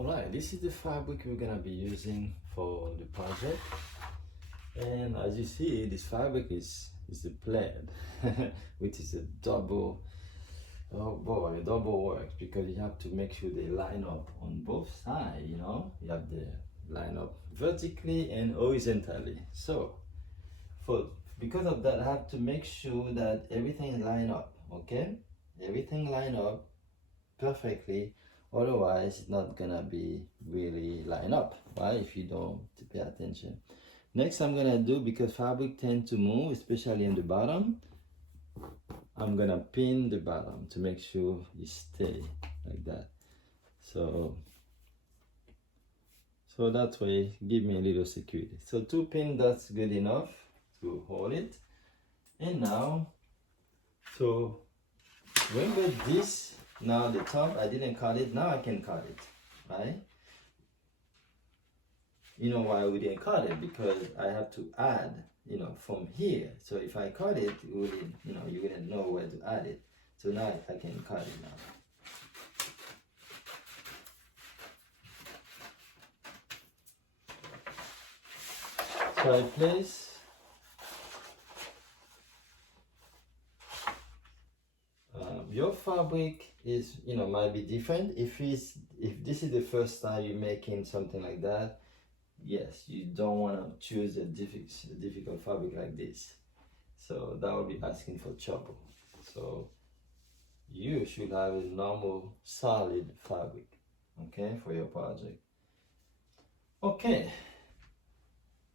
Alright, this is the fabric we're gonna be using for the project. And as you see, this fabric is the plaid, which is a double, oh boy, double work, because you have to make sure they line up on both sides, you know? You have to line up vertically and horizontally. So, because of that, I have to make sure that everything line up, okay? Everything line up perfectly, otherwise it's not gonna be really line up, right? If you don't pay attention. Next, I'm gonna do, because fabric tend to move, especially in the bottom, I'm gonna pin the bottom to make sure it stay like that. So that way, give me a little security. So 2 pins, that's good enough to hold it. And now, so remember this, now the top, I didn't cut it, now I can cut it, right? You know why we didn't cut it? Because I have to add, you know, from here. So if I cut it, it wouldn't, you know, you wouldn't know where to add it. So now I can cut it now. So I place your fabric is, you know, might be different. If this is the first time you're making something like that, yes, you don't want to choose a difficult fabric like this. So that would be asking for trouble. So you should have a normal solid fabric, okay, for your project. Okay.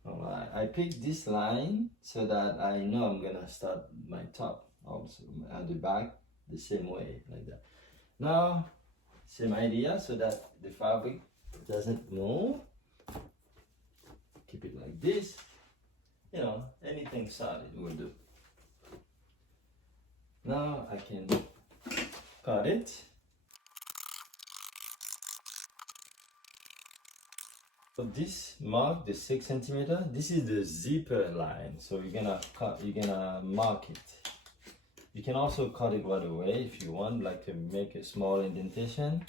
Alright, I picked this line so that I know I'm gonna start my top also at the back the same way, like that. Now, same idea, so that the fabric doesn't move. Keep it like this. You know, anything solid will do. Now I can cut it. So this mark, the 6 centimeter, this is the zipper line. So you're gonna mark it. You can also cut it right away if you want, like to make a small indentation.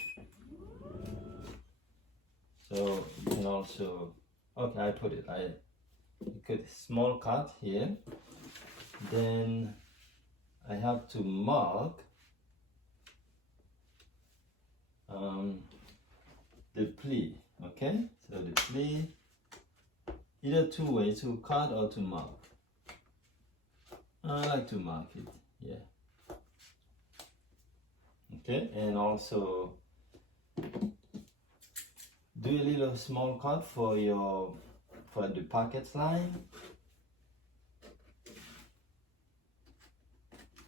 So you can also, okay, I put a small cut here. Then I have to mark the pli, okay? So the pli, either 2 ways, to cut or to mark. I like to mark it, yeah. Okay, and also do a little small cut for the pocket line,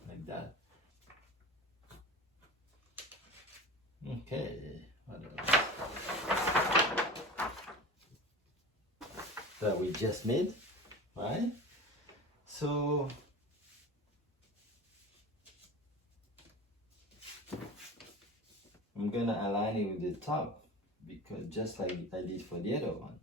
like that. Okay, what else? That we just made, right? So I'm gonna align it with the top, because just like I did for the other one.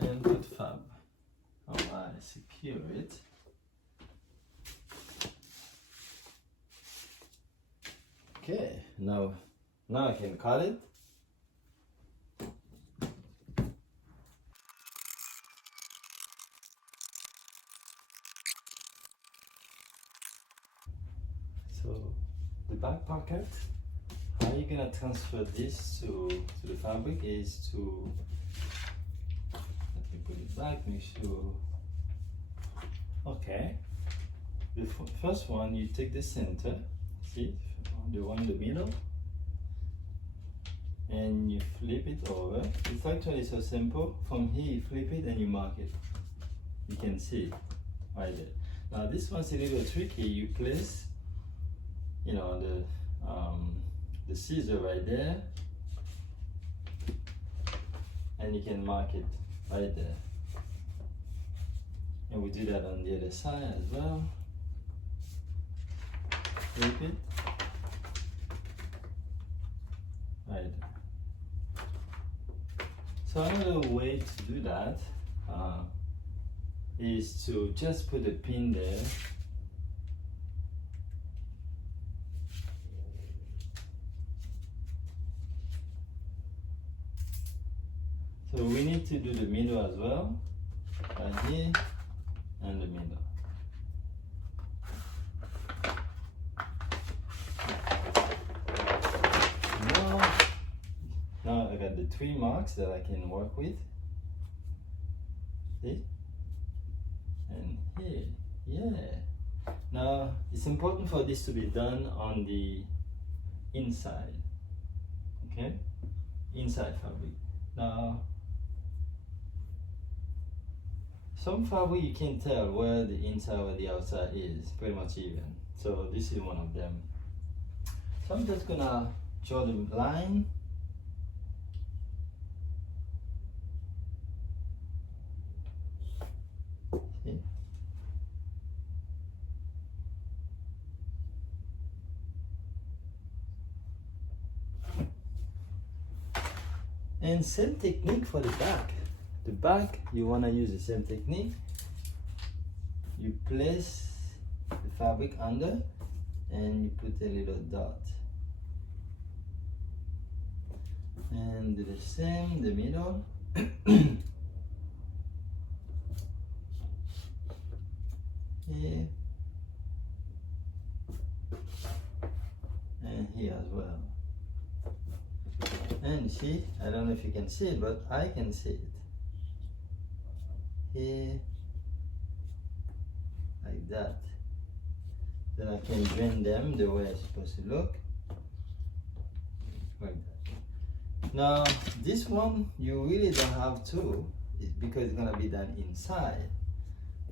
And put fab. Alright, secure it. Okay, now I can cut it. So the back pocket, how you're gonna transfer this to the fabric is to, let me put it back, make sure. Okay, the first one, you take the center, see, the one in the middle, and you flip it over. It's actually so simple. From here you flip it and you mark it. You can see right there. Now this one's a little tricky. You place, you know, the scissor right there, and you can mark it right there. And we do that on the other side as well. Flip it. Right. So another way to do that is to just put a pin there. So we need to do the middle as well, right here and the middle. Now I got the 3 marks that I can work with. See? And here, yeah. Now it's important for this to be done on the inside, okay? Inside fabric. Now, some fabric you can tell where the inside or the outside is pretty much even. So this is one of them. So I'm just gonna draw the line. See? And same technique for the back. The back, you want to use the same technique. You place the fabric under and you put a little dot. And do the same, the middle. Here. And here as well. And see, I don't know if you can see it, but I can see it. Here, like that. Then I can bend them the way it's supposed to look. Like that. Now, this one, you really don't have to, because it's gonna be done inside.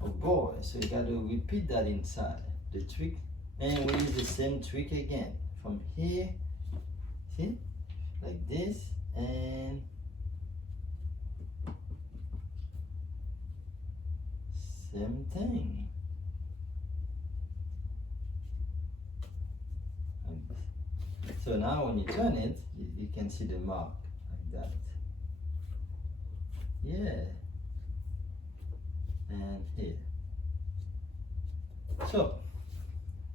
Oh boy, so you gotta repeat that inside. The trick, and we use the same trick again. From here, see? Like this, and same thing. Like this. So now when you turn it, you can see the mark like that. Yeah. And here. So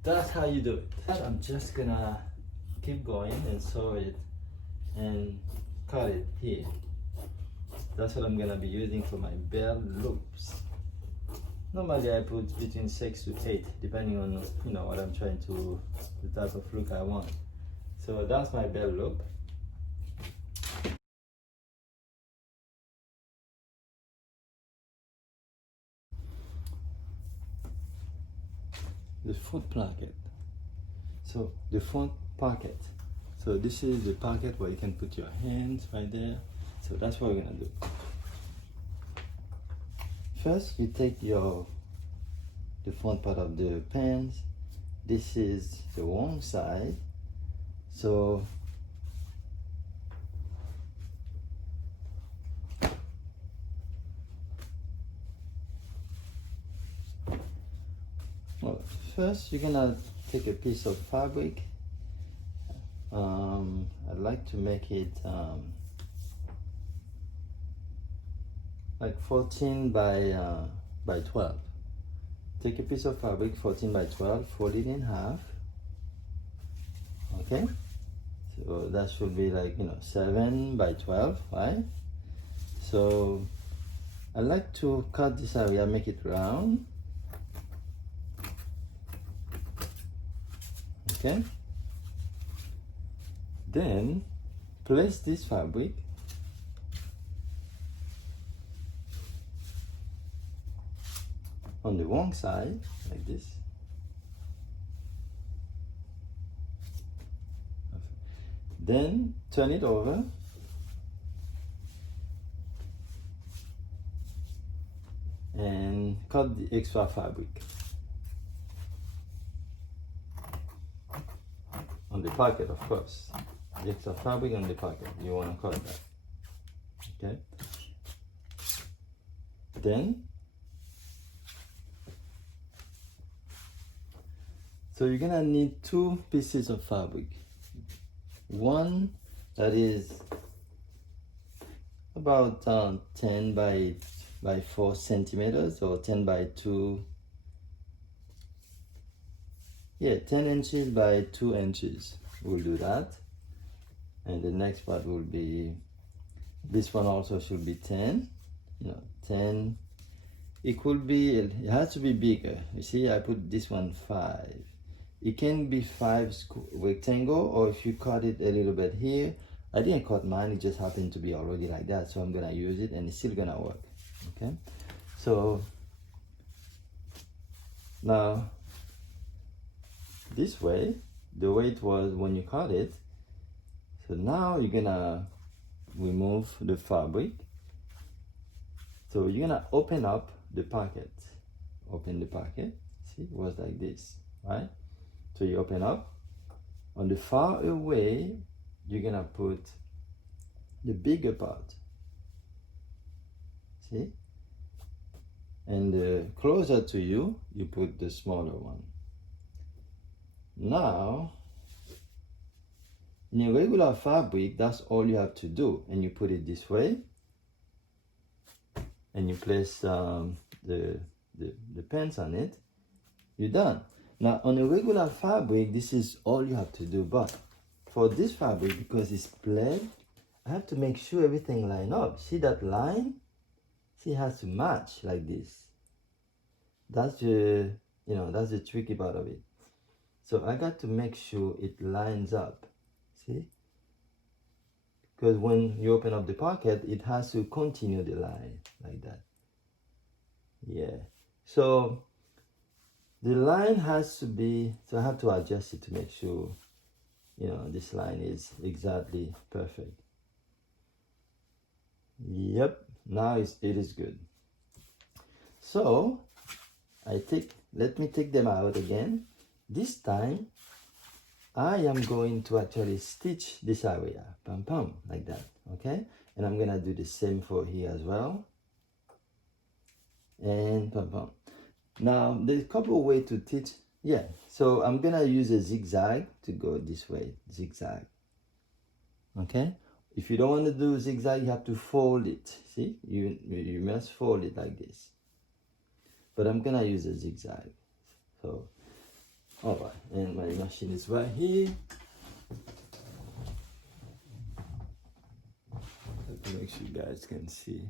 that's how you do it. I'm just gonna keep going and sew it and cut it here. That's what I'm gonna be using for my belt loops. Normally I put between 6 to 8 depending on what I'm trying to, the type of look I want. So that's my belt loop. The front pocket. So the front pocket. So this is the pocket where you can put your hands right there. So that's what we're gonna do. First, you take the front part of the pants. This is the wrong side. So first, you're gonna take a piece of fabric. I'd like to make it like 14 by 12. Take a piece of fabric 14 by 12, fold it in half. Okay, so that should be like 7 by 12, right? So I like to cut this area, make it round. Okay, then place this fabric on the wrong side like this. Then turn it over and cut the extra fabric on the pocket, of course. The extra fabric on the pocket, you want to cut that. Okay. Then So you're gonna need 2 pieces of fabric. One that is about 10 by 4 centimeters, or 10 by 2, yeah, 10 inches by 2 inches. We'll do that. And the next part will be, this one also should be 10, 10. It could be, it has to be bigger. You see, I put this one 5. It can be 5 rectangle, or if you cut it a little bit here. I didn't cut mine, it just happened to be already like that, so I'm gonna use it and it's still gonna work. Okay, so now this way, the way it was when you cut it. So now you're gonna remove the fabric. So you're gonna open up the pocket. Open the pocket. See, it was like this, right? So you open up. On the far away, you're gonna put the bigger part. See? And closer to you, you put the smaller one. Now, in a regular fabric, that's all you have to do. And you put it this way. And you place the pants on it. You're done. Now, on a regular fabric, this is all you have to do. But for this fabric, because it's plaid, I have to make sure everything line up. See that line? See, it has to match like this. That's the, that's the tricky part of it. So I got to make sure it lines up. See? Because when you open up the pocket, it has to continue the line like that. Yeah. So the line has to be, so I have to adjust it to make sure, this line is exactly perfect. Yep, now it is good. So let me take them out again. This time, I am going to actually stitch this area, pam pam, like that, okay? And I'm gonna do the same for here as well. And pam pam. Now, there's a couple of ways to teach. Yeah, so I'm gonna use a zigzag to go this way, zigzag. Okay? If you don't want to do zigzag, you have to fold it. See? You must fold it like this. But I'm gonna use a zigzag. So, alright, and my machine is right here. Let me make sure you guys can see.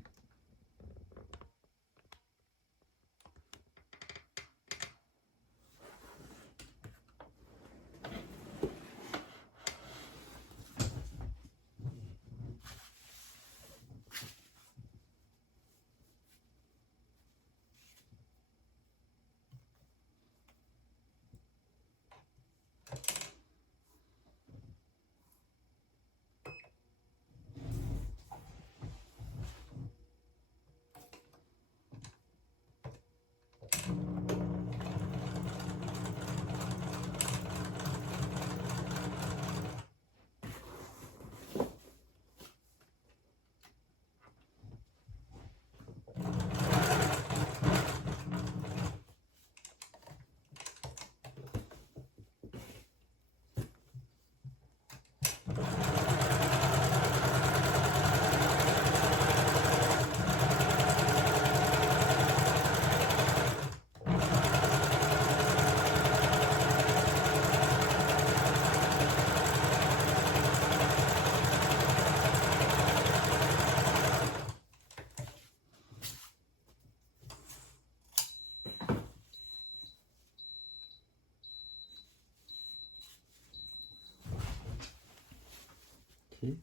Okay,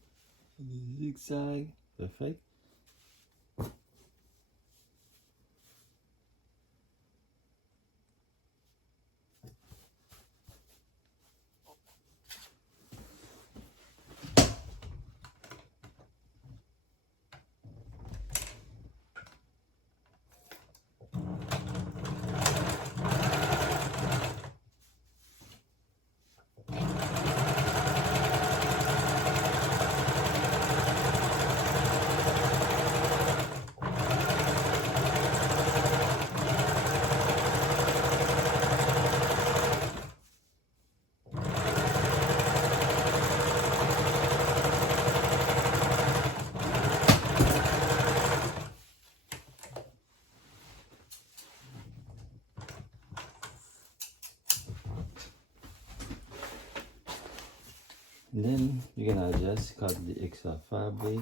zigzag, perfect. Then you're gonna just cut the extra fabric.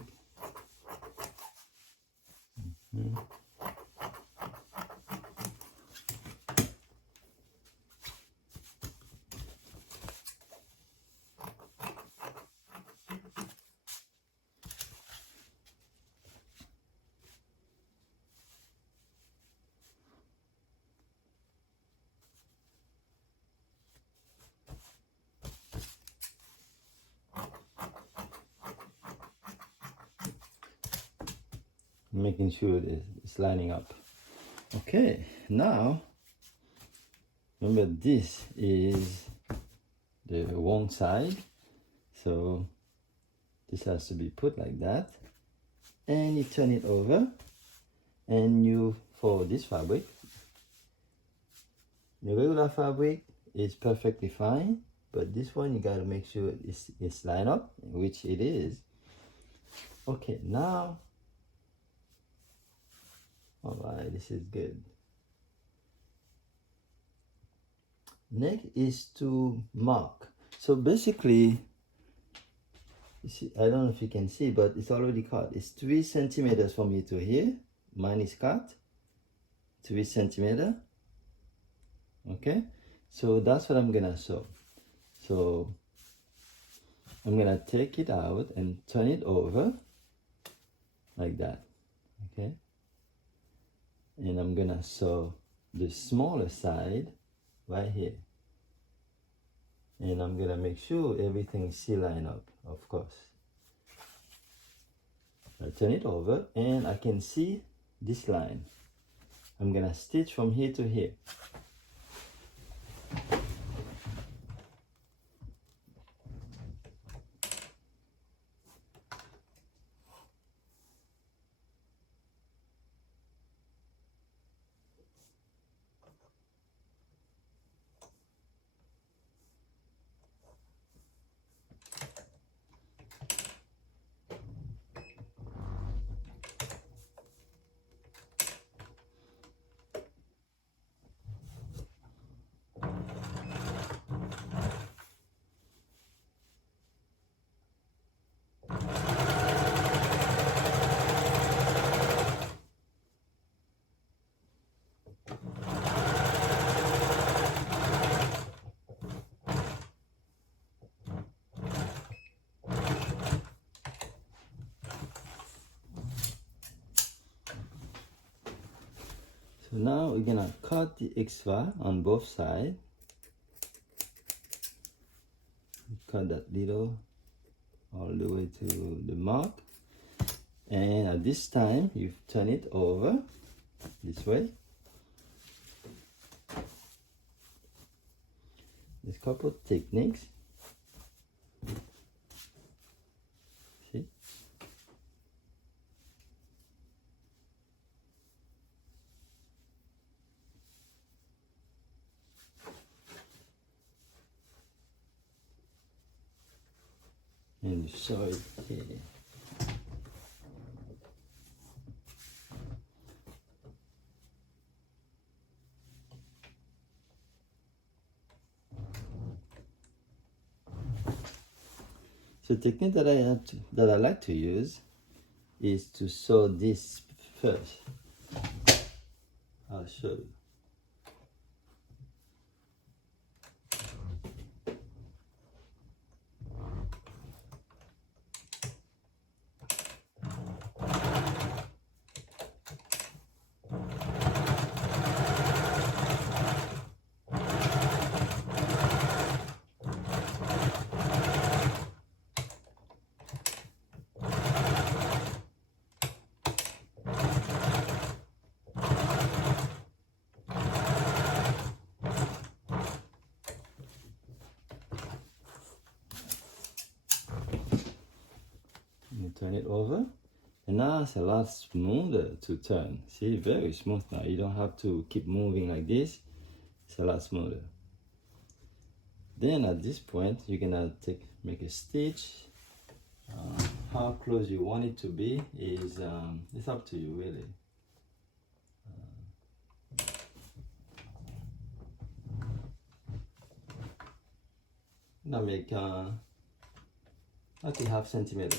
Making sure it's lining up. Okay, now remember this is the wrong side, so this has to be put like that, and you turn it over, and you, for this fabric, the regular fabric is perfectly fine, but this one you gotta make sure it's lined up, which it is. Okay, now, all right, this is good. Next is to mark. So basically, you see, I don't know if you can see, but it's already cut. It's 3 centimeters from here to here. Mine is cut 3 centimeters. Okay, so that's what I'm gonna sew. So I'm gonna take it out and turn it over like that. Okay, and I'm gonna sew the smaller side right here, and I'm gonna make sure everything is still lined up, of course. I turn it over and I can see this line. I'm gonna stitch from here to here. So now we're gonna cut the extra on both sides. Cut that little all the way to the mark, and at this time you turn it over this way. There's a couple of techniques. See? And you sew it here. So the technique that I like to use is to sew this first. I'll show you. You turn it over, and now it's a lot smoother to turn. See, very smooth now. You don't have to keep moving like this. It's a lot smoother. Then at this point, you're gonna make a stitch. How close you want it to be is it's up to you, really. Now make Okay, half centimeter.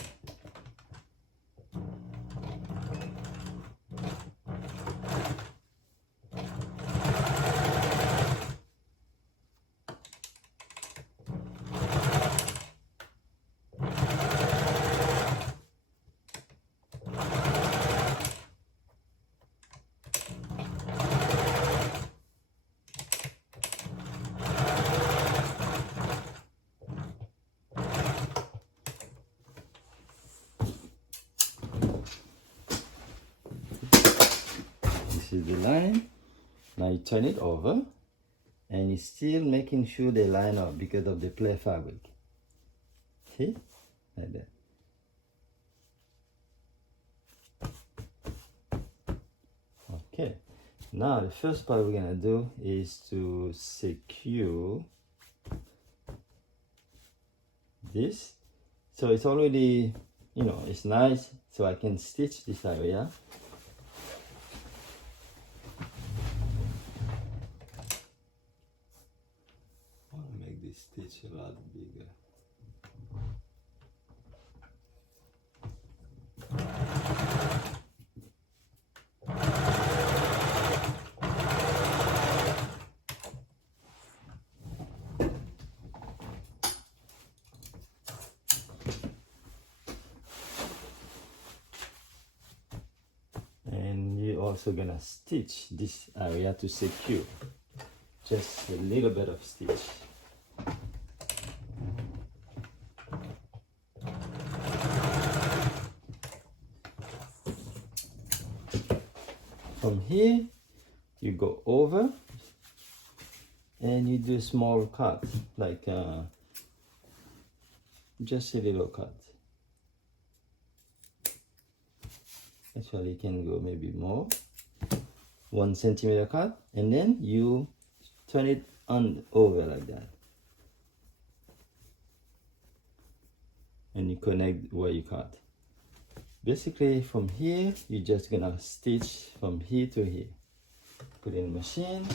This is the line. Now you turn it over, and you're still making sure they line up because of the Plaid fabric. See? Like that. Okay. Now the first part we're gonna do is to secure this. So it's already, you know, it's nice, so I can stitch this area. I want to make this stitch a lot bigger. And you're also gonna stitch this area to secure. Just a little bit of stitch. From here, you go over and you do a small cut, like just a little cut. Actually, you can go maybe more. 1 centimeter cut, and then you turn it on over like that. And you connect where you cut. Basically, from here, you're just gonna stitch from here to here. Put it in the machine.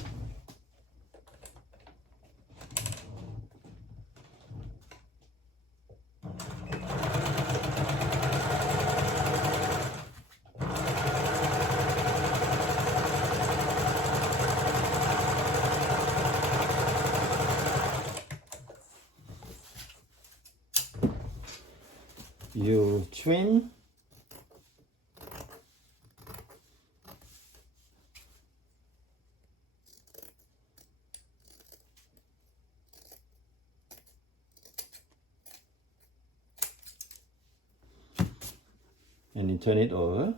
You trim. And you turn it over.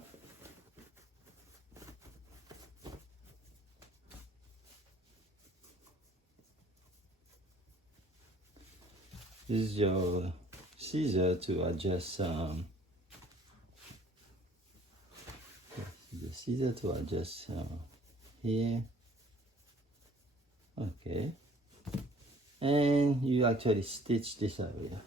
This is your scissor to adjust the scissor to adjust here. Okay, and you actually stitch this area.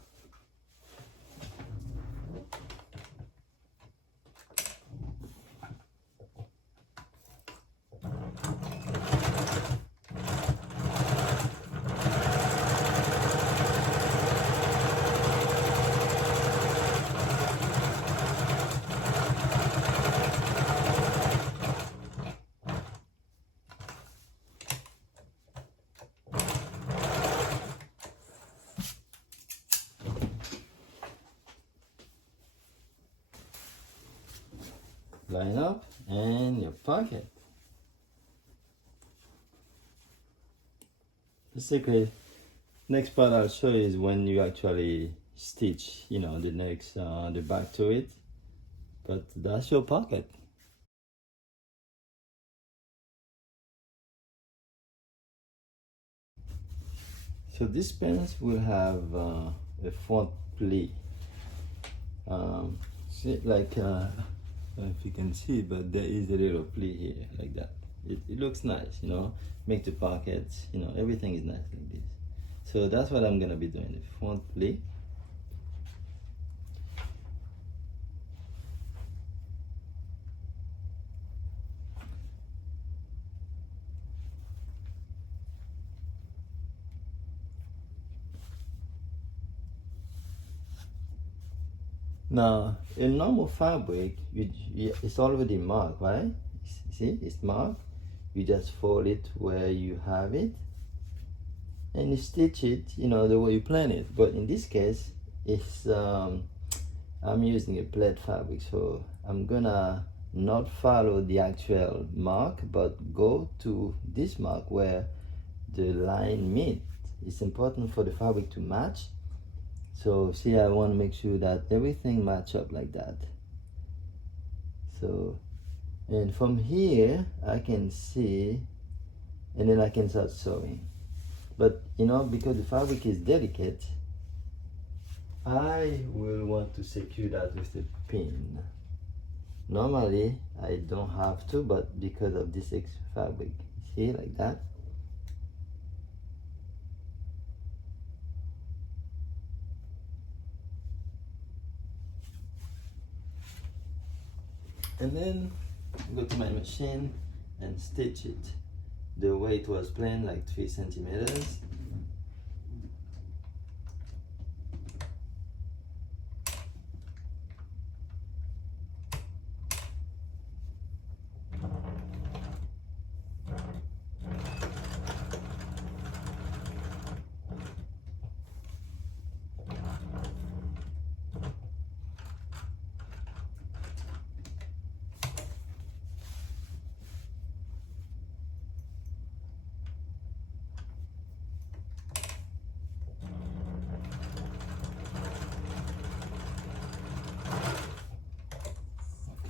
Line up and your pocket. Basically, next part I'll show you is when you actually stitch, you know, the next the back to it. But that's your pocket. So this pants will have a front pli. See, like I don't know if you can see, but there is a little pli here, like that. It looks nice, you know, make the pockets, you know, everything is nice like this. So that's what I'm gonna be doing, the front pli. Now, in normal fabric, it's already marked, right? See, it's marked. You just fold it where you have it, and you stitch it, you know, the way you plan it. But in this case, it's I'm using a plaid fabric, so I'm gonna not follow the actual mark, but go to this mark where the line meet. It's important for the fabric to match. So see, I want to make sure that everything match up like that. So, and from here I can see, and then I can start sewing. But you know, because the fabric is delicate, I will want to secure that with a pin. Normally I don't have to, but because of this extra fabric, see, like that. And then go to my machine and stitch it the way it was planned, like 3 centimeters.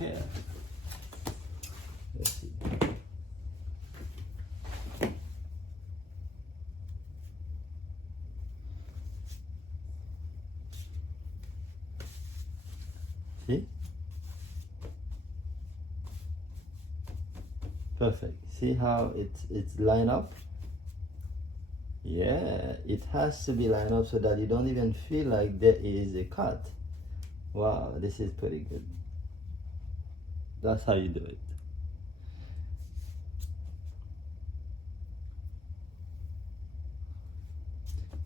Okay, let's see. See? Perfect. See how it's lined up? Yeah, it has to be lined up so that you don't even feel like there is a cut. Wow, this is pretty good. That's how you do it.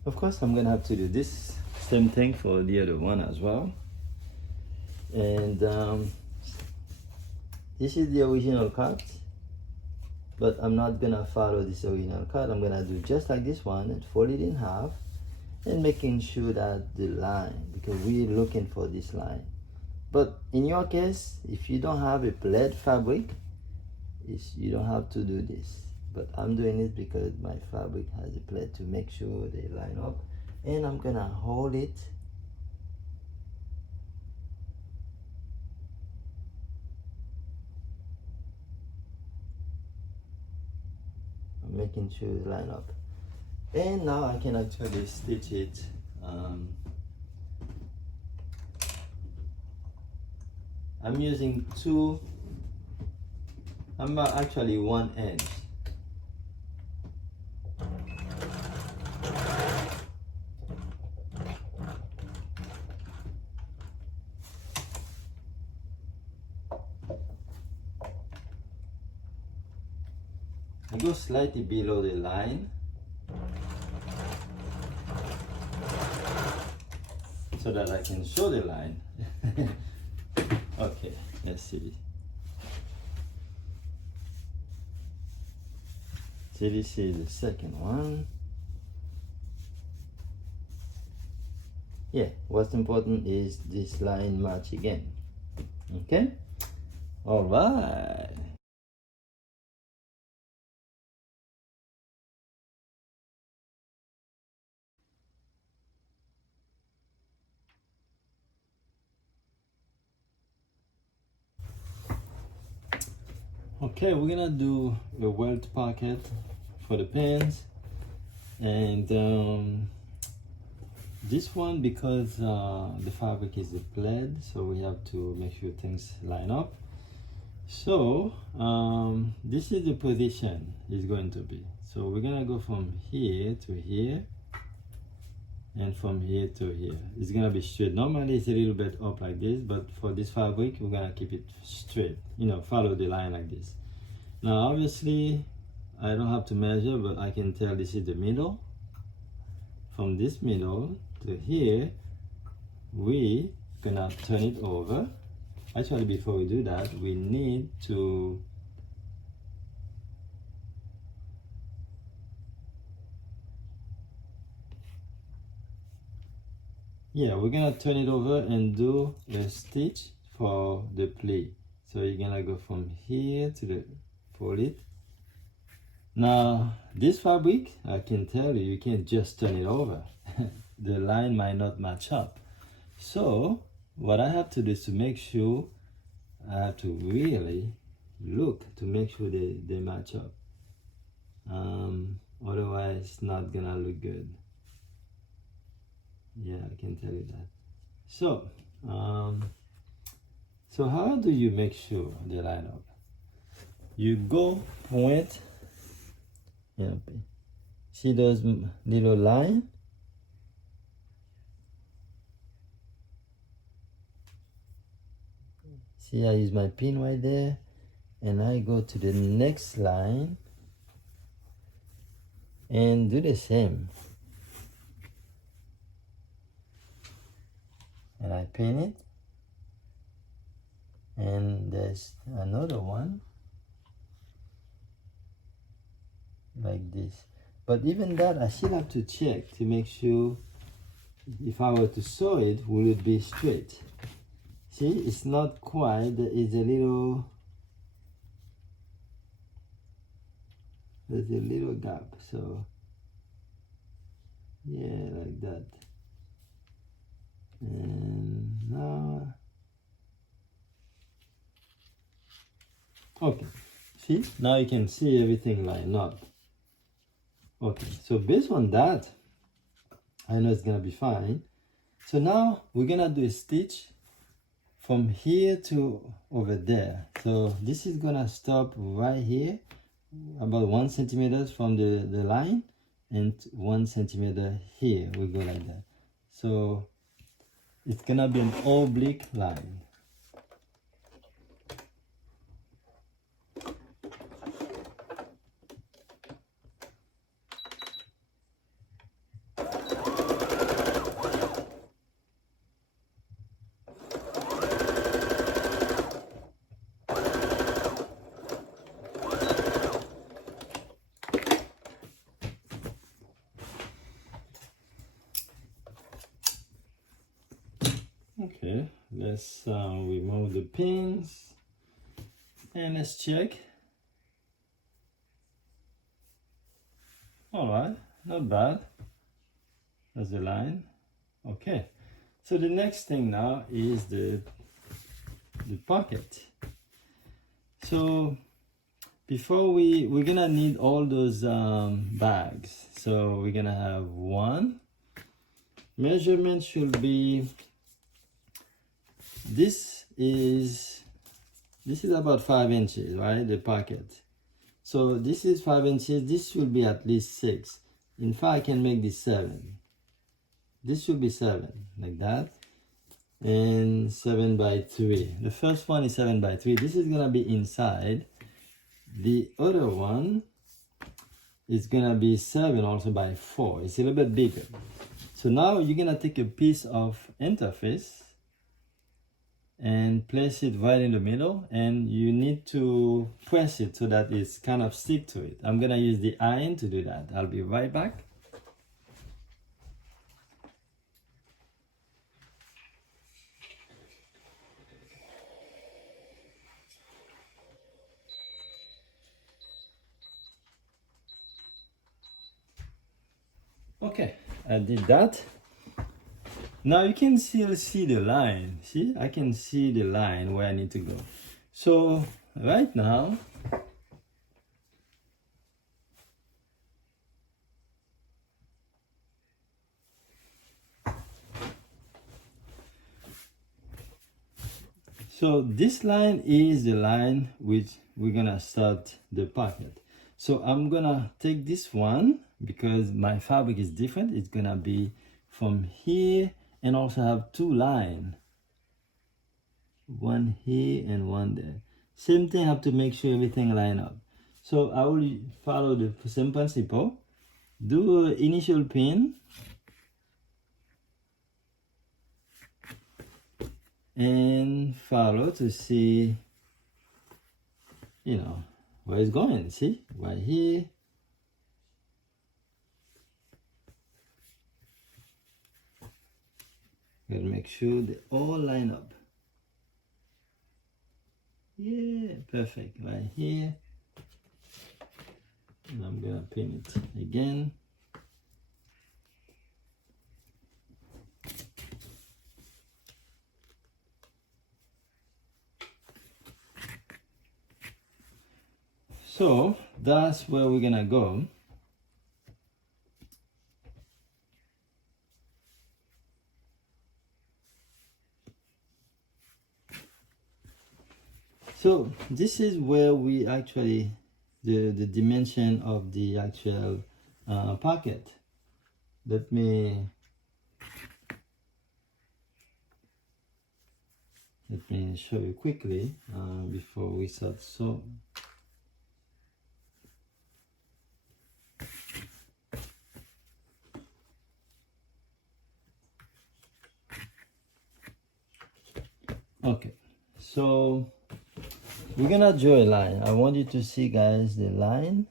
Of course, I'm gonna have to do this same thing for the other one as well. And this is the original cut, but I'm not gonna follow this original cut. I'm gonna do just like this one and fold it in half, and making sure that the line, because we're looking for this line. But in your case, if you don't have a plaid fabric, you don't have to do this. But I'm doing it because my fabric has a plaid to make sure they line up. And I'm gonna hold it. I'm making sure they line up. And now I can actually stitch it. I'm using actually 1 inch. I go slightly below the line so that I can show the line. Okay, let's see. So this is the second one. Yeah, what's important is this line match again. Okay? All right. Okay, we're gonna do a welt pocket for the pants, and this one, because the fabric is a plaid, so we have to make sure things line up. So this is the position it's going to be. So we're gonna go from here to here, and from here to here. It's gonna be straight. Normally it's a little bit up like this, but for this fabric we're gonna keep it straight, you know, follow the line like this. Now obviously I don't have to measure, but I can tell this is the middle. From this middle to here we gonna turn it over. Actually, before we do that, we need to we're gonna turn it over and do a stitch for the pleat. So you're gonna go from here to the fold it. Now this fabric, I can tell you can't just turn it over. The line might not match up. So what I have to do is to make sure, I have to really look to make sure they match up. Otherwise it's not gonna look good. Yeah, I can tell you that. So so how do you make sure they line up? You go point, see those little lines? See, I use my pin right there, and I go to the next line and do the same. And I pin it, and there's another one like this. But even that, I still have to check to make sure if I were to sew it, will it be straight? See, it's not quite, there's a little gap, so yeah, like that. And now, okay, see, now you can see everything line up. Okay, so based on that, I know it's gonna be fine. So now we're gonna do a stitch from here to over there. So this is gonna stop right here, about 1 centimeter from the line, and 1 centimeter here. We go like that. So it's gonna be an oblique line. Okay, let's remove the pins and let's check. All right, not bad. That's the line. Okay, so the next thing now is the pocket. So before we're gonna need all those bags. So we're gonna have one. Measurement should be, this is about 5 inches, right? The pocket. So this is 5 inches. This should be at least 6. In fact, I can make this 7. This should be 7, like that. And 7 by 3. The first one is 7 by 3. This is gonna be inside. The other one is gonna be 7 also by 4. It's a little bit bigger. So now you're gonna take a piece of interface and place it right in the middle, and you need to press it so that it's kind of stick to it. I'm gonna use the iron to do that. I'll be right back. Okay, I did that. Now you can still see the line. See, I can see the line where I need to go. So right now, so this line is the line which we're gonna start the pocket. So I'm gonna take this one because my fabric is different. It's gonna be from here and also have 2 lines. One here and one there. Same thing, I have to make sure everything line up. So I will follow the same principle. Do an initial pin. and follow to see, you know, where it's going. See, right here. Gotta make sure they all line up. Yeah, perfect. Right here. And I'm gonna pin it again. So that's where we're gonna go. So this is where we actually, the dimension of the actual pocket. Let me show you quickly before we start. So okay, so we're gonna draw a line. I want you to see, guys, the line.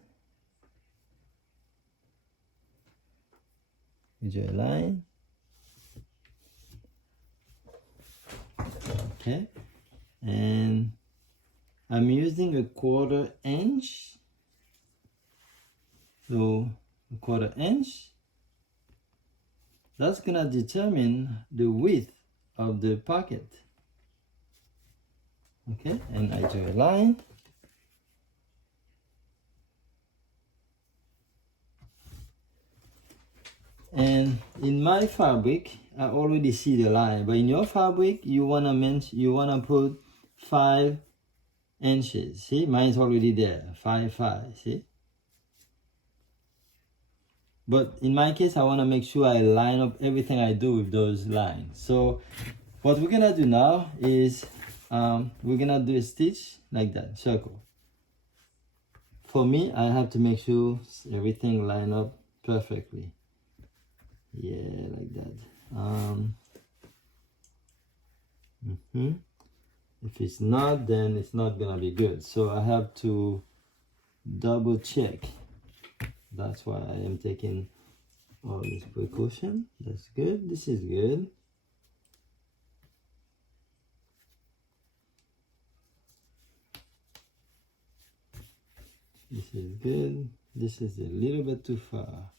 We draw a line. Okay, and I'm using a 1/4 inch. So a 1/4 inch. That's gonna determine the width of the pocket. Okay, and I draw a line. And in my fabric, I already see the line, but in your fabric, you wanna put 5 inches. See, mine's already there, 5. See, but in my case, I wanna make sure I line up everything I do with those lines. So what we're gonna do now is we're gonna do a stitch like that, circle. For me, I have to make sure everything line up perfectly. Yeah, like that. If it's not, then it's not gonna be good. So I have to double check. That's why I am taking all this precaution. That's good. This is good. This is good. This is a little bit too far.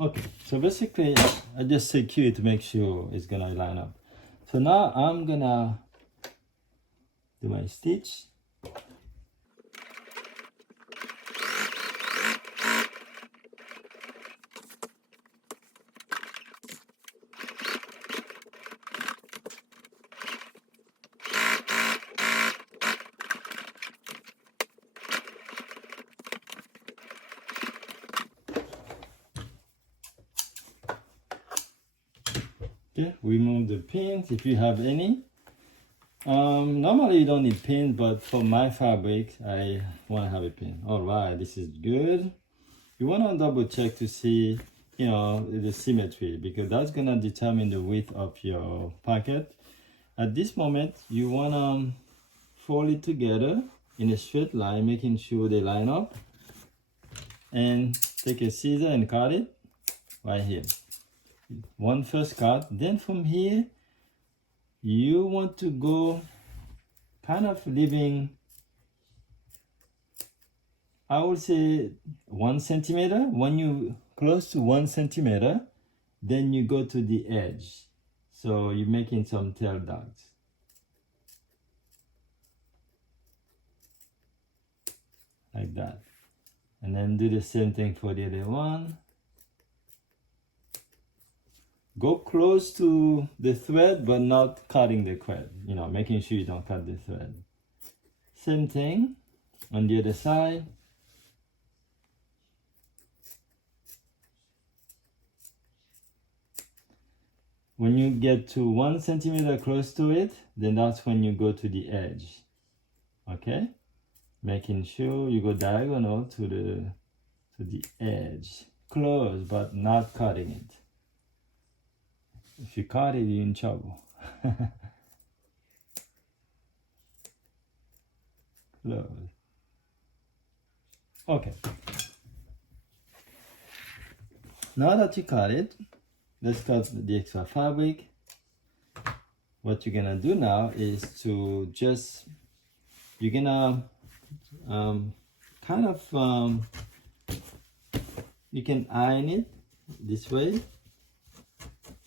Okay, so basically I just secure it to make sure it's gonna line up. So now I'm gonna do my stitch. Okay, remove the pins if you have any. Normally you don't need pins, but for my fabric, I want to have a pin. All right, this is good. You want to double check to see, you know, the symmetry, because that's gonna determine the width of your pocket. At this moment, you want to fold it together in a straight line, making sure they line up, and take a scissor and cut it right here. One first cut, then from here you want to go kind of leaving, I would say 1 centimeter. When you close to 1 centimeter, then you go to the edge, so you're making some tail dots like that, and then do the same thing for the other one. Go close to the thread, but not cutting the thread, you know, making sure you don't cut the thread. Same thing on the other side. When you get to 1 centimeter close to it, then that's when you go to the edge. Okay? Making sure you go diagonal to the edge. Close, but not cutting it. If you cut it, you're in trouble. Close. Okay. Now that you cut it, let's cut the extra fabric. What you're gonna do now is to just, you're gonna you can iron it this way.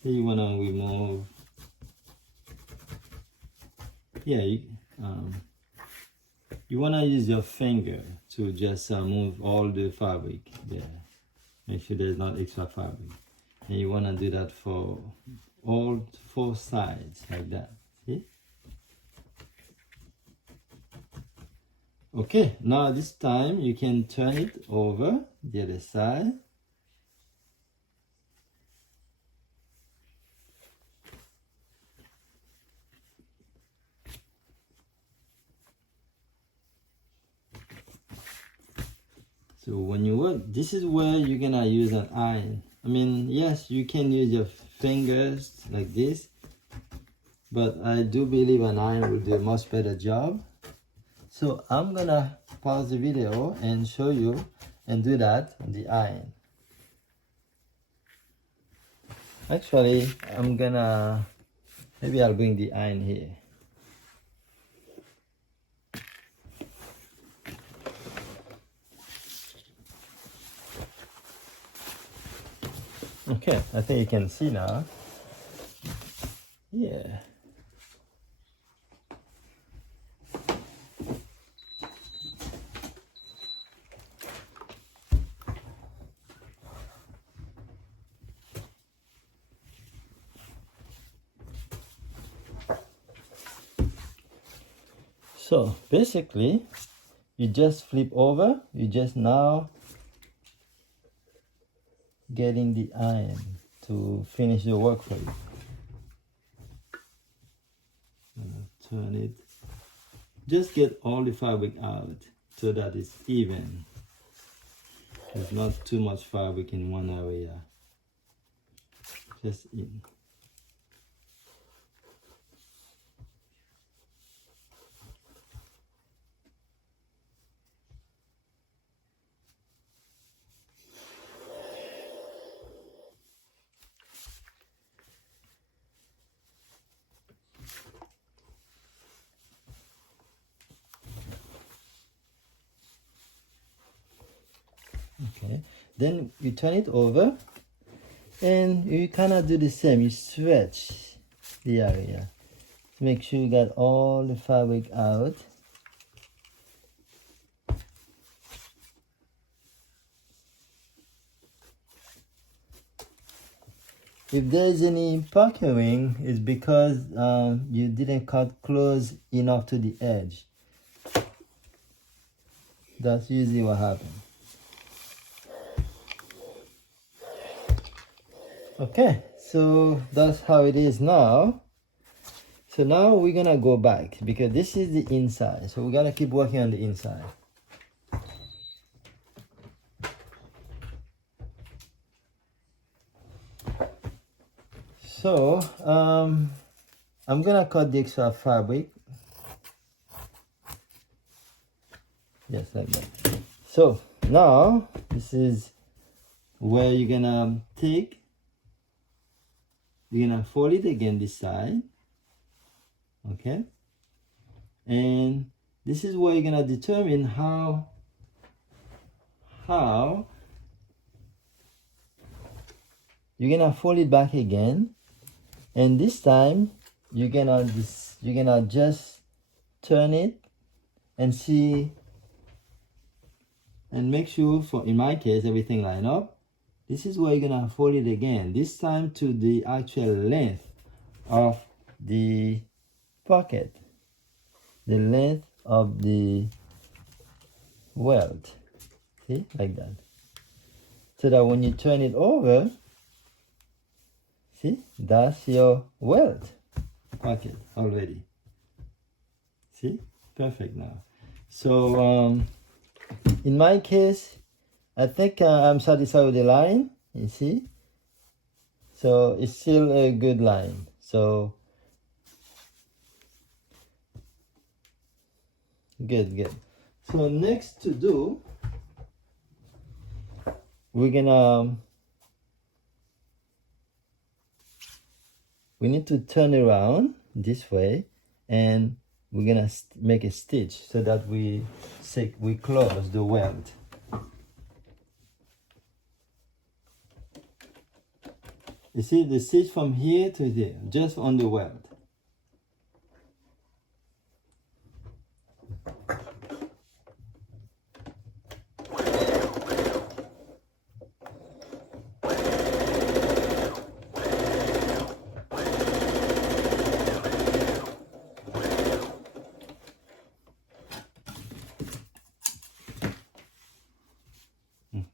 So you wanna remove, you wanna use your finger to just move all the fabric there. Make sure there's not extra fabric. And you wanna do that for all 4 sides like that. See? Okay, now this time you can turn it over the other side. So when you work, this is where you're gonna use an iron. I mean, yes, you can use your fingers like this, but I do believe an iron will do a much better job. So I'm gonna pause the video and show you and do that on the iron. Actually, maybe I'll bring the iron here. Okay, I think you can see now. Yeah. So basically, you just flip over, you just now getting the iron to finish the work for you. Turn it. Just get all the fabric out so that it's even. There's not too much fabric in one area. Just in. Okay, then you turn it over and you kind of do the same. You stretch the area. Make sure you got all the fabric out. If there's any puckering, it's because you didn't cut close enough to the edge. That's usually what happens. Okay, so that's how it is now. So now we're gonna go back because this is the inside. So we're gonna keep working on the inside. So I'm gonna cut the extra fabric. Yes, like that. So now this is where you're gonna take. You're gonna fold it again this side. Okay, and this is where you're gonna determine how you're gonna fold it back again, and this time you're gonna just turn it and see and make sure, for in my case, everything line up. This is where you're gonna fold it again, this time to the actual length of the pocket, the length of the welt. See, like that. So that when you turn it over, see, that's your welt pocket already. See, perfect now. So in my case, I think I'm satisfied with the line, you see. So it's still a good line. So good. So next to do, we're gonna we need to turn around this way, and we're gonna make a stitch so that we close the welt. You see the stitch from here to there, just on the welt.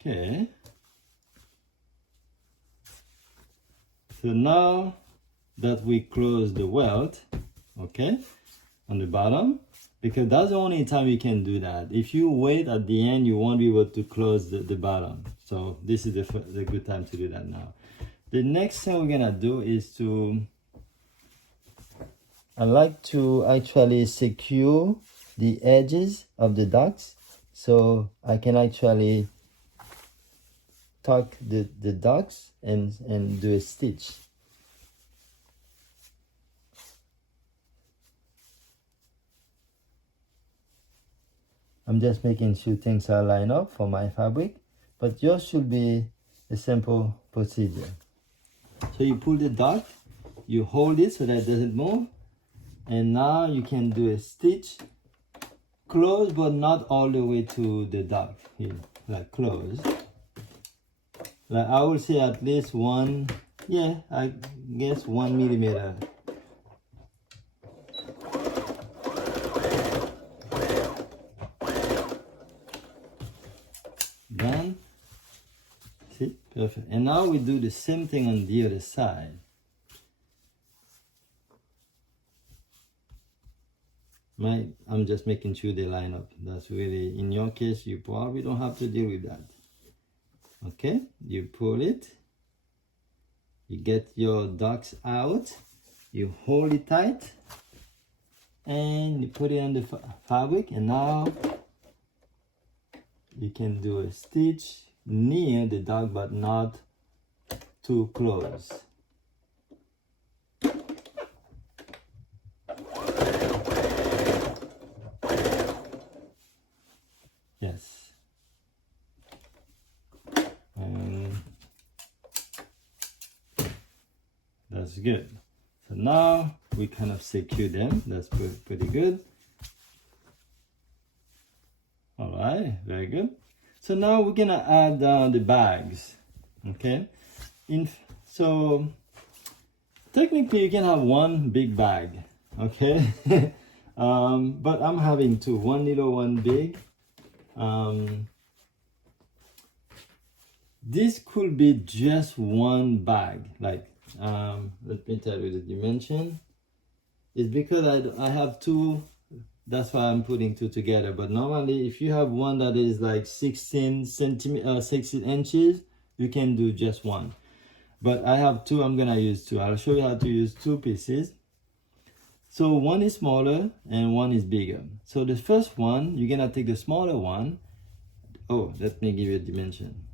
Okay. So now that we close the welt, okay, on the bottom, because that's the only time you can do that. If you wait at the end, you won't be able to close the bottom. So this is the good time to do that now. The next thing we're gonna do is I like to actually secure the edges of the ducks, so I can actually tuck the ducks and do a stitch. I'm just making sure things are lined up for my fabric, but yours should be a simple procedure. So you pull the duck, you hold it so that it doesn't move, and now you can do a stitch, close but not all the way to the duck here, like close. Like I would say at least one, yeah, I guess 1 millimeter. Done. See, perfect. And now we do the same thing on the other side. I'm just making sure they line up. That's really, in your case, you probably don't have to deal with that. Okay, you pull it, you get your ducks out, you hold it tight, and you put it on the fabric, and now you can do a stitch near the duck but not too close. Yes. That's good. So now we kind of secure them. That's pretty good. All right, very good. So now we're gonna add the bags. Okay. So technically you can have one big bag. Okay. But I'm having two. One little, one big. This could be just one bag. Like, let me tell you the dimension. It's because I have two, that's why I'm putting two together. But normally if you have one that is like 16 inches, you can do just one. But I have two, I'm gonna use two. I'll show you how to use two pieces. So one is smaller and one is bigger. So the first one, you're gonna take the smaller one. Oh, let me give you a dimension.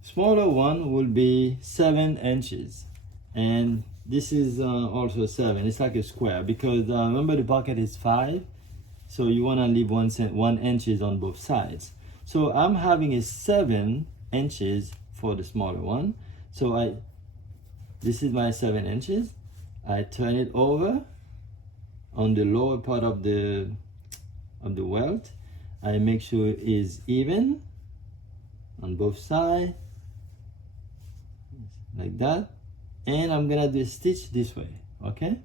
Smaller one will be 7 inches. And this is also 7. It's like a square because remember the pocket is 5. So you want to leave 1 inches on both sides. So I'm having a 7 inches for the smaller one. So this is my 7 inches. I turn it over on the lower part of the welt. I make sure it is even on both sides, like that. And I'm gonna do a stitch this way, okay?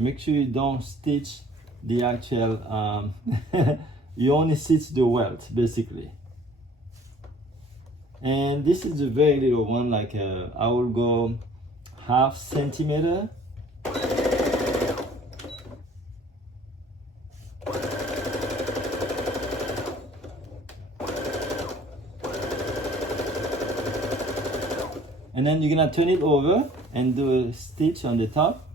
make sure you don't stitch the actual you only stitch the welt basically. And this is a very little one, like I will go 1/2 centimeter. And then you're gonna turn it over and do a stitch on the top.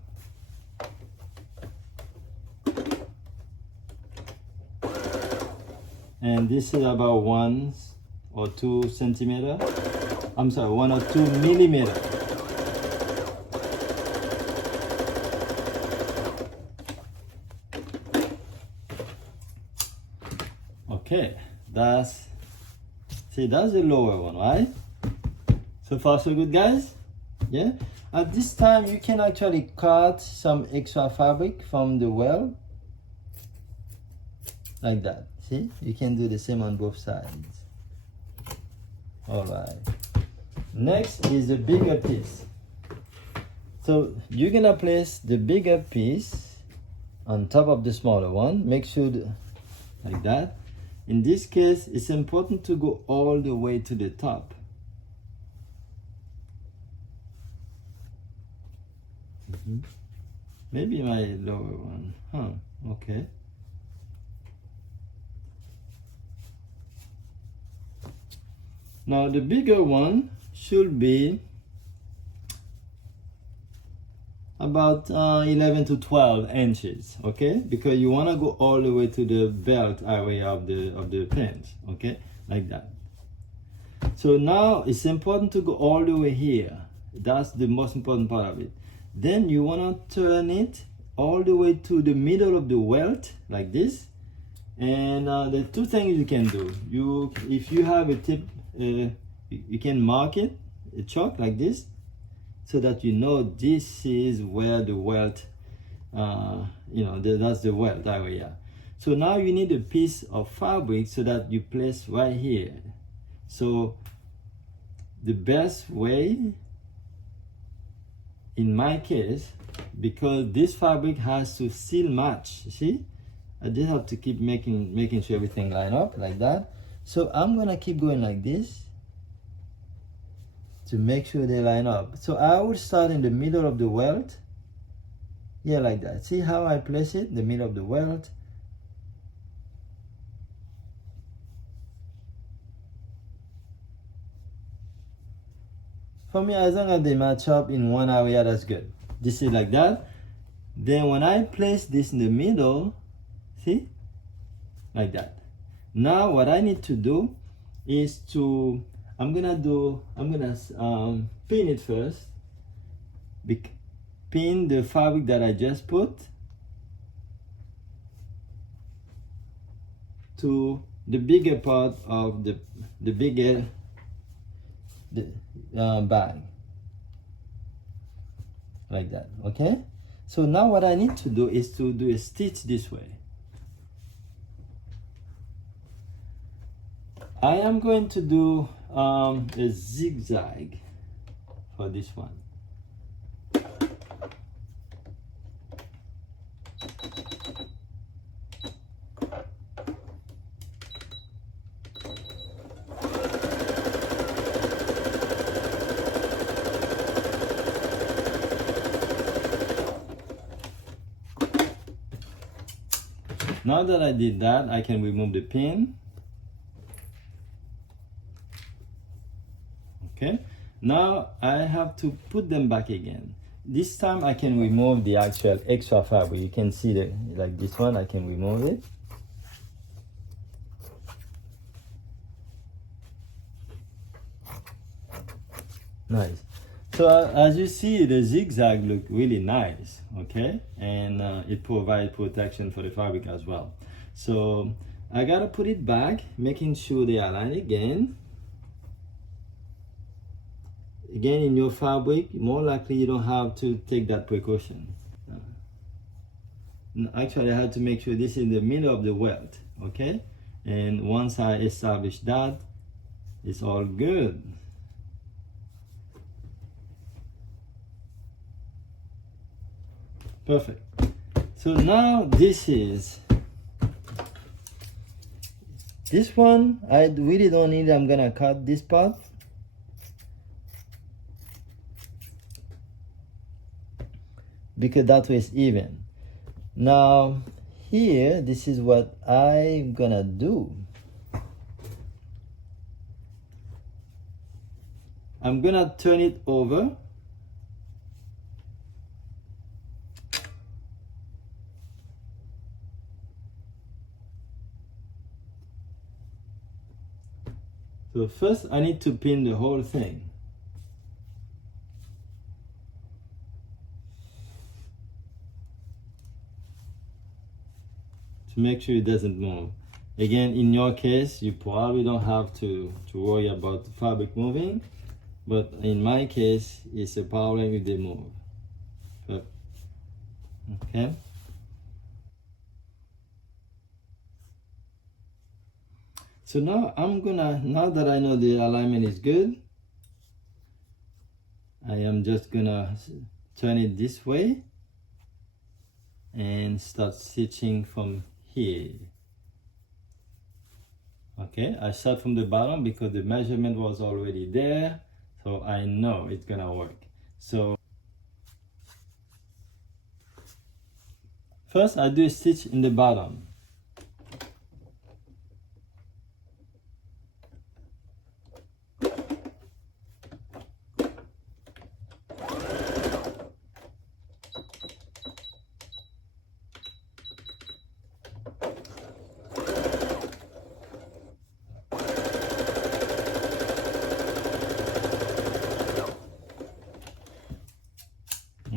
And this is about 1 or 2 centimeter. I'm sorry, 1 or 2 millimeter. Okay, that's the lower one, right? So far so good, guys. Yeah, at this time you can actually cut some extra fabric from the welt like that. See, you can do the same on both sides. All right, next is the bigger piece. So you're gonna place the bigger piece on top of the smaller one. Make sure like that. In this case, it's important to go all the way to the top. Maybe my lower one, okay. Now the bigger one should be about 11 to 12 inches, okay? Because you want to go all the way to the belt area of the pants, okay? Like that. So now it's important to go all the way here. That's the most important part of it. Then you want to turn it all the way to the middle of the welt like this. And the two things you can do, if you have a tip, you can mark it, a chalk like this, so that you know this is where the welt, that's the welt area. So now you need a piece of fabric so that you place right here. So the best way, in my case, because this fabric has to still match, see? I just have to keep making sure everything line up like that. So I'm gonna keep going like this to make sure they line up. So I will start in the middle of the welt. Yeah, like that. See how I place it? The middle of the welt. For me, as long as they match up in one area, that's good. This is like that. Then when I place this in the middle, see? Like that. Now what I need to do is I'm gonna pin it first. Pin the fabric that I just put to the bigger part of the bigger bag, like that. Okay, so now what I need to do is to do a stitch this way. I am going to do a zigzag for this one. Now that I did that, I can remove the pin. Okay, now I have to put them back again. This time I can remove the actual extra fabric. You can see that, like this one, I can remove it. Nice. So as you see, the zigzag look really nice, okay? And it provides protection for the fabric as well. So I gotta put it back, making sure they align again. Again, in your fabric, more likely you don't have to take that precaution. Actually, I had to make sure this is in the middle of the welt, okay? And once I establish that, it's all good. Perfect. So now this one I really don't need. I'm gonna cut this part. Because that way it's even. Now here, this is what I'm gonna do. I'm gonna turn it over. So first I need to pin the whole thing. To make sure it doesn't move. Again, in your case, you probably don't have to worry about the fabric moving, but in my case, it's a problem if they move. But, okay. So now now that I know the alignment is good, I am just gonna turn it this way and start stitching from here. Okay, I start from the bottom because the measurement was already there, so I know it's gonna work. So first I do a stitch in the bottom.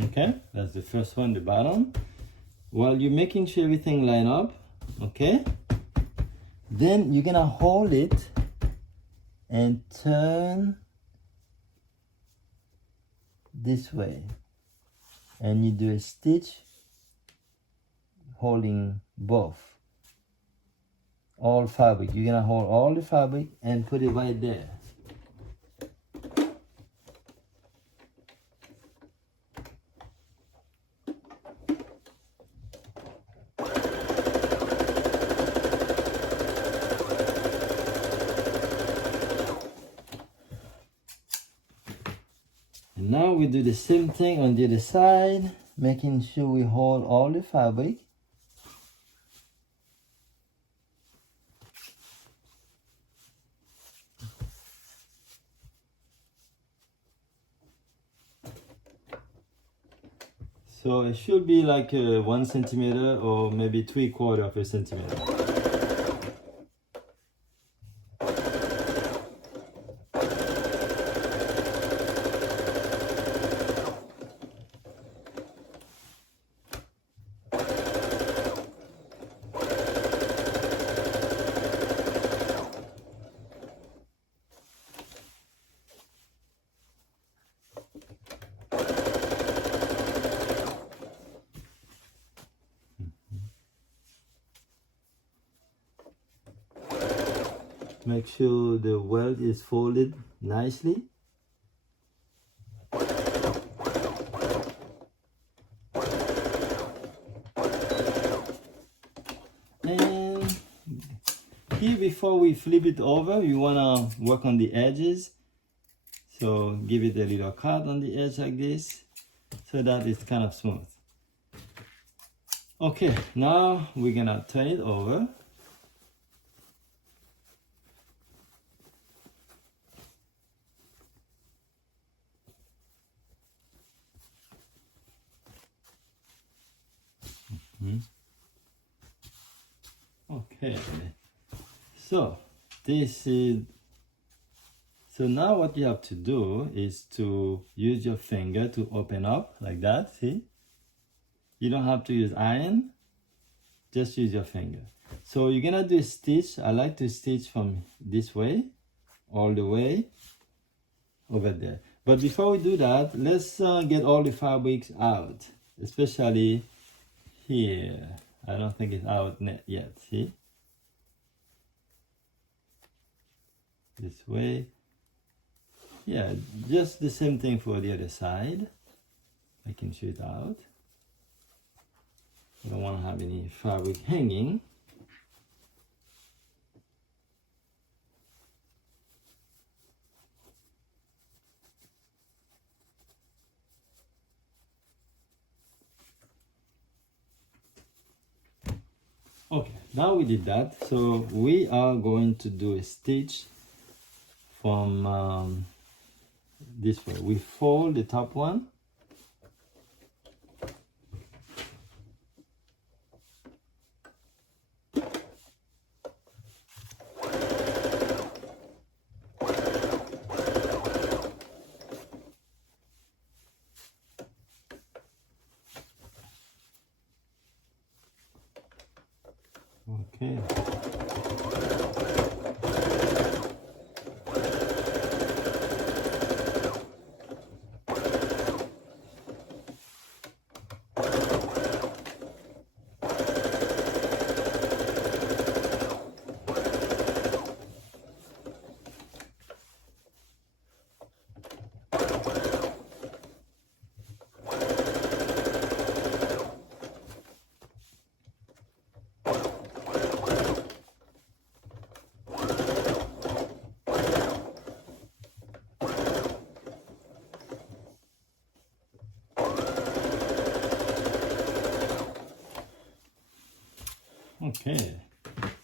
Okay, that's the first one, the bottom. While you're making sure everything line up, okay, then you're gonna hold it and turn this way, and you do a stitch holding both, all fabric. You're gonna hold all the fabric and put it right there. And now we do the same thing on the other side, making sure we hold all the fabric. So it should be like 1 centimeter or maybe 3/4 of a centimeter. Make sure the welt is folded nicely. And here, before we flip it over, you wanna work on the edges. So give it a little cut on the edge like this, so that it's kind of smooth. Okay, now we're gonna turn it over. Okay, so now what you have to do is to use your finger to open up like that. See, you don't have to use iron, just use your finger. So you're gonna do a stitch. I like to stitch from this way all the way over there. But before we do that, let's get all the fabrics out, especially here. I don't think it's out yet, see? This way. Yeah, just the same thing for the other side. I can shoot out. I don't want to have any fabric hanging. Okay, now we did that, so we are going to do a stitch from this way. We fold the top one, okay. Okay,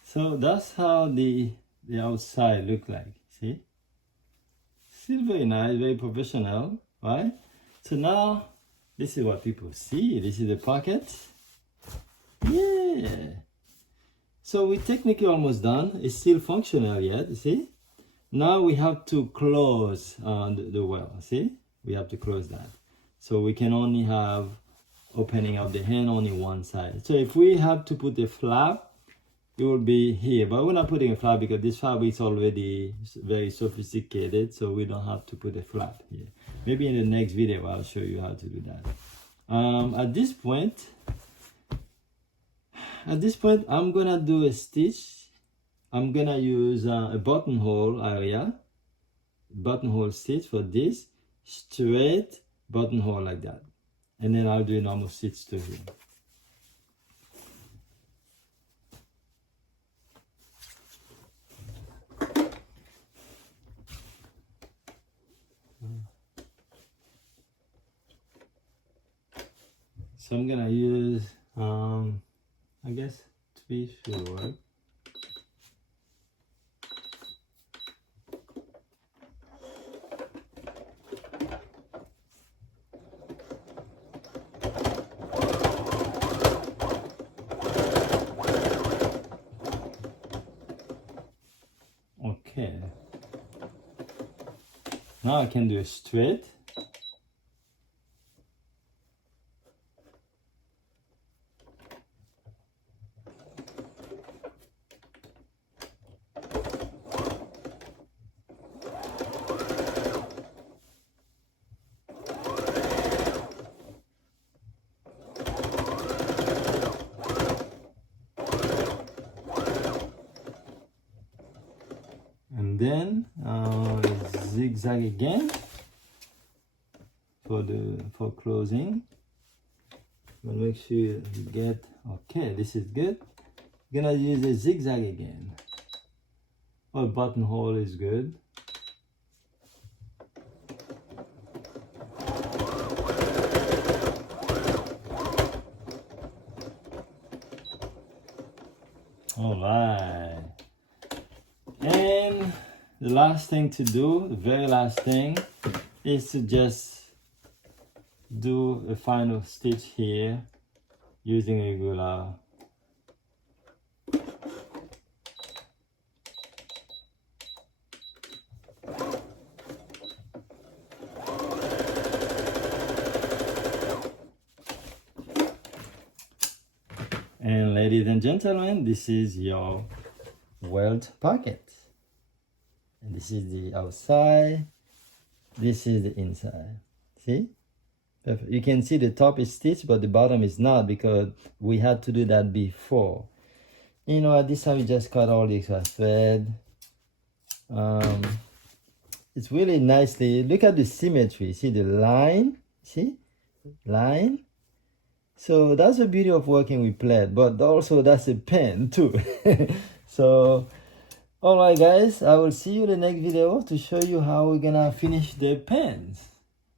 so that's how the outside look like. See, still very nice, very professional, right? So now this is what people see. This is the pocket. Yeah. So we're technically almost done. It's still functional yet. You see. Now we have to close the well. See, we have to close that. So we can only have opening of the hand only one side. So if we have to put a flap, it will be here, but we're not putting a flap because this fabric is already very sophisticated, so we don't have to put a flap here. Maybe in the next video I'll show you how to do that. At this point I'm gonna do a stitch. I'm gonna use a buttonhole area, buttonhole stitch for this, straight buttonhole like that. And then I'll do a normal stitch to here. So I'm gonna use, I guess 3 should work. Okay. Now I can do it straight. And then zigzag again for closing. But make sure you get, okay, this is good. Gonna use a zigzag again. Or buttonhole is good. All right. And the last thing to do, the very last thing, is to just do a final stitch here using a regular and ladies and gentlemen, this is your Welt pocket. And this is the outside, this is the inside. See? Perfect. You can see the top is stitched, but the bottom is not because we had to do that before. You know, at this time we just cut all the extra thread. It's really nicely, look at the symmetry. See the line, see? Line, So that's the beauty of working with Plaid, but also that's a pen too. So, all right, guys, I will see you in the next video to show you how we're gonna finish the pens.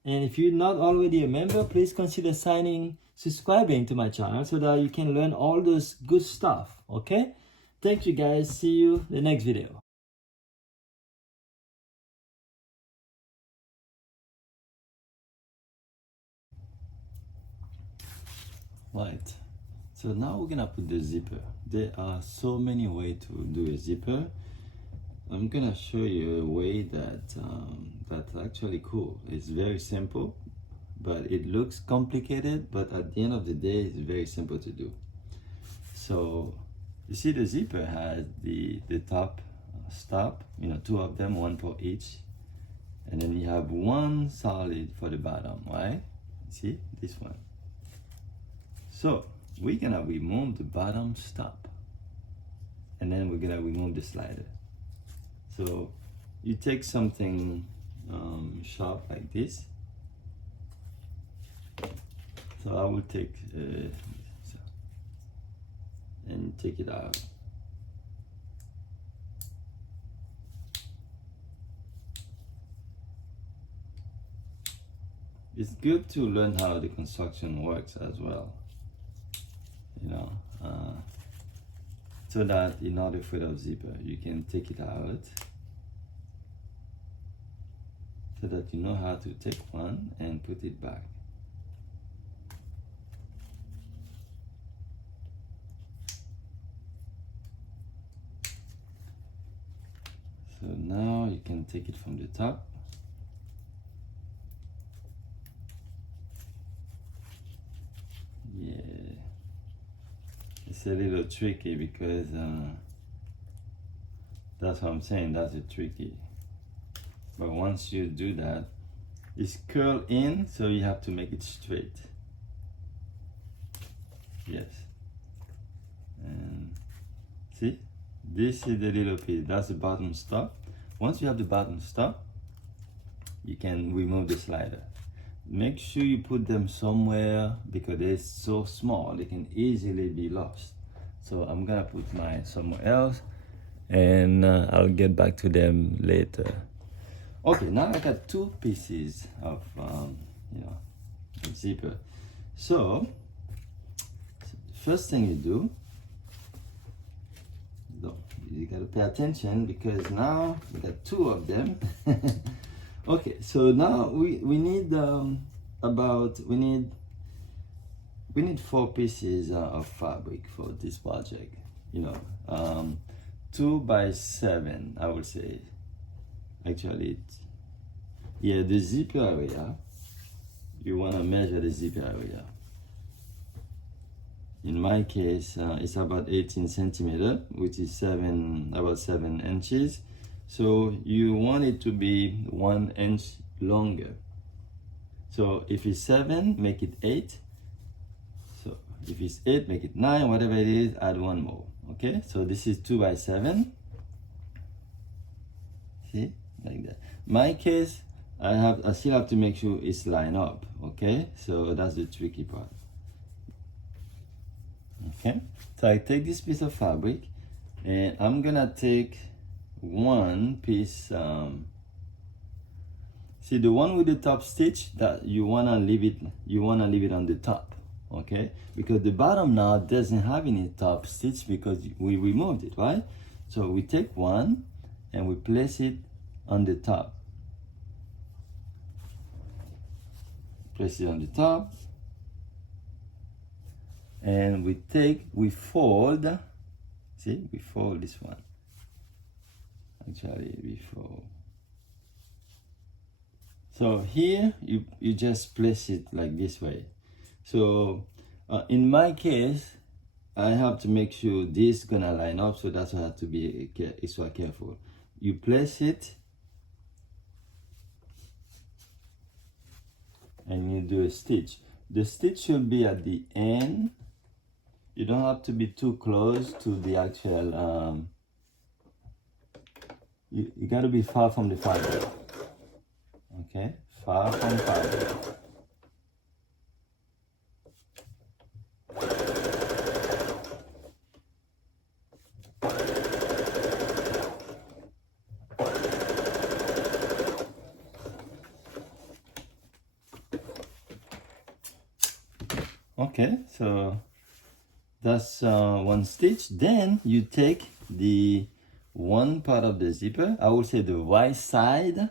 And if you're not already a member, please consider subscribing to my channel so that you can learn all this good stuff. Okay? Thank you, guys. See you in the next video. Right. So now we're gonna put the zipper. There are so many ways to do a zipper. I'm gonna show you a way that's actually cool. It's very simple, but it looks complicated, but at the end of the day, it's very simple to do. So you see the zipper has the top stop, you know, two of them, one for each, and then you have one solid for the bottom, right? See this one. So we're gonna remove the bottom stop, and then we're gonna remove the slider. So you take something sharp like this. So I will take and take it out. It's good to learn how the construction works as well, you know, so that you're not afraid of zipper. You can take it out so that you know how to take one and put it back. So now you can take it from the top. Yeah, it's a little tricky because that's what I'm saying, that's a tricky. But once you do that, it's curled in, so you have to make it straight. Yes. And see, this is the little piece, that's the bottom stop. Once you have the bottom stop, you can remove the slider. Make sure you put them somewhere because they're so small, they can easily be lost. So I'm gonna put mine somewhere else and I'll get back to them later. Okay, now I got two pieces of you know, zipper. So first thing you do, you gotta pay attention because now we got two of them. Okay, so now we need we need 4 pieces of fabric for this project. You know, 2 by 7, I would say. Actually, yeah, the zipper area. You wanna measure the zipper area. In my case, it's about 18 centimeters, which is about 7 inches. So you want it to be 1 inch longer. So if it's 7, make it 8. So if it's 8, make it 9, whatever it is, add 1 more. Okay, so this is 2 by 7. See, like that. My case, I still have to make sure it's lined up. Okay, so that's the tricky part. Okay, so I take this piece of fabric and I'm gonna take one piece. See the one with the top stitch, that you wanna leave it on the top, okay? Because the bottom now doesn't have any top stitch because we removed it, right? So we take one and we place it on the top. Place it on the top. And we fold, see, we fold this one. Actually, we fold. So here, you just place it like this way. So in my case, I have to make sure this is gonna line up, so that's why I have to be extra careful. You place it, and you do a stitch. The stitch should be at the end. You don't have to be too close to the actual, you gotta be far from the fabric. Okay, far from fabric. Okay, so that's one stitch. Then you take the one part of the zipper, I will say the right side.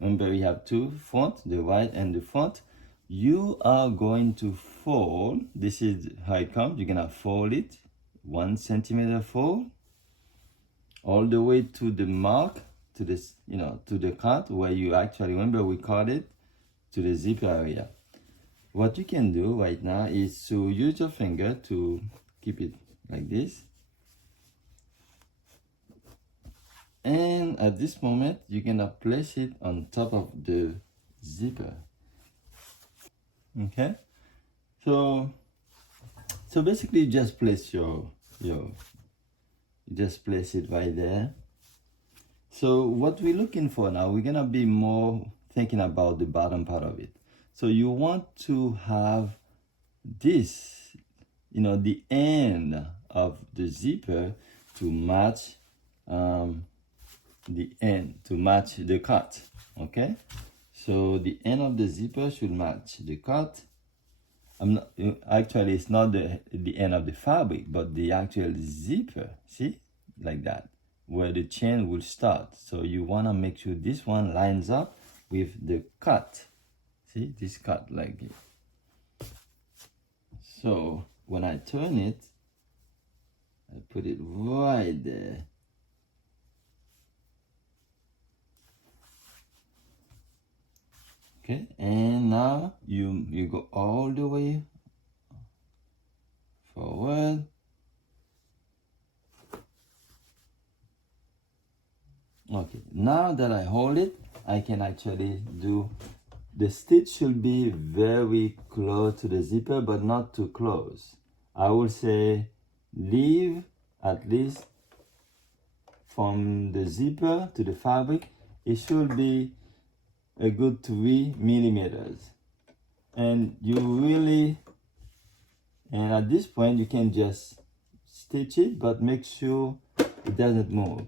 Remember, we have two front, the right and the front. You are going to fold. This is how it comes. You're gonna fold it 1 centimeter fold all the way to the mark, to this, you know, to the cut where you actually, remember we cut it to the zipper area. What you can do right now is to use your finger to keep it like this. And at this moment, you're gonna place it on top of the zipper. Okay? So basically you just place you just place it right there. So what we're looking for now, we're gonna be more thinking about the bottom part of it. So you want to have this, you know, the end of the zipper to match the end, to match the cut. Okay, so the end of the zipper should match the cut. I'm not, actually it's not the end of the fabric, but the actual zipper, see, like that, where the chain will start. So you want to make sure this one lines up with the cut. See, this cut like it. So when I turn it, I put it right there. Okay, and now you go all the way forward. Okay, now that I hold it, I can actually do, the stitch should be very close to the zipper, but not too close. I would say leave at least from the zipper to the fabric, it should be a good 3 millimeters. And you really, and at this point you can just stitch it, but make sure it doesn't move.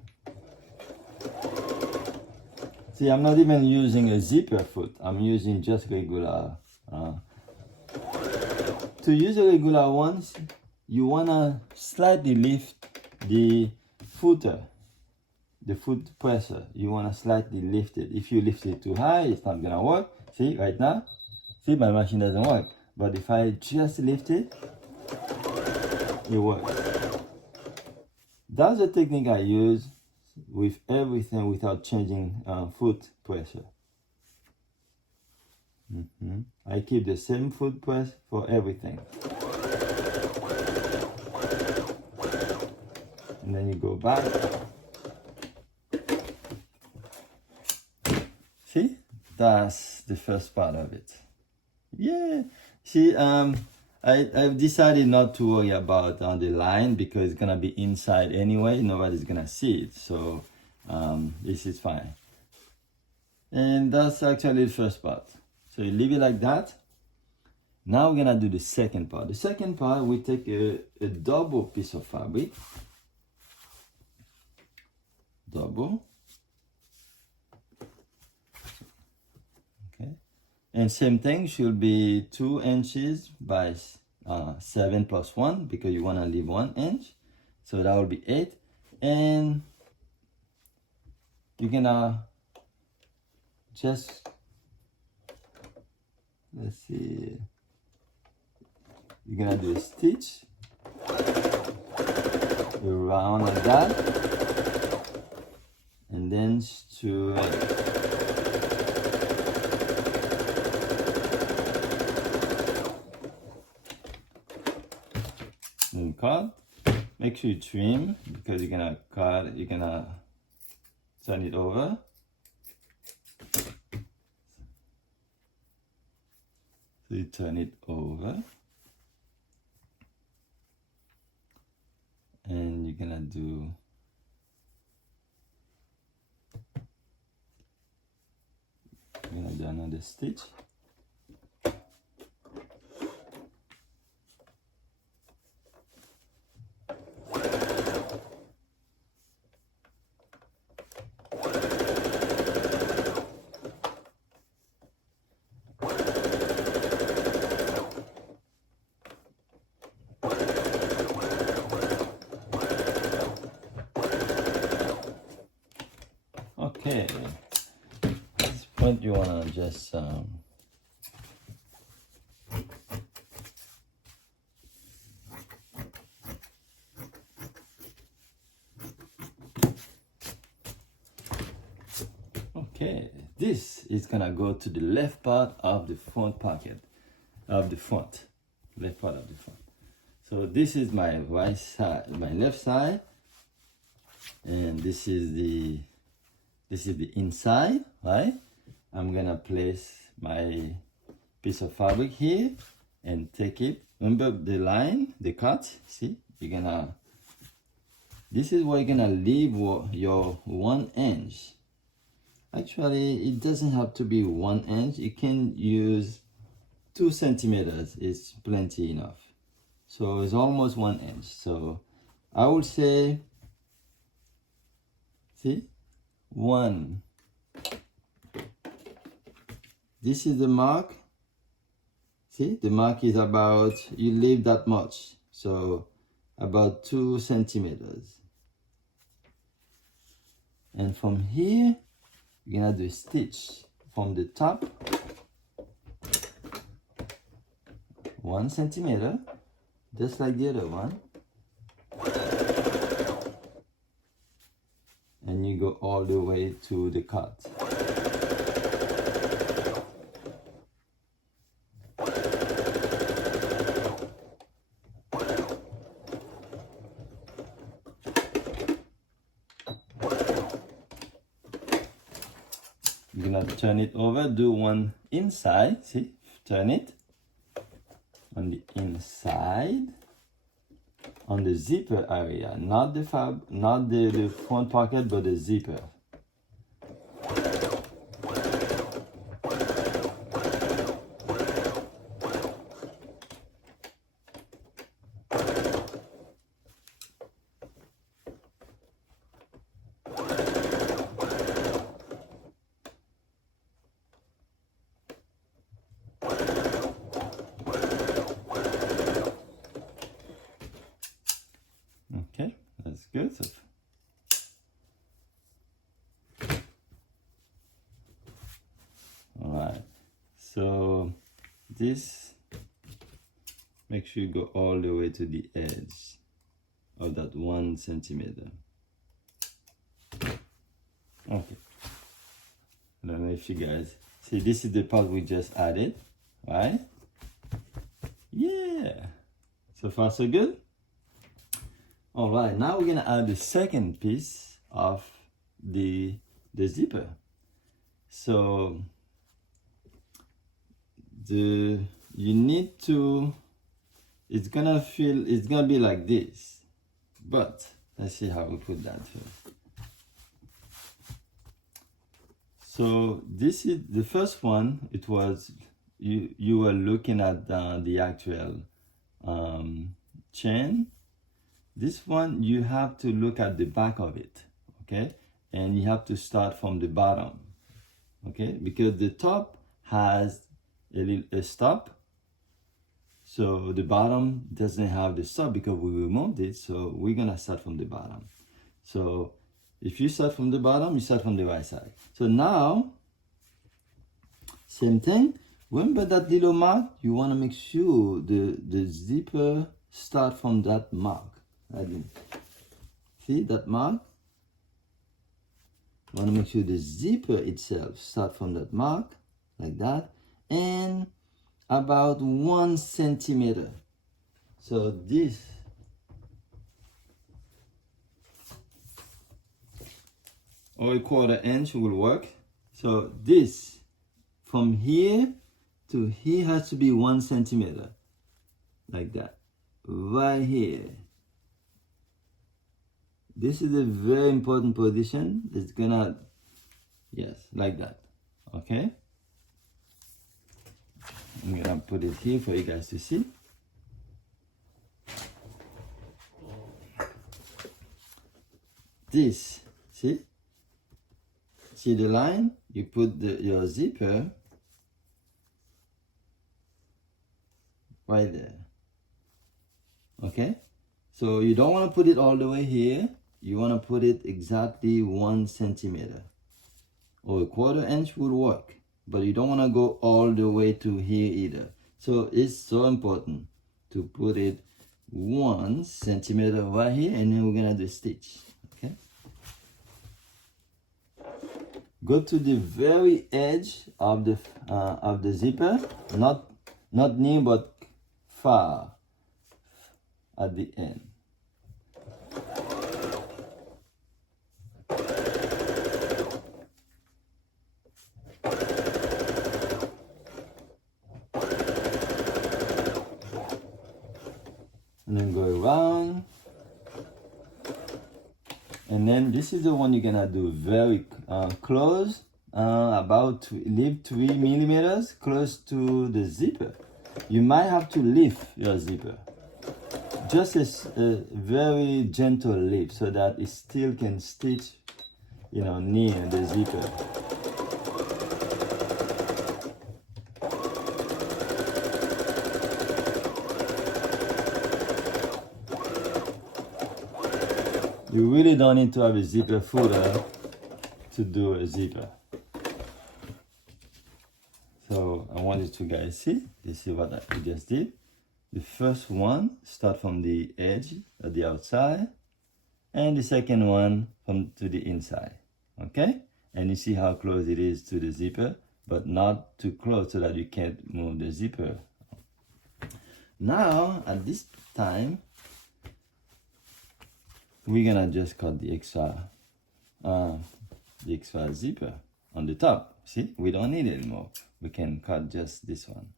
See, I'm not even using a zipper foot, I'm using just regular. To use a regular one, you wanna slightly lift the footer, the foot presser. You wanna slightly lift it. If you lift it too high, it's not gonna work. See, right now, see, my machine doesn't work. But if I just lift it, it works. That's the technique I use with everything without changing foot pressure. I keep the same foot press for everything. And then you go back. See, that's the first part of it. Yeah. See, I've decided not to worry about the line because it's gonna be inside anyway. Nobody's gonna see it, so this is fine. And that's actually the first part. So you leave it like that. Now we're gonna do the second part. The second part, we take a double piece of fabric. Double. Okay. And same thing, should be 2 inches by 7 plus 1 because you want to leave 1 inch. So that will be 8. And you're gonna just, let's see, you're gonna do a stitch around like that, and then straight. And cut. Make sure you trim because you're gonna cut, you're gonna turn it over. So you turn it over. And you're gonna do another stitch. front you want to just okay, this is gonna go to the left part of the front pocket of the front, left part of the front. So this is my right side, my left side, and this is the inside, right? I'm gonna place my piece of fabric here and take it. Remember the line, the cut. See, you're gonna. This is where you're gonna leave your 1 inch. Actually, it doesn't have to be 1 inch. You can use 2 centimeters. It's plenty enough. So it's almost 1 inch. So I would say, see, 1. This is the mark. See, the mark is about, you leave that much. So about 2 centimeters. And from here, you're gonna do a stitch from the top, 1 centimeter, just like the other one. And you go all the way to the cut. You're gonna turn it over, do one inside, see, turn it on the inside, on the zipper area, not the the front pocket, but the zipper. Okay, that's good. All right, so this, make sure you go all the way to the edge of that 1 centimeter. Okay, I don't know if you guys see, this is the part we just added, right? Yeah, so far so good. All right, now we're gonna add the second piece of the zipper. So you need to, it's gonna be like this, but let's see how we put that here. So this is the first one. It was, you were looking at the actual chain. This one, you have to look at the back of it, okay? And you have to start from the bottom, okay? Because the top has a stop, so the bottom doesn't have the stop because we removed it, so we're gonna start from the bottom. So if you start from the bottom, you start from the right side. So now, same thing. Remember that little mark? You wanna make sure the zipper start from that mark. See that mark? You want to make sure the zipper itself start from that mark, like that, and about 1 centimeter. So this, or a 1/4 inch will work. So this, from here to here, has to be 1 centimeter, like that, right here. This is a very important position. It's gonna, yes, like that, okay? I'm gonna put it here for you guys to see. This, see the line? You put your zipper right there, okay? So you don't want to put it all the way here. You want to put it exactly 1 centimeter, or a 1/4 inch would work, but you don't want to go all the way to here either. So it's so important to put it 1 centimeter right here, and then we're gonna do stitch. Okay, go to the very edge of the zipper, not near but far at the end. And then go around, and then this is the one you're gonna do very close, leave 3 millimeters close to the zipper. You might have to lift your zipper, just a very gentle lift, so that it still can stitch, you know, near the zipper. You really don't need to have a zipper footer to do a zipper. So I want you to guys see, this is what I just did. The first one, start from the edge at the outside, and the second one from to the inside, okay? And you see how close it is to the zipper, but not too close so that you can't move the zipper. Now, at this time, we're gonna just cut the extra zipper on the top. See, we don't need it anymore. We can cut just this one.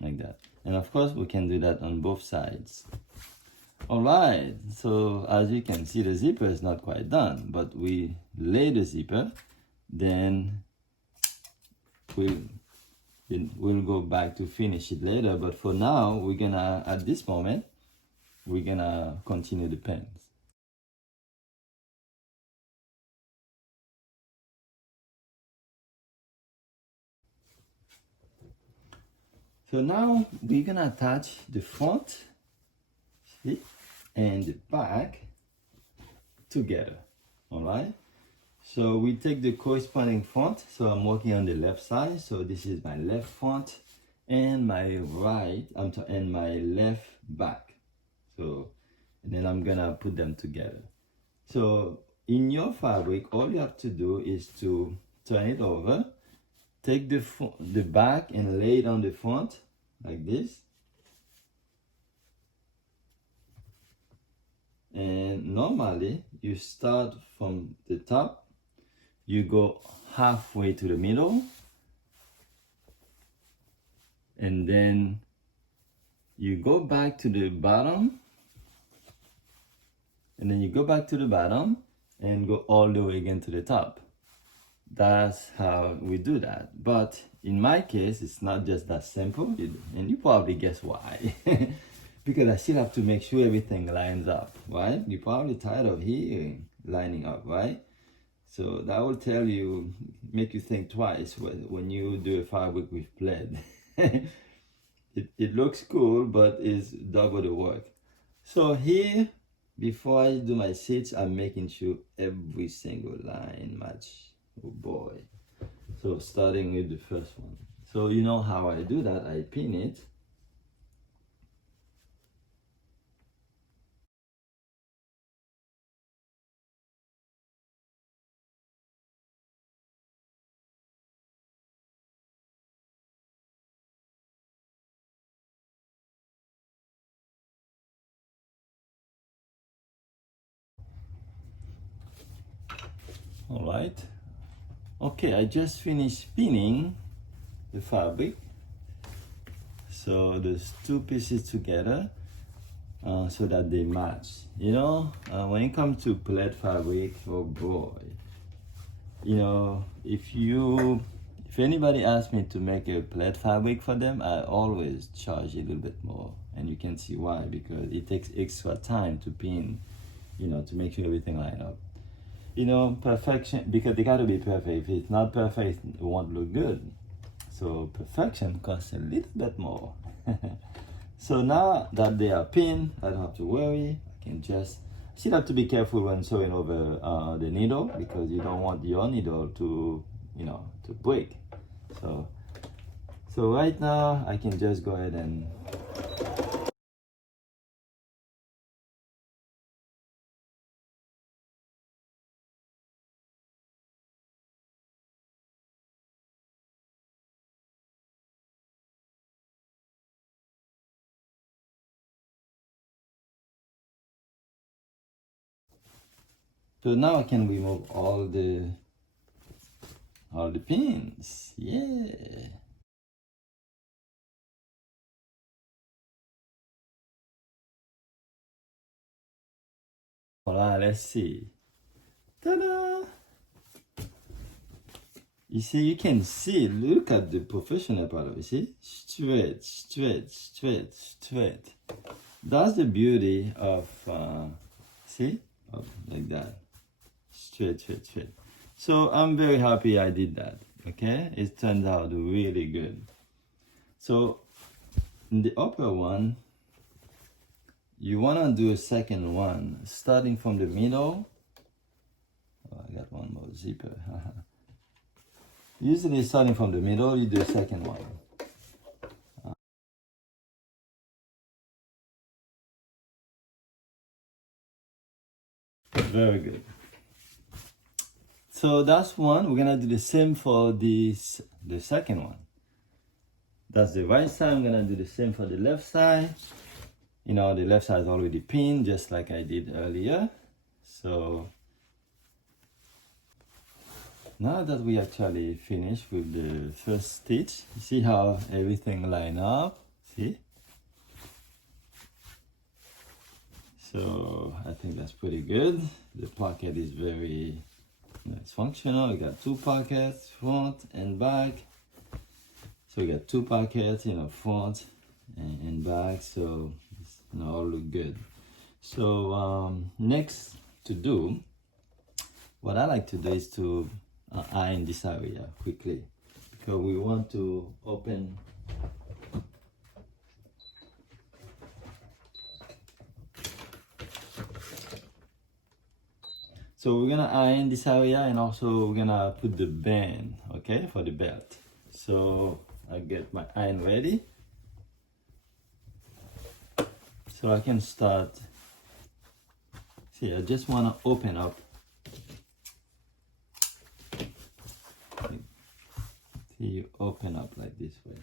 Like that. And of course, we can do that on both sides. Alright, so as you can see, the zipper is not quite done, but we lay the zipper, then we'll go back to finish it later. But for now, we're gonna, at this moment, we're gonna continue the pants. So now we're gonna attach the front, see, and the back together. All right. So we take the corresponding front. So I'm working on the left side. So this is my left front and my right. And my left back. So and then I'm gonna put them together. So in your fabric, all you have to do is to turn it over. Take the back and lay it on the front like this. And normally you start from the top, you go halfway to the middle, and then you go back to the bottom, and then you go back to the bottom and go all the way again to the top. That's how we do that. But in my case, it's not just that simple, and you probably guess why. Because I still have to make sure everything lines up, right? You're probably tired of hearing lining up, right? So that will tell you, make you think twice when you do a fabric with plaid. It looks cool, but it's double the work. So here, before I do my stitch, I'm making sure every single line match. Oh boy. So starting with the first one. So you know how I do that, I pin it. All right. Okay, I just finished pinning the fabric. So there's two pieces together so that they match. You know, when it comes to plaid fabric, oh boy. You know, if anybody asks me to make a plaid fabric for them, I always charge a little bit more. And you can see why, because it takes extra time to pin, you know, to make sure everything line up. You know, perfection, because they gotta be perfect. If it's not perfect, it won't look good. So perfection costs a little bit more. So now that they are pinned, I don't have to worry. I can just Still have to be careful when sewing over the needle, because you don't want your needle to, you know, to break. So right now I can just go ahead and so now I can remove all the pins. Yeah. Alright, let's see. Ta-da! You see, you can see, look at the professional part of it, see? Straight, straight, straight, straight. That's the beauty of, see? Oh, like that. Straight, straight, straight. So I'm very happy I did that, okay? It turned out really good. So in the upper one, you wanna do a second one, starting from the middle. Oh, I got one more zipper. Usually starting from the middle, you do a second one. Very good. So that's one. We're gonna do the same for the second one. That's the right side. I'm gonna do the same for the left side. You know, the left side is already pinned, just like I did earlier. So now that we actually finished with the first stitch, you see how everything line up? See? So I think that's pretty good. The pocket is very it's functional. We got two pockets, front and back. So we got two pockets, you know, front and back. So it's, you know, all look good. So next to do, what I like to do is to iron this area quickly, because we want to open so we're gonna iron this area, and also we're gonna put the band, okay, for the belt. So I get my iron ready, so I can start. See, I just wanna open up. See, you open up like this way.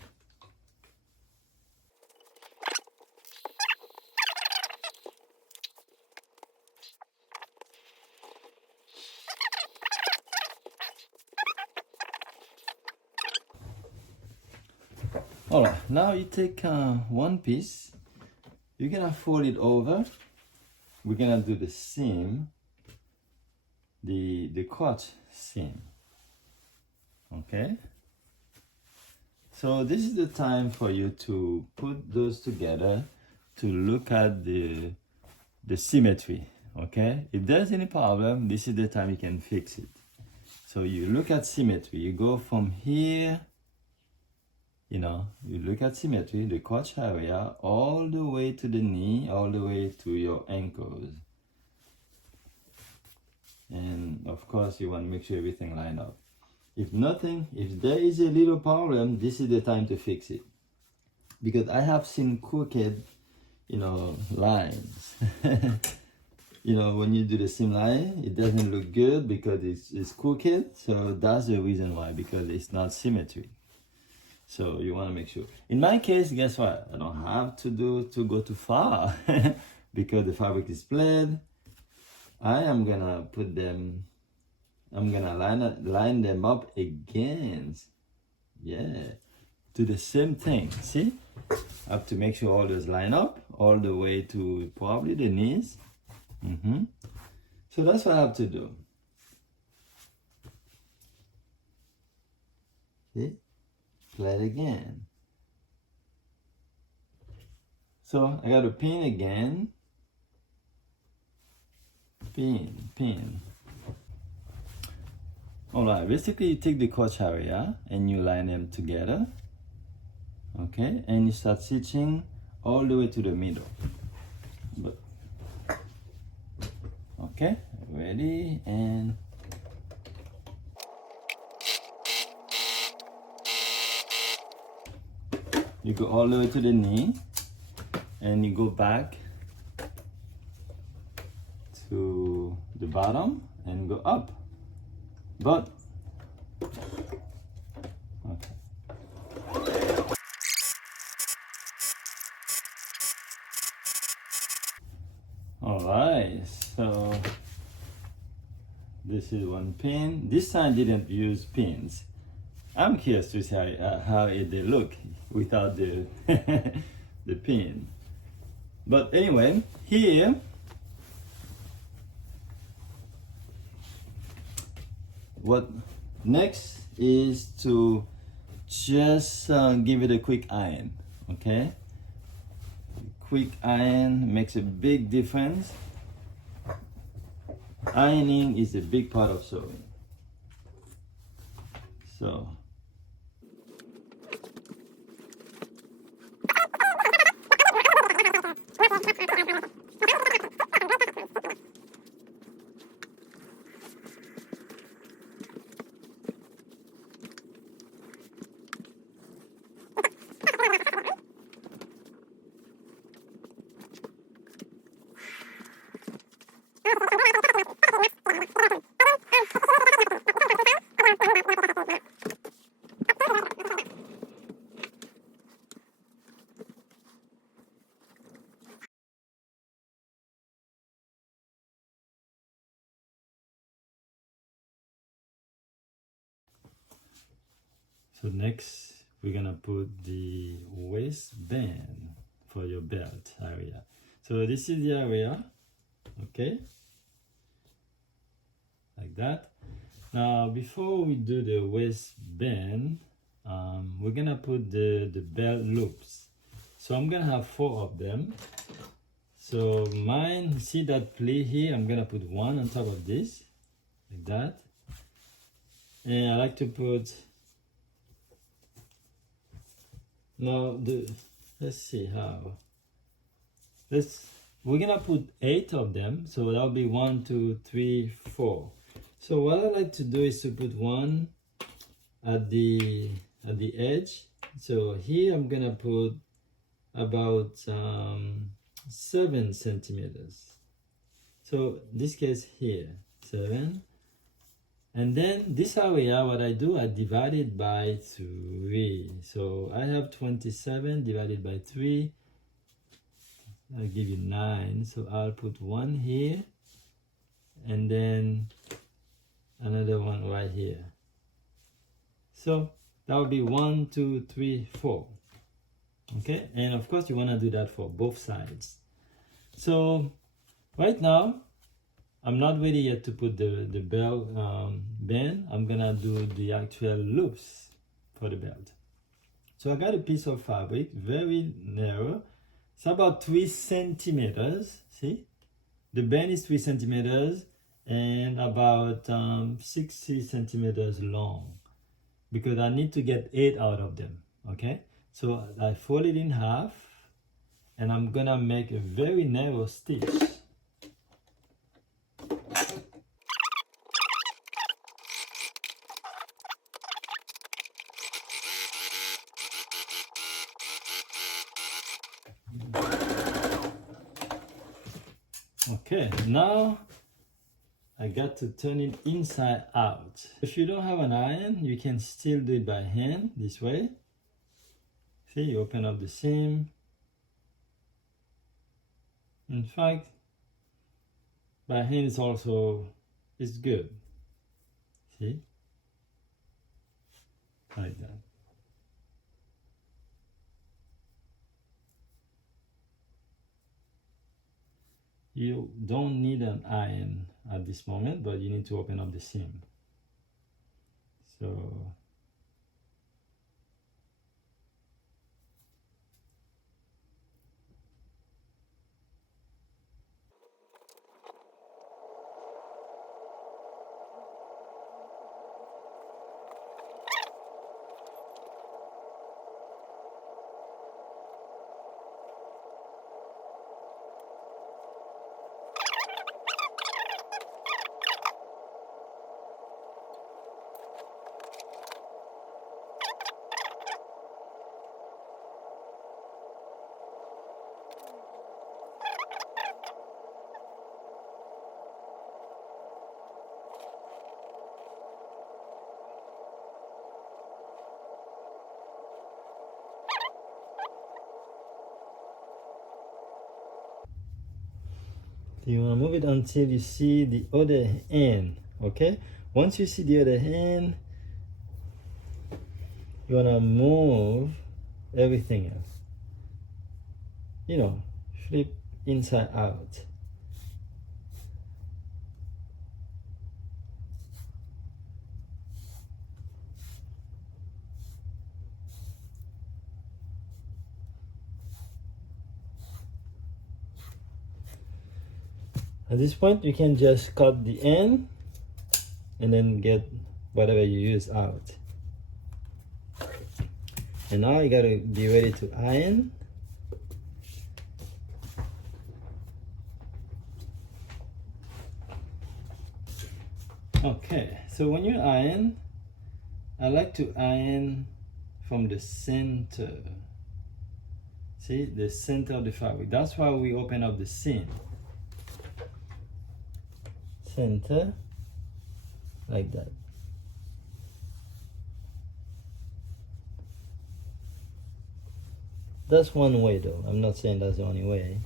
All right, now you take one piece, you're gonna fold it over. We're gonna do the seam, the crotch seam, okay? So this is the time for you to put those together, to look at the symmetry, okay? If there's any problem, this is the time you can fix it. So you look at symmetry, you go from here, you know, you look at symmetry, the crotch area, all the way to the knee, all the way to your ankles. And of course, you want to make sure everything line up. If there is a little problem, this is the time to fix it. Because I have seen crooked, you know, lines. You know, when you do the seam line, it doesn't look good because it's crooked. So that's the reason why, because it's not symmetry. So you want to make sure. In my case, guess what? I don't have to go too far because the fabric is plaid. I am gonna put them. I'm gonna line them up against. Yeah, do the same thing. See, I have to make sure all those line up all the way to probably the knees. So that's what I have to do. See. Plaid again. So I got to pin again. Pin. Alright, basically you take the crotch area and you line them together. Okay, and you start stitching all the way to the middle. But Okay, ready, and you go all the way to the knee, and you go back to the bottom and go up. But okay. All right, so this is one pin. This time I didn't use pins. I'm curious to see how they look without the the pin. But anyway, here what next is to just give it a quick iron. Okay, quick iron makes a big difference. Ironing is a big part of sewing. So next we're gonna put the waistband for your belt area. So this is the area, okay, like that. Now before we do the waistband, we're gonna put the belt loops. So I'm gonna have 4 of them. So mine, see that plate here, I'm gonna put one on top of this, like that. And I like to put, now let's see how. We're gonna put 8 of them, so that'll be 1, 2, 3, 4. So what I like to do is to put one at the edge. So here I'm gonna put about 7 centimeters. So this case here, 7. And then this area, what I do, I divide it by 3. So I have 27 divided by 3. I'll give you 9. So I'll put one here and then another one right here. So that will be 1, 2, 3, 4. Okay, and of course you want to do that for both sides. So right now I'm not ready yet to put the belt band. I'm gonna do the actual loops for the belt. So I got a piece of fabric, very narrow. It's about 3 centimeters. See, the band is 3 centimeters and about 60 centimeters long, because I need to get 8 out of them. Okay, so I fold it in half and I'm gonna make a very narrow stitch. Okay, now I got to turn it inside out. If you don't have an iron, you can still do it by hand this way. See, you open up the seam. In fact, by hand is also good. See, like that. You don't need an iron at this moment, but you need to open up the seam. So You want to move it until you see the other end, okay? Once you see the other end, you want to move everything else. You know, flip inside out. At this point, you can just cut the end and then get whatever you use out. And now you gotta be ready to iron. Okay, so when you iron, I like to iron from the center. See, the center of the fabric. That's why we open up the seam. Center, like that. That's one way though. I'm not saying that's the only way.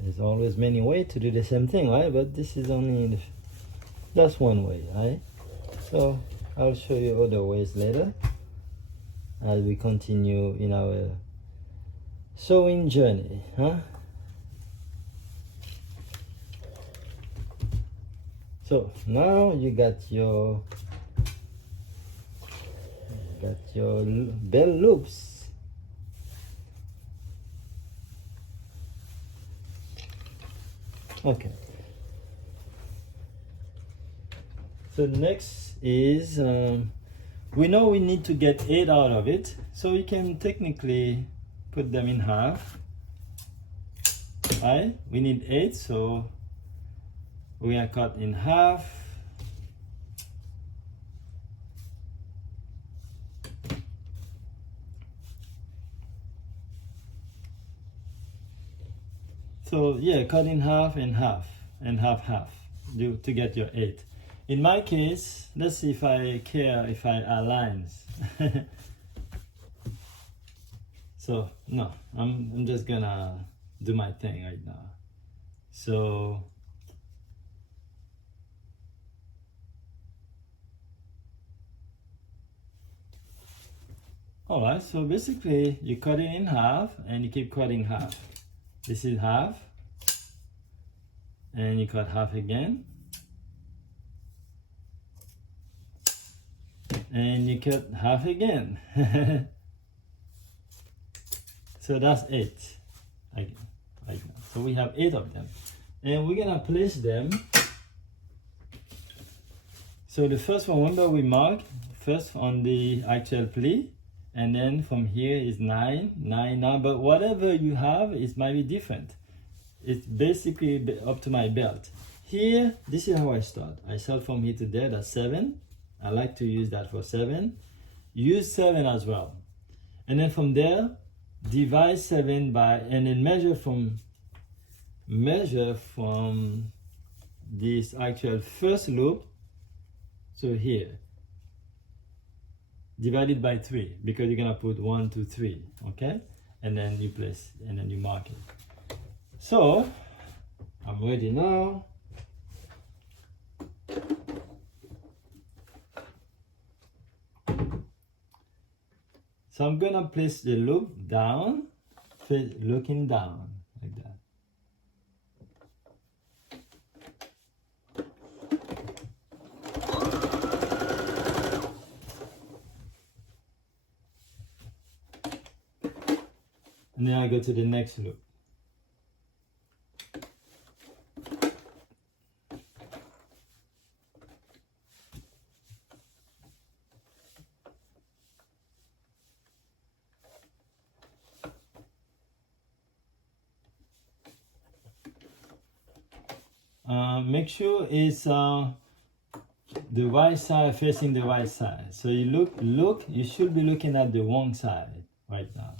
There's always many ways to do the same thing, right? But this is only, that's one way, right? So I'll show you other ways later as we continue in our sewing journey, huh? So now you got your belt loops. Okay. So next is, we know we need to get 8 out of it, so we can technically put them in half. Right? We need 8, so we're gonna cut in half. So yeah, cut in half and half and half to get your 8. In my case, let's see if I care if I align. So no, I'm just gonna do my thing right now. So alright, so basically you cut it in half and you keep cutting half. This is half, and you cut half again, and you cut half again. So that's 8 right now. So we have 8 of them, and we're gonna place them. So the first one, remember we marked first on the actual plie, and then from here is 9, but whatever you have, it might be different. It's basically up to my belt. Here, this is how I start. I start from here to there, that's 7. I like to use that for 7. Use 7 as well. And then from there, divide 7 by, and then measure from this actual first loop, so here. Divided by 3, because you're gonna put 1, 2, 3, okay? And then you place, and then you mark it. So I'm ready now. So I'm gonna place the loop down, looking down like that. And then I go to the next loop. Make sure it's the right side facing the right side. So you look, you should be looking at the wrong side right now.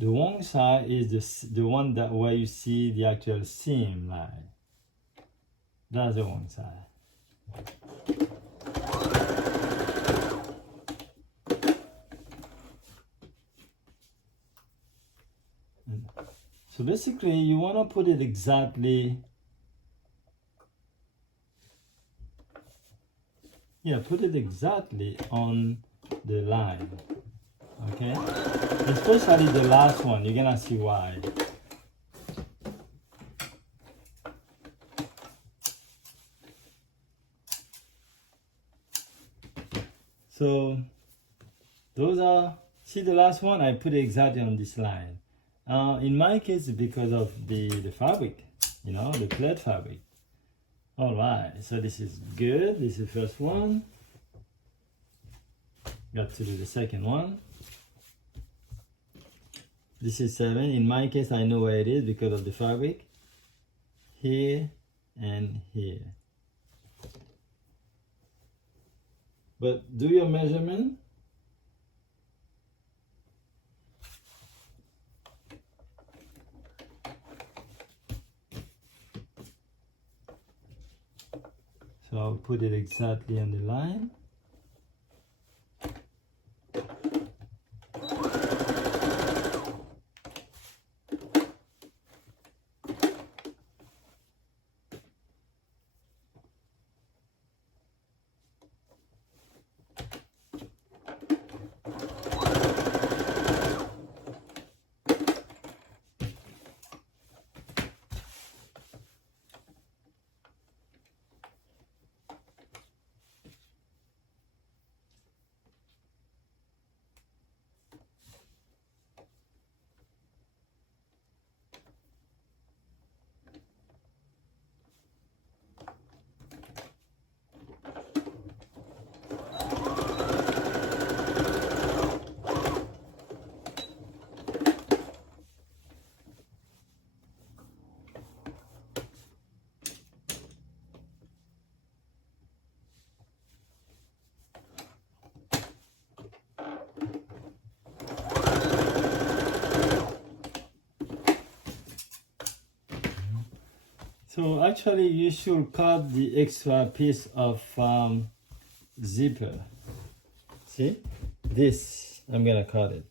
The wrong side is the one that where you see the actual seam line. That's the wrong side. So basically you want to put it exactly, put it exactly on the line, okay? Especially the last one, you're gonna see why. So those are, see the last one, I put it exactly on this line. In my case, because of the fabric, you know, the plaid fabric. All right, so this is good. This is the first one. Got to do the second one. This is 7. In my case, I know where it is because of the fabric. Here and here. But do your measurement. So I'll put it exactly on the line. So actually you should cut the extra piece of zipper. See? This, I'm gonna cut it.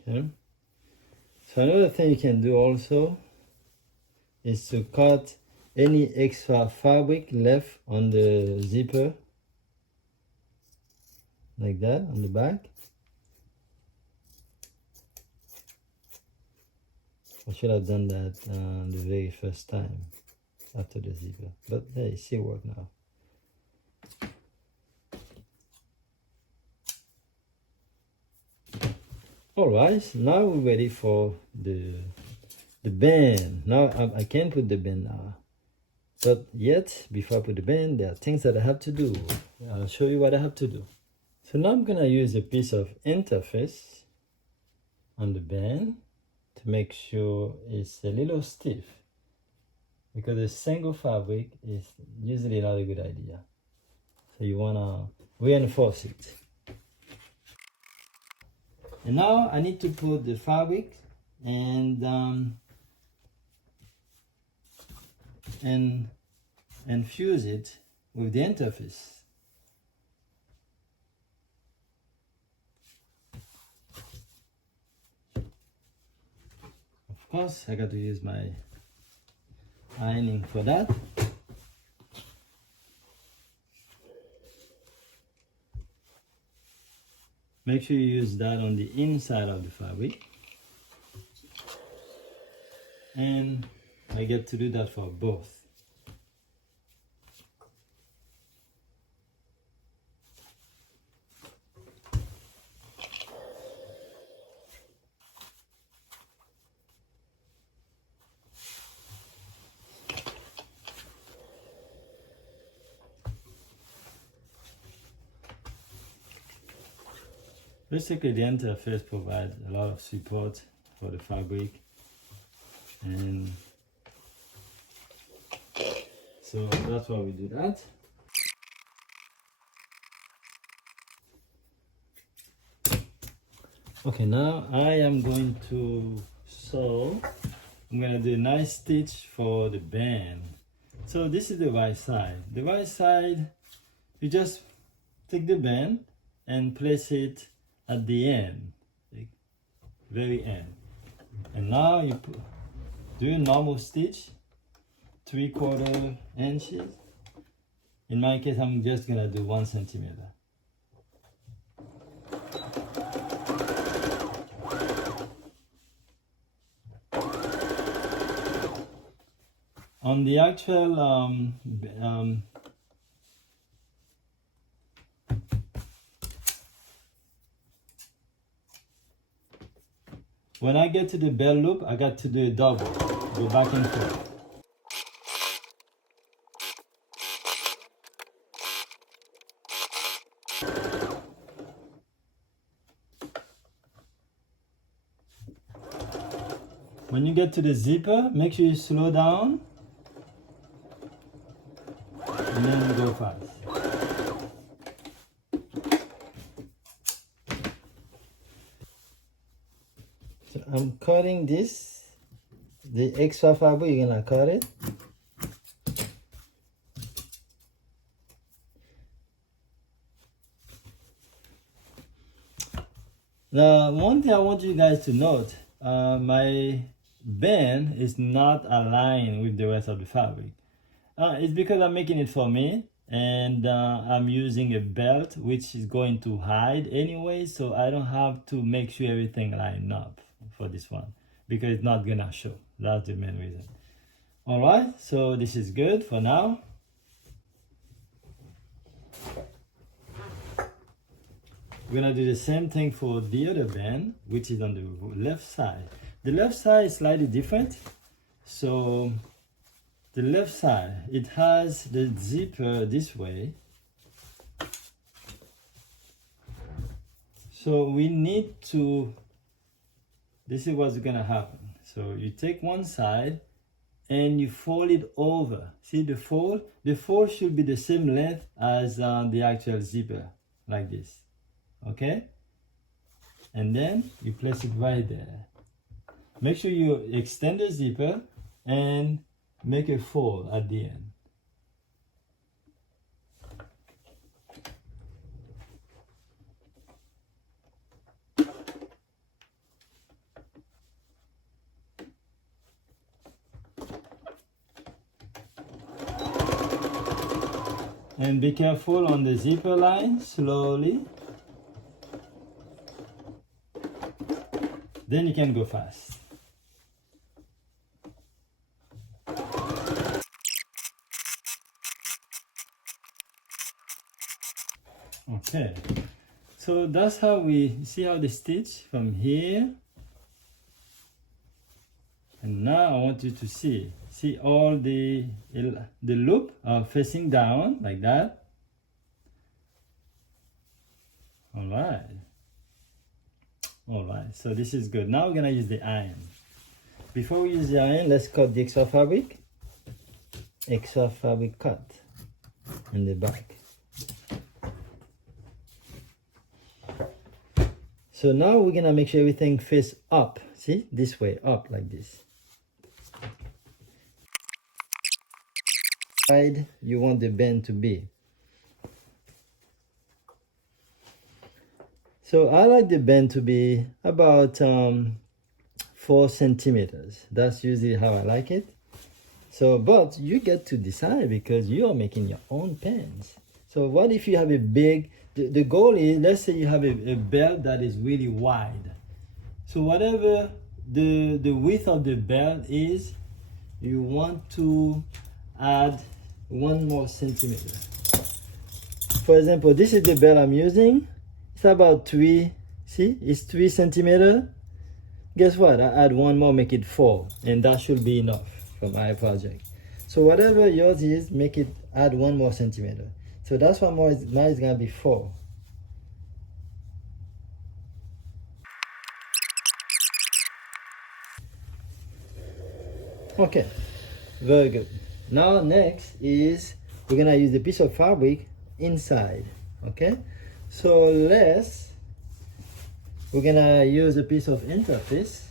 Okay. So another thing you can do also is to cut any extra fabric left on the zipper, like that, on the back. I should have done that the very first time after the zipper, but hey, it still works now. All right, now we're ready for the band. Now I can put the band now, but yet before I put the band, there are things that I have to do. I'll show you what I have to do. So now I'm gonna use a piece of interface on the band to make sure it's a little stiff, because a single fabric is usually not a good idea. So you wanna reinforce it. And now I need to put the fabric and fuse it with the interface. Of course, I got to use my ironing for that. Make sure you use that on the inside of the fabric. And I get to do that for both. Basically, the interface provides a lot of support for the fabric, and so that's why we do that. Okay, now I am going to sew. I'm gonna do a nice stitch for the band. So this is the right side. The right side, you just take the band and place it at the end, the very end. And now you do a normal stitch, 3/4 inches. In my case, I'm just gonna do 1 centimeter. On the actual when I get to the bell loop, I got to do a double, go back and forth. When you get to the zipper, make sure you slow down and then you go fast. So I'm cutting this, the extra fabric, you're gonna cut it. Now, one thing I want you guys to note, my band is not aligned with the rest of the fabric. It's because I'm making it for me, and I'm using a belt which is going to hide anyway, so I don't have to make sure everything line up for this one because it's not gonna show. That's the main reason. All right, so this is good for now. We're gonna do the same thing for the other band, which is on the left side. The left side is slightly different. So the left side, it has the zipper this way. So we need to, this is what's gonna happen. So you take one side and you fold it over. See the fold? The fold should be the same length as the actual zipper, like this. Okay? And then you place it right there. Make sure you extend the zipper and make a fold at the end. And be careful on the zipper line, slowly. Then you can go fast. Okay, so that's how we see how the stitch from here. And now I want you to see all the loop are facing down like that. All right, so this is good. Now we're gonna use the iron. Before we use the iron, let's cut the extra fabric cut in the back. So now we're gonna make sure everything face up. See, this way, up like this. Side you want the band to be. So I like the band to be about 4 centimeters. That's usually how I like it. So, but you get to decide because you are making your own pants. So what if you have a big, the goal is, let's say you have a belt that is really wide. So whatever the width of the belt is, you want to add 1 more centimeter. For example, this is the belt I'm using. It's about 3, see, it's 3 centimeters. Guess what? I add 1 more, make it 4, and that should be enough for my project. So whatever yours is, make it, add 1 more centimeter. So that's why mine is gonna be 4. Okay, very good. Now next is we're gonna use the piece of fabric inside. Okay, so we're we're gonna use a piece of interface.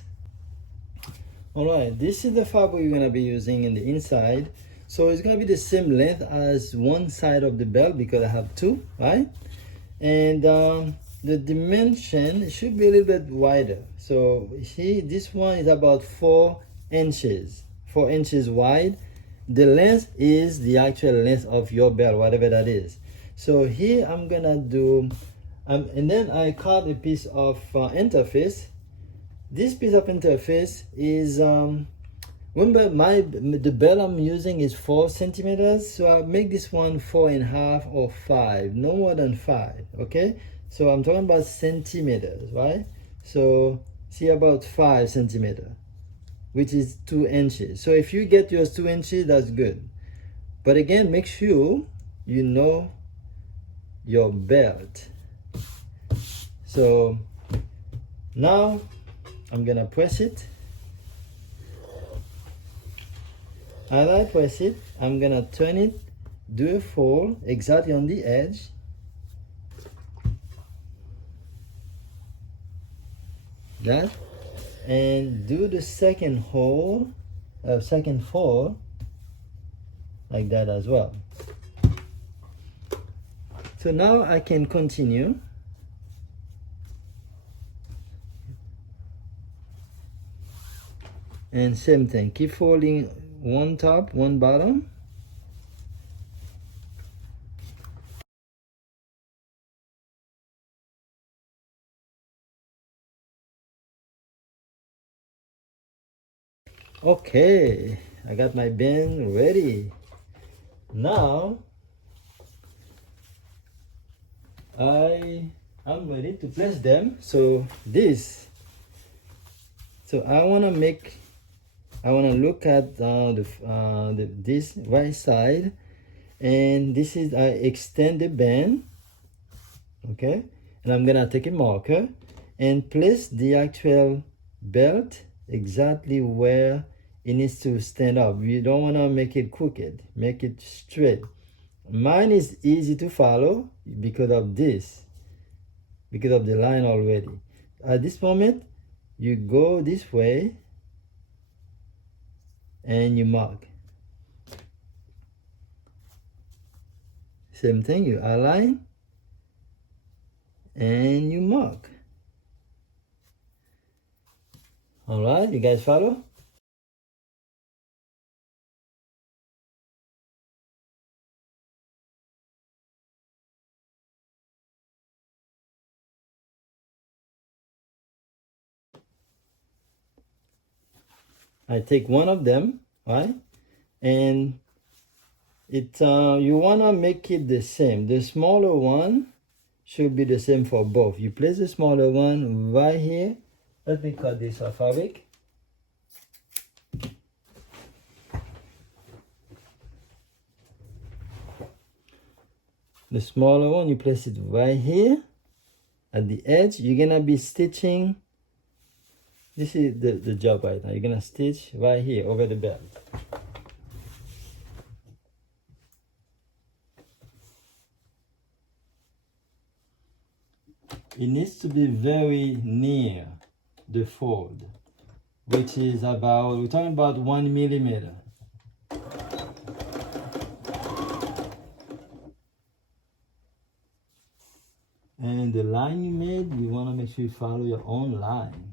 All right, this is the fabric we're gonna be using in the inside. So it's gonna be the same length as one side of the belt because I have two, right? And the dimension should be a little bit wider. So see, this one is about 4 inches, 4 inches wide. The length is the actual length of your belt, whatever that is. So here I'm gonna do, and then I cut a piece of interface. This piece of interface is, remember the belt I'm using is 4 centimeters, so I'll make this one 4.5 or 5, no more than 5, okay? So I'm talking about centimeters, right? So see, about 5 centimeters, which is 2 inches. So if you get yours 2 inches, that's good. But again, make sure you know your belt. So now I'm gonna press it. As I press it, I'm gonna turn it, do a fold exactly on the edge. That, and do the second fold like that as well. So now I can continue. And same thing, keep folding one top, one bottom. Okay, I got my band ready. Now I'm ready to place them. So I want to look at this right side, and this is, I extend the band, okay, and I'm gonna take a marker and place the actual belt exactly where it needs to stand up. You don't want to make it crooked, make it straight. Mine is easy to follow because of this, because of the line already. At this moment, you go this way and you mark. Same thing, you align and you mark. All right, you guys follow? I take one of them, right? And you wanna make it the same. The smaller one should be the same for both. You place the smaller one right here. Let me cut this off fabric. The smaller one, you place it right here at the edge. You're gonna be stitching. This is the job right now. You're gonna stitch right here over the belt. It needs to be very near the fold, which is about, we're talking about 1 millimeter. And the line you made, you want to make sure you follow your own line.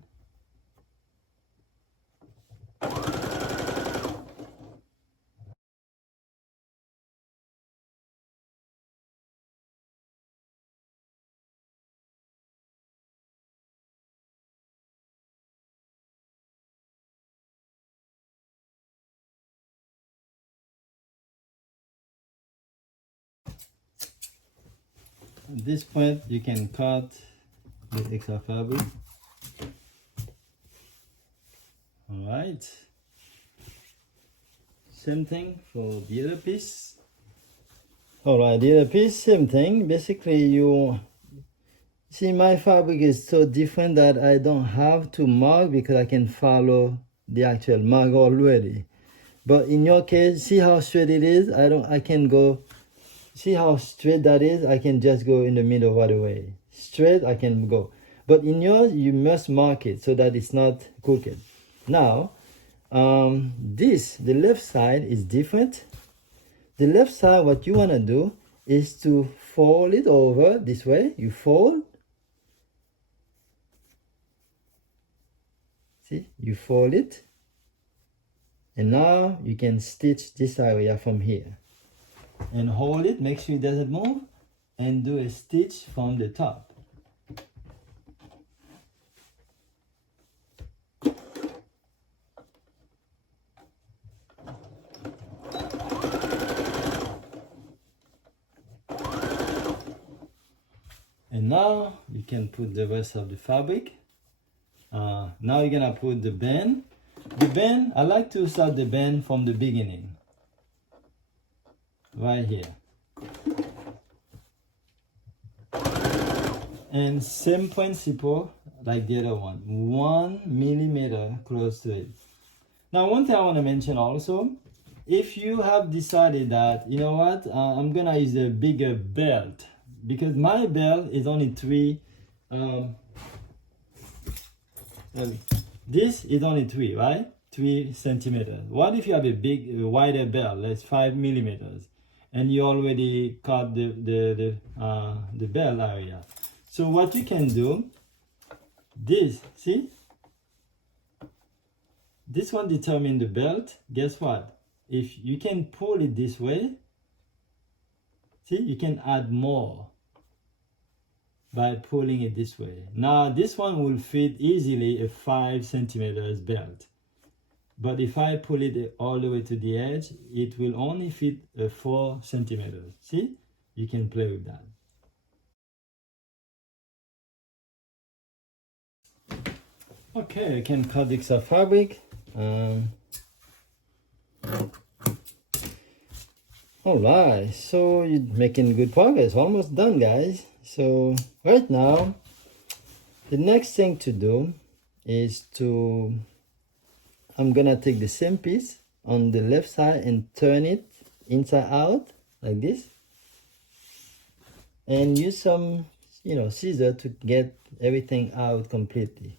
At this point, you can cut the extra fabric. All right. Same thing for the other piece. All right, the other piece, same thing. Basically, you see my fabric is so different that I don't have to mark because I can follow the actual mark already. But in your case, see how straight it is? I can go. See how straight that is? I can just go in the middle right away. Straight, I can go. but in yours you must mark it so that it's not crooked. Now the left side is different. The left side, what you want to do is to fold it over this way. You fold, see, you fold it, and now you can stitch this area from here and hold it, make sure it doesn't move, and do a stitch from the top. And now you can put the rest of the fabric. Now you're gonna put the band. The band, I like to start the band from the beginning. Right here. And same principle like the other one. 1 millimeter close to it. Now one thing I want to mention also, if you have decided that, you know what, I'm gonna use a bigger belt, because my belt is only 3, this is only 3, right? 3 centimeters. What if you have a big, wider belt, that's 5 millimeters, and you already cut the belt area? So what you can do, this, see? This one determines the belt. Guess what? If you can pull it this way, see, you can add more by pulling it this way. Now this one will fit easily a 5 centimeters belt. But if I pull it all the way to the edge, it will only fit a 4 centimeters. See? You can play with that. Okay, I can cut the extra fabric. Alright, so you're making good progress. Almost done, guys. So right now, the next thing to do is I'm gonna take the same piece on the left side and turn it inside out like this, and use some, scissors to get everything out completely.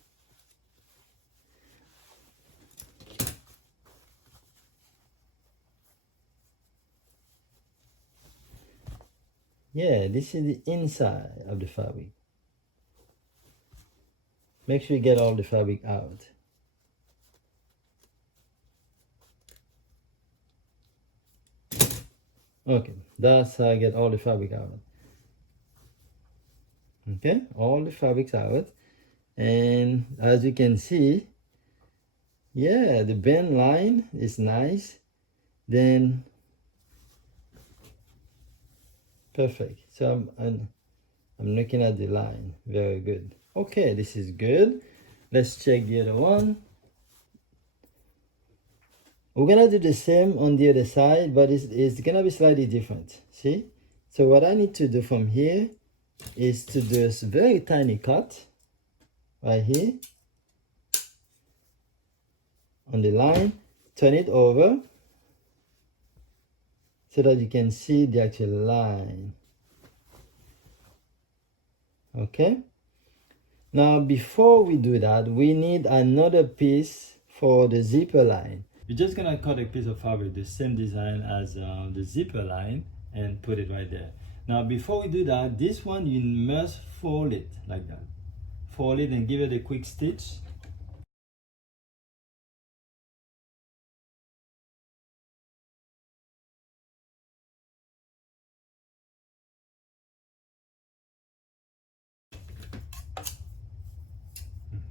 Yeah, this is the inside of the fabric. Make sure you get all the fabric out. Okay, that's how I get all the fabric out. Okay, all the fabric's out. And as you can see, yeah, the bend line is nice. Then perfect. So I'm looking at the line. Very good. Okay, this is good. Let's check the other one. We're gonna do the same on the other side, but it's gonna be slightly different. See? So what I need to do from here is to do a very tiny cut right here on the line, turn it over so that you can see the actual line. Okay, now before we do that, we need another piece for the zipper line. We're just gonna cut a piece of fabric, the same design as the zipper line, and put it right there. Now before we do that, this one you must fold it like that. Fold it and give it a quick stitch.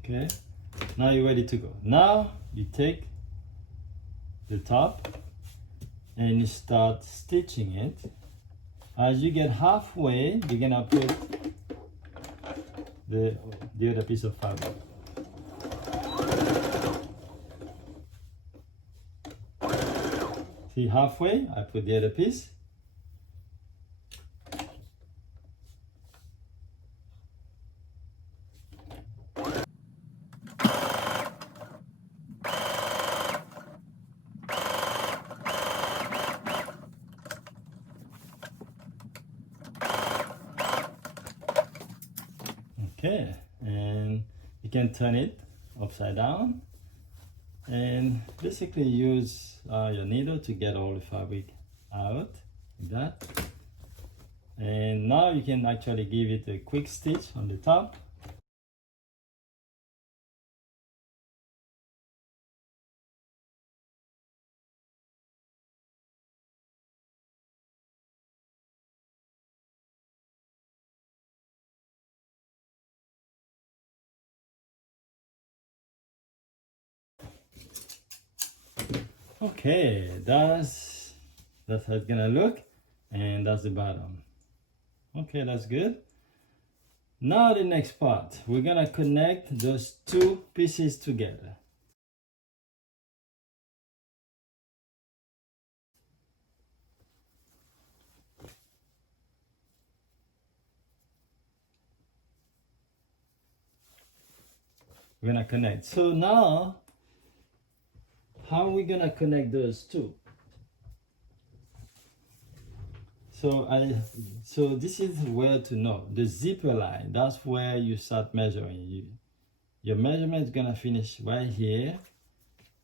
Okay, now you're ready to go. Now you take the top and you start stitching it. As you get halfway, you're gonna put the other piece of fabric. See, halfway, I put the other piece. Okay, and you can turn it upside down and basically use your needle to get all the fabric out like that. And now you can actually give it a quick stitch on the top. Okay, that's how it's gonna look, and that's the bottom. Okay, that's good. Now the next part, we're gonna connect those two pieces together. We're gonna connect. So now, how are we gonna connect those two? So this is where to know the zipper line. That's where you start measuring. Your measurement is gonna finish right here,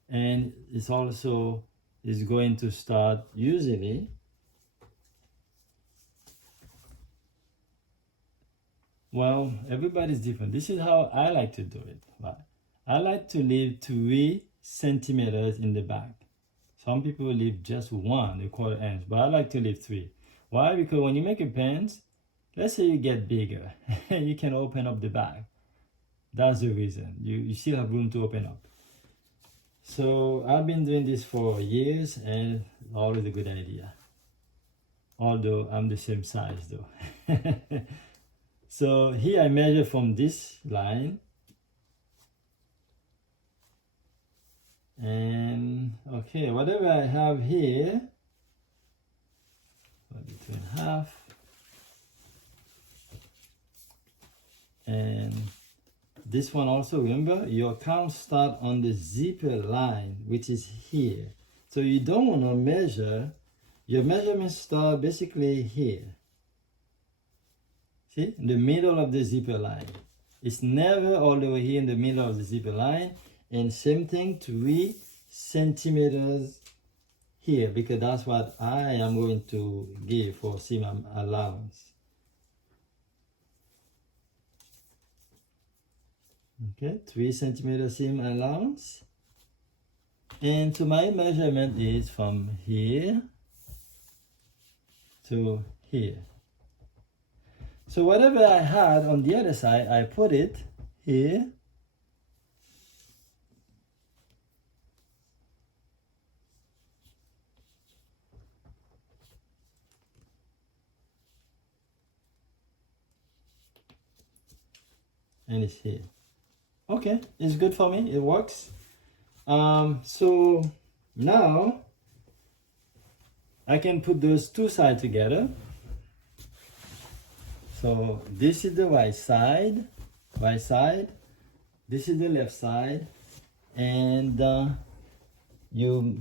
and it's also is going to start usually. Well, everybody's different. This is how I like to do it. Right? I like to leave 3 centimeters in the back. Some people leave just 1, a quarter inch, but I like to leave 3. Why? Because when you make a pants, let's say you get bigger, you can open up the back. That's the reason. You still have room to open up. So I've been doing this for years, and always a good idea. Although I'm the same size though. So here I measure from this line. And okay, whatever I have here, 42.5, and this one also, remember, your count start on the zipper line, which is here. So you don't want to measure, your measurements start basically here. See, in the middle of the zipper line. It's never all the way here in the middle of the zipper line. And same thing, 3 centimeters here, because that's what I am going to give for seam allowance. Okay, 3 centimeter seam allowance. And so my measurement is from here to here. So whatever I had on the other side, I put it here. And it's here. Okay, it's good for me, it works. So now I can put those two sides together. So this is the right side, this is the left side, and you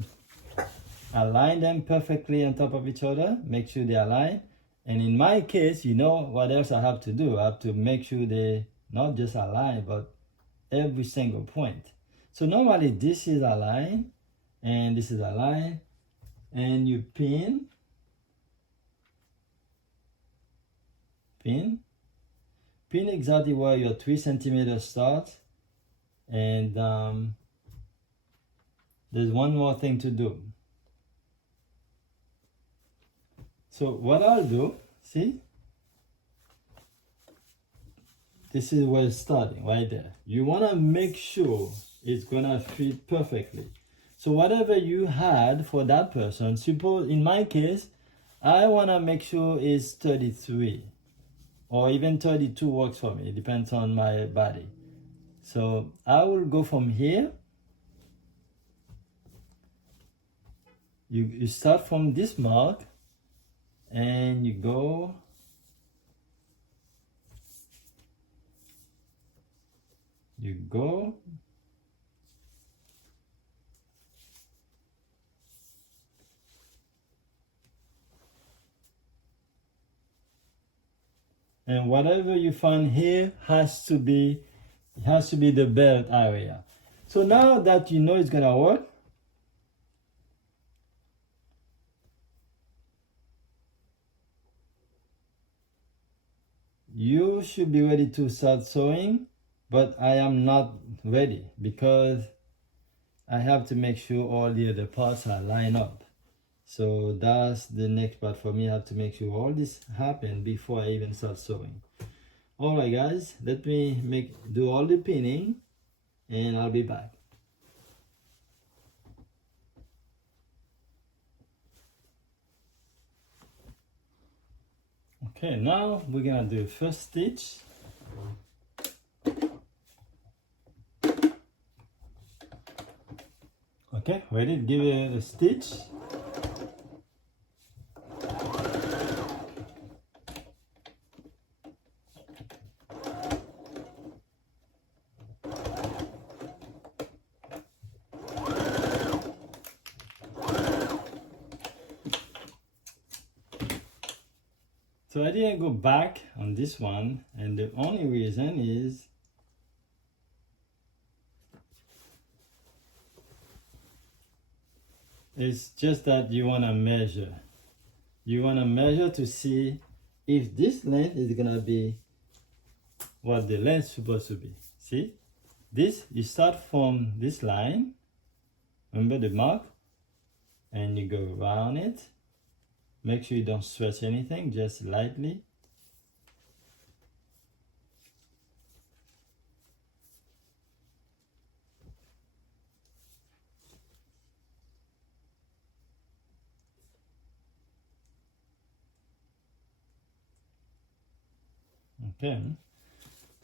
align them perfectly on top of each other, make sure they align. And in my case, you know what else I have to do? I have to make sure they not just align, but every single point. So normally this is aligned, and this is aligned, and you pin exactly where your 3 centimeters starts. And there's one more thing to do. So what I'll do, see, this is where it's starting right there. You want to make sure it's gonna fit perfectly. So whatever you had for that person, suppose in my case, I want to make sure it's 33 or even 32 works for me. It depends on my body. So I will go from here. You start from this mark and you go and whatever you find here has to be the belt area. So now that you know it's gonna work, you should be ready to start sewing, but I am not ready because I have to make sure all the other parts are lined up. So that's the next part for me. I have to make sure all this happen before I even start sewing. Alright guys, let me do all the pinning and I'll be back. Okay, now we're gonna do first stitch. Okay, ready to give it a stitch. So I didn't go back on this one, and the only reason is it's just that you want to measure. You want to measure to see if this length is going to be what the length is supposed to be. See? This, you start from this line, remember the mark, and you go around it. Make sure you don't stretch anything, just lightly. Okay,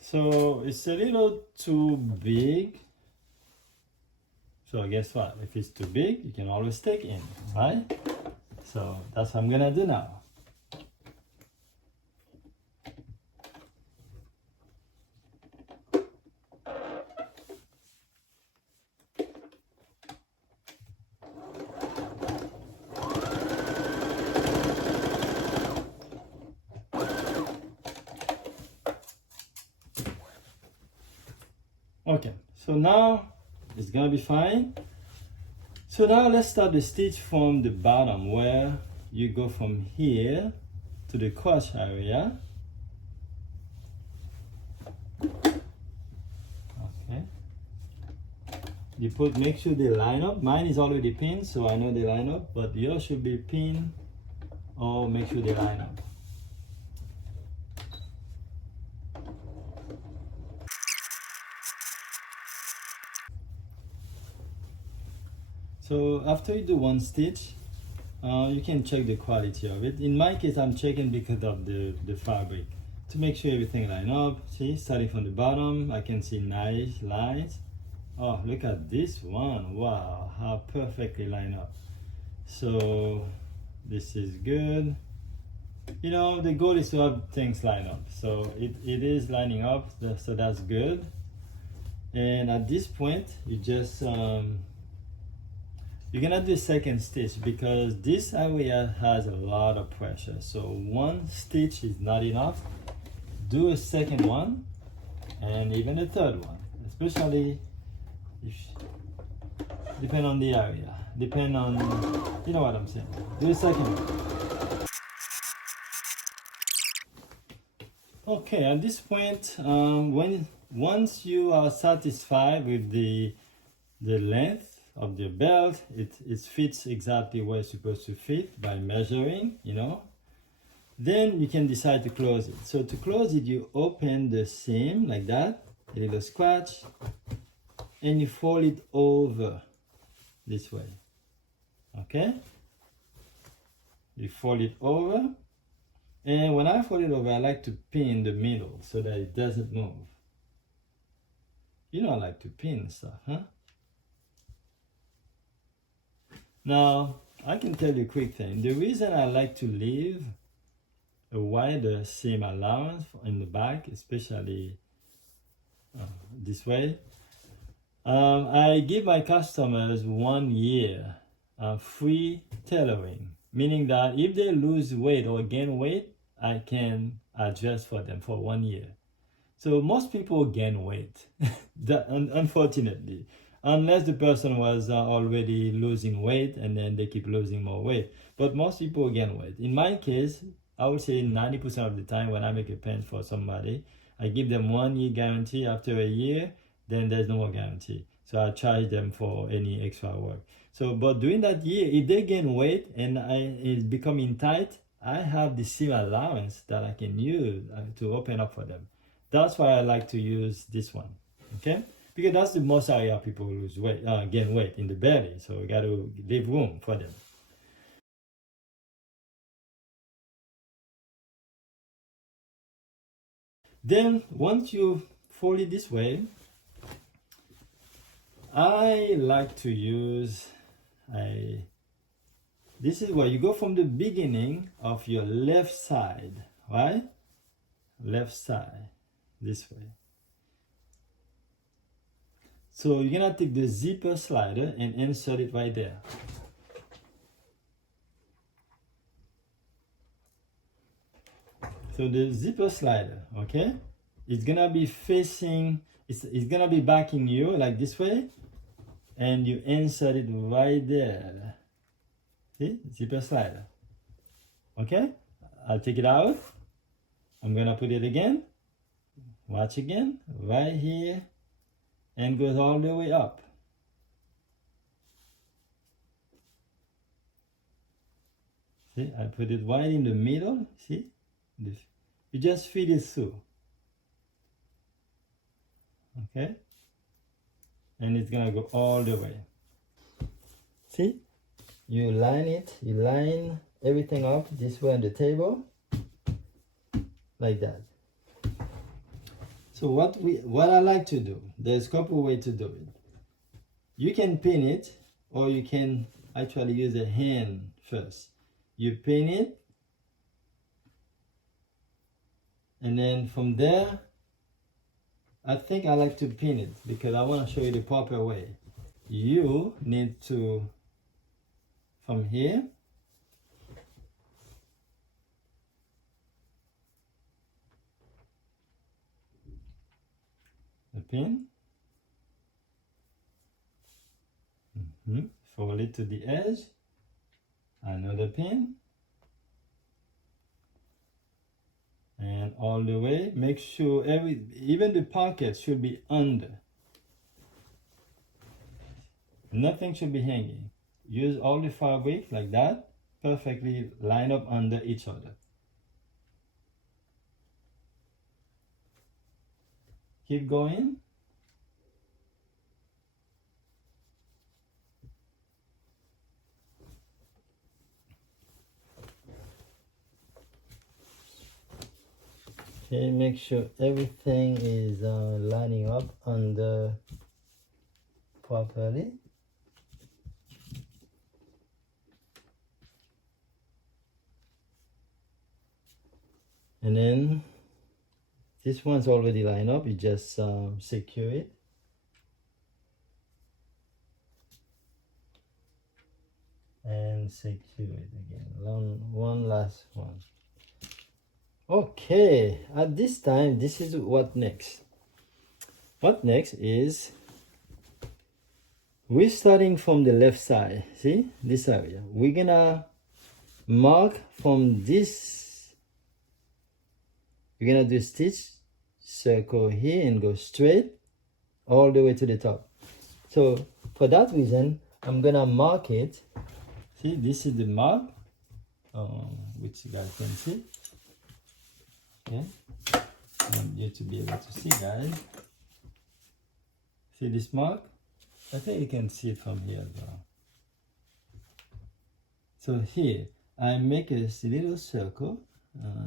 so it's a little too big. So guess what? If it's too big, you can always take in, right? So that's what I'm gonna do now. Okay, so now it's gonna be fine. So now let's start the stitch from the bottom, where you go from here to the crotch area. Okay. You make sure they line up. Mine is already pinned, so I know they line up, but yours should be pinned or make sure they line up. So after you do one stitch, you can check the quality of it. In my case, I'm checking because of the fabric to make sure everything line up. See, starting from the bottom, I can see nice lines. Oh, look at this one. Wow, how perfectly lined up. So this is good. You know, the goal is to have things line up. So it is lining up, so that's good. And at this point, you just you're gonna do a second stitch because this area has a lot of pressure. So one stitch is not enough. Do a second one and even a third one, especially if, depend on the area, depend on, you know what I'm saying. Do a second one. Okay, at this point, once you are satisfied with the length of the belt, it fits exactly where it's supposed to fit by measuring, you know, then you can decide to close it. So to close it, you open the seam like that, a little scratch, and you fold it over this way. Okay, you fold it over, and when I fold it over, I like to pin the middle so that it doesn't move. You know, I like to pin stuff, huh? Now, I can tell you a quick thing. The reason I like to leave a wider seam allowance in the back, especially this way, I give my customers 1 year free tailoring, meaning that if they lose weight or gain weight, I can adjust for them for 1 year. So most people gain weight, unfortunately, unless the person was already losing weight and then they keep losing more weight. But most people gain weight. In my case, I would say 90% of the time when I make a pant for somebody, I give them 1 year guarantee. After a year, then there's no more guarantee. So I charge them for any extra work. So, but during that year, if they gain weight and it's becoming tight, I have the seam allowance that I can use to open up for them. That's why I like to use this one, okay? Because that's the most area people lose weight, gain weight in the belly. So we got to leave room for them. Then once you fold it this way, I like to use this is where you go from the beginning of your left side, right? Left side, this way. So you're gonna take the zipper slider and insert it right there. So the zipper slider, okay, it's gonna be facing, it's gonna be backing you like this way, and you insert it right there. See, zipper slider. Okay, I'll take it out. I'm gonna put it again. Watch again, right here, and goes all the way up. See, I put it right in the middle. See, you just feed it through. Okay, and it's gonna go all the way. See, you line it, you line everything up this way on the table, like that. So what I like to do, there's a couple ways to do it. You can pin it, or you can actually use a hand first. You pin it, and then from there, I think I like to pin it because I want to show you the proper way. You need to, from here, the pin, fold it to the edge, another pin, and all the way. Make sure even the pocket should be under. Nothing should be hanging. Use all the fabric like that, perfectly line up under each other. Keep going. Okay, make sure everything is lining up under properly. And then this one's already lined up, you just secure it. And secure it again. One last one. Okay, at this time, this is what next. What next is, we're starting from the left side. See, this area. We're gonna mark from this. We're gonna do stitch, circle here, and go straight all the way to the top. So for that reason, I'm gonna mark it. See, this is the mark, which you guys can see. Okay, I want you to be able to see, guys. See this mark? I think you can see it from here as well. So here, I make a little circle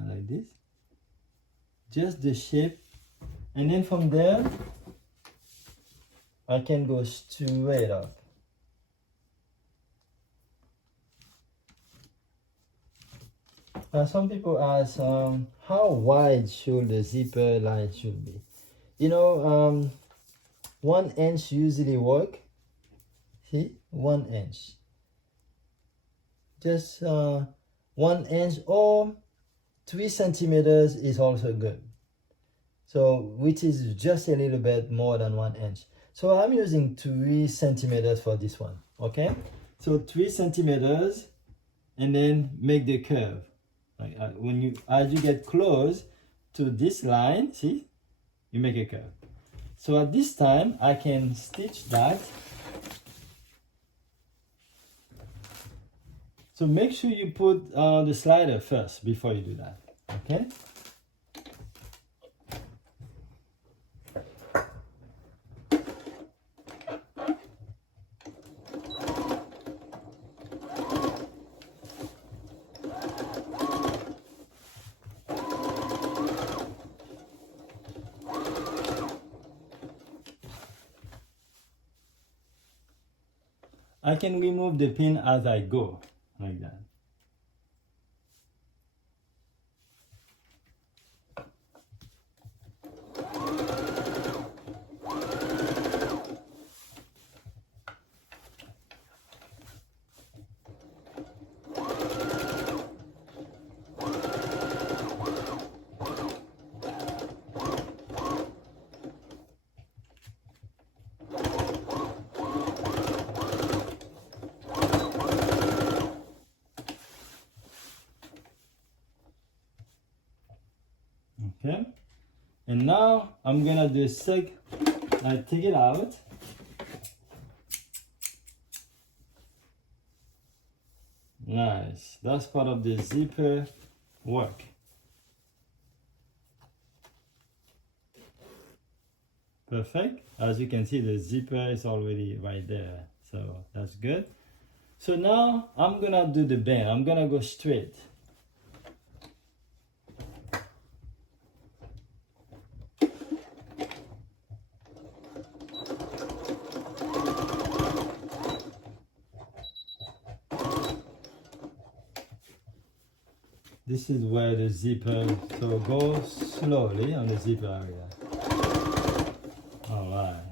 like this, just the shape, and then from there, I can go straight up. Now some people ask, how wide should the zipper line should be? You know, 1 inch usually work. See, 1 inch. Just 1 inch, or 3 centimeters is also good. So which is just a little bit more than 1 inch. So I'm using 3 centimeters for this one. Okay, so 3 centimeters, and then make the curve. Like as you get close to this line, see, you make a curve. So at this time I can stitch that. So make sure you put the slider first before you do that. Okay. I can remove the pin as I go, like that. Okay, and now I'm gonna do I take it out. Nice, that's part of the zipper work. Perfect. As you can see, the zipper is already right there, so that's good. So now I'm gonna do the band. I'm gonna go straight. This is where the zipper, so go slowly on the zipper area. All right.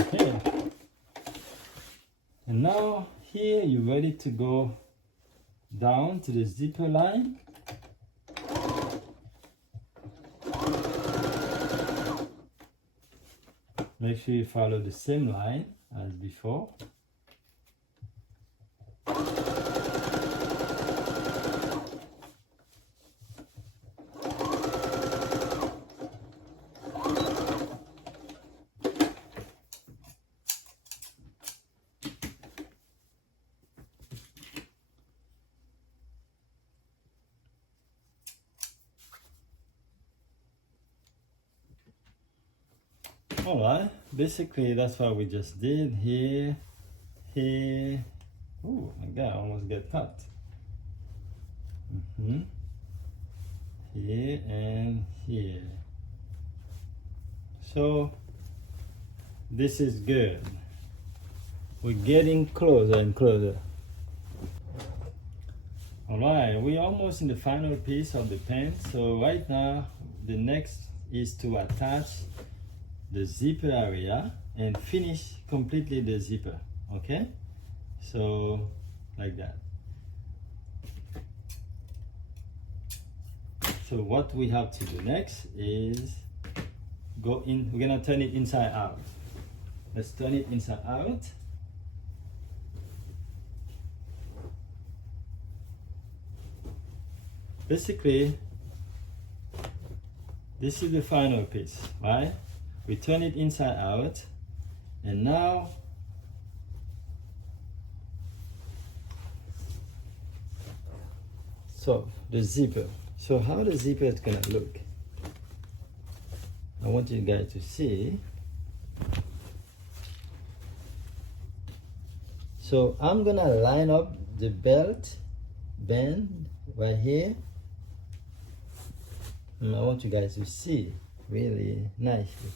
Okay. And now here you're ready to go down to the zipper line. Make sure you follow the same line as before. Alright, basically that's what we just did here, here. Oh my god, I almost get cut. Here and here. So this is good. We're getting closer and closer. Alright, we're almost in the final piece of the pant. So right now the next is to attach the zipper area and finish completely the zipper. Okay, so like that. So what we have to do next is go in. We're gonna turn it inside out. Let's turn it inside out. Basically this is the final piece, right? We turn it inside out, and now so the zipper. So how the zipper is gonna look, I want you guys to see. So I'm gonna line up the belt band right here, and I want you guys to see really nicely.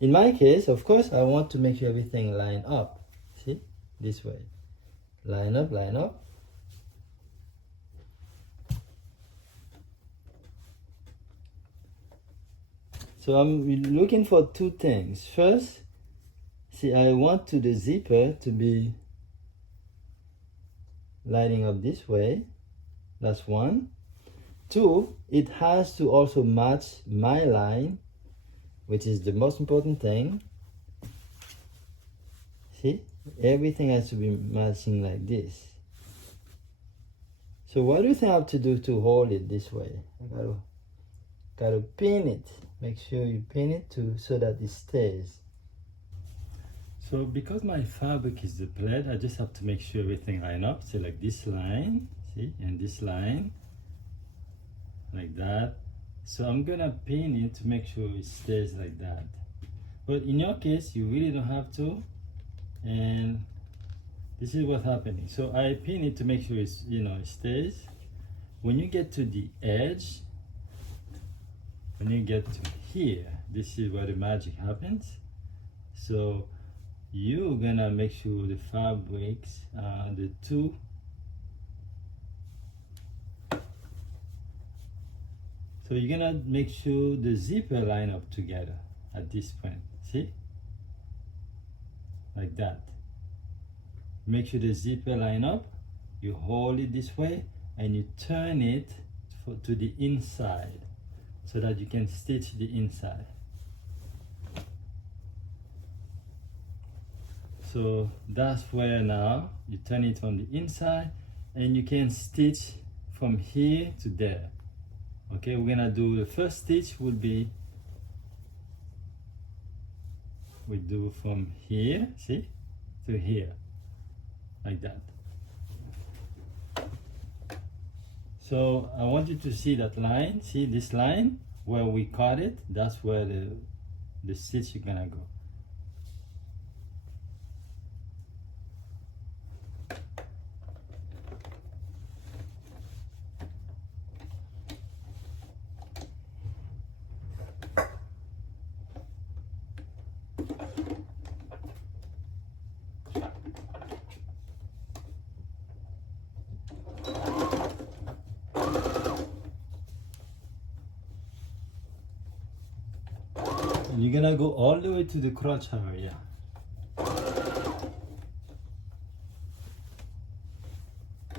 In my case, of course, I want to make sure everything line up. See, this way, line up, line up. So I'm looking for two things. First, see, I want the zipper to be lining up this way. That's one. Two, it has to also match my line, which is the most important thing. See, everything has to be matching like this. So what do you think I have to do to hold it this way? I gotta pin it. Make sure you pin it so that it stays. So because my fabric is the plaid, I just have to make sure everything line up. So like this line, see, and this line, like that. So I'm gonna pin it to make sure it stays like that. But in your case, you really don't have to. And this is what's happening. So I pin it to make sure it's, you know, it stays. When you get to the edge, when you get to here, this is where the magic happens. So you're gonna make sure the fabrics, the two, so you're gonna make sure the zipper line up together at this point. See, like that. Make sure the zipper line up. You hold it this way and you turn it to the inside so that you can stitch the inside. So that's where now you turn it on the inside and you can stitch from here to there. Okay, we're gonna do the first stitch would be, we do from here, see, to here, like that. So I want you to see that line, see this line where we cut it, that's where the stitch is gonna go. And you're gonna go all the way to the crotch area.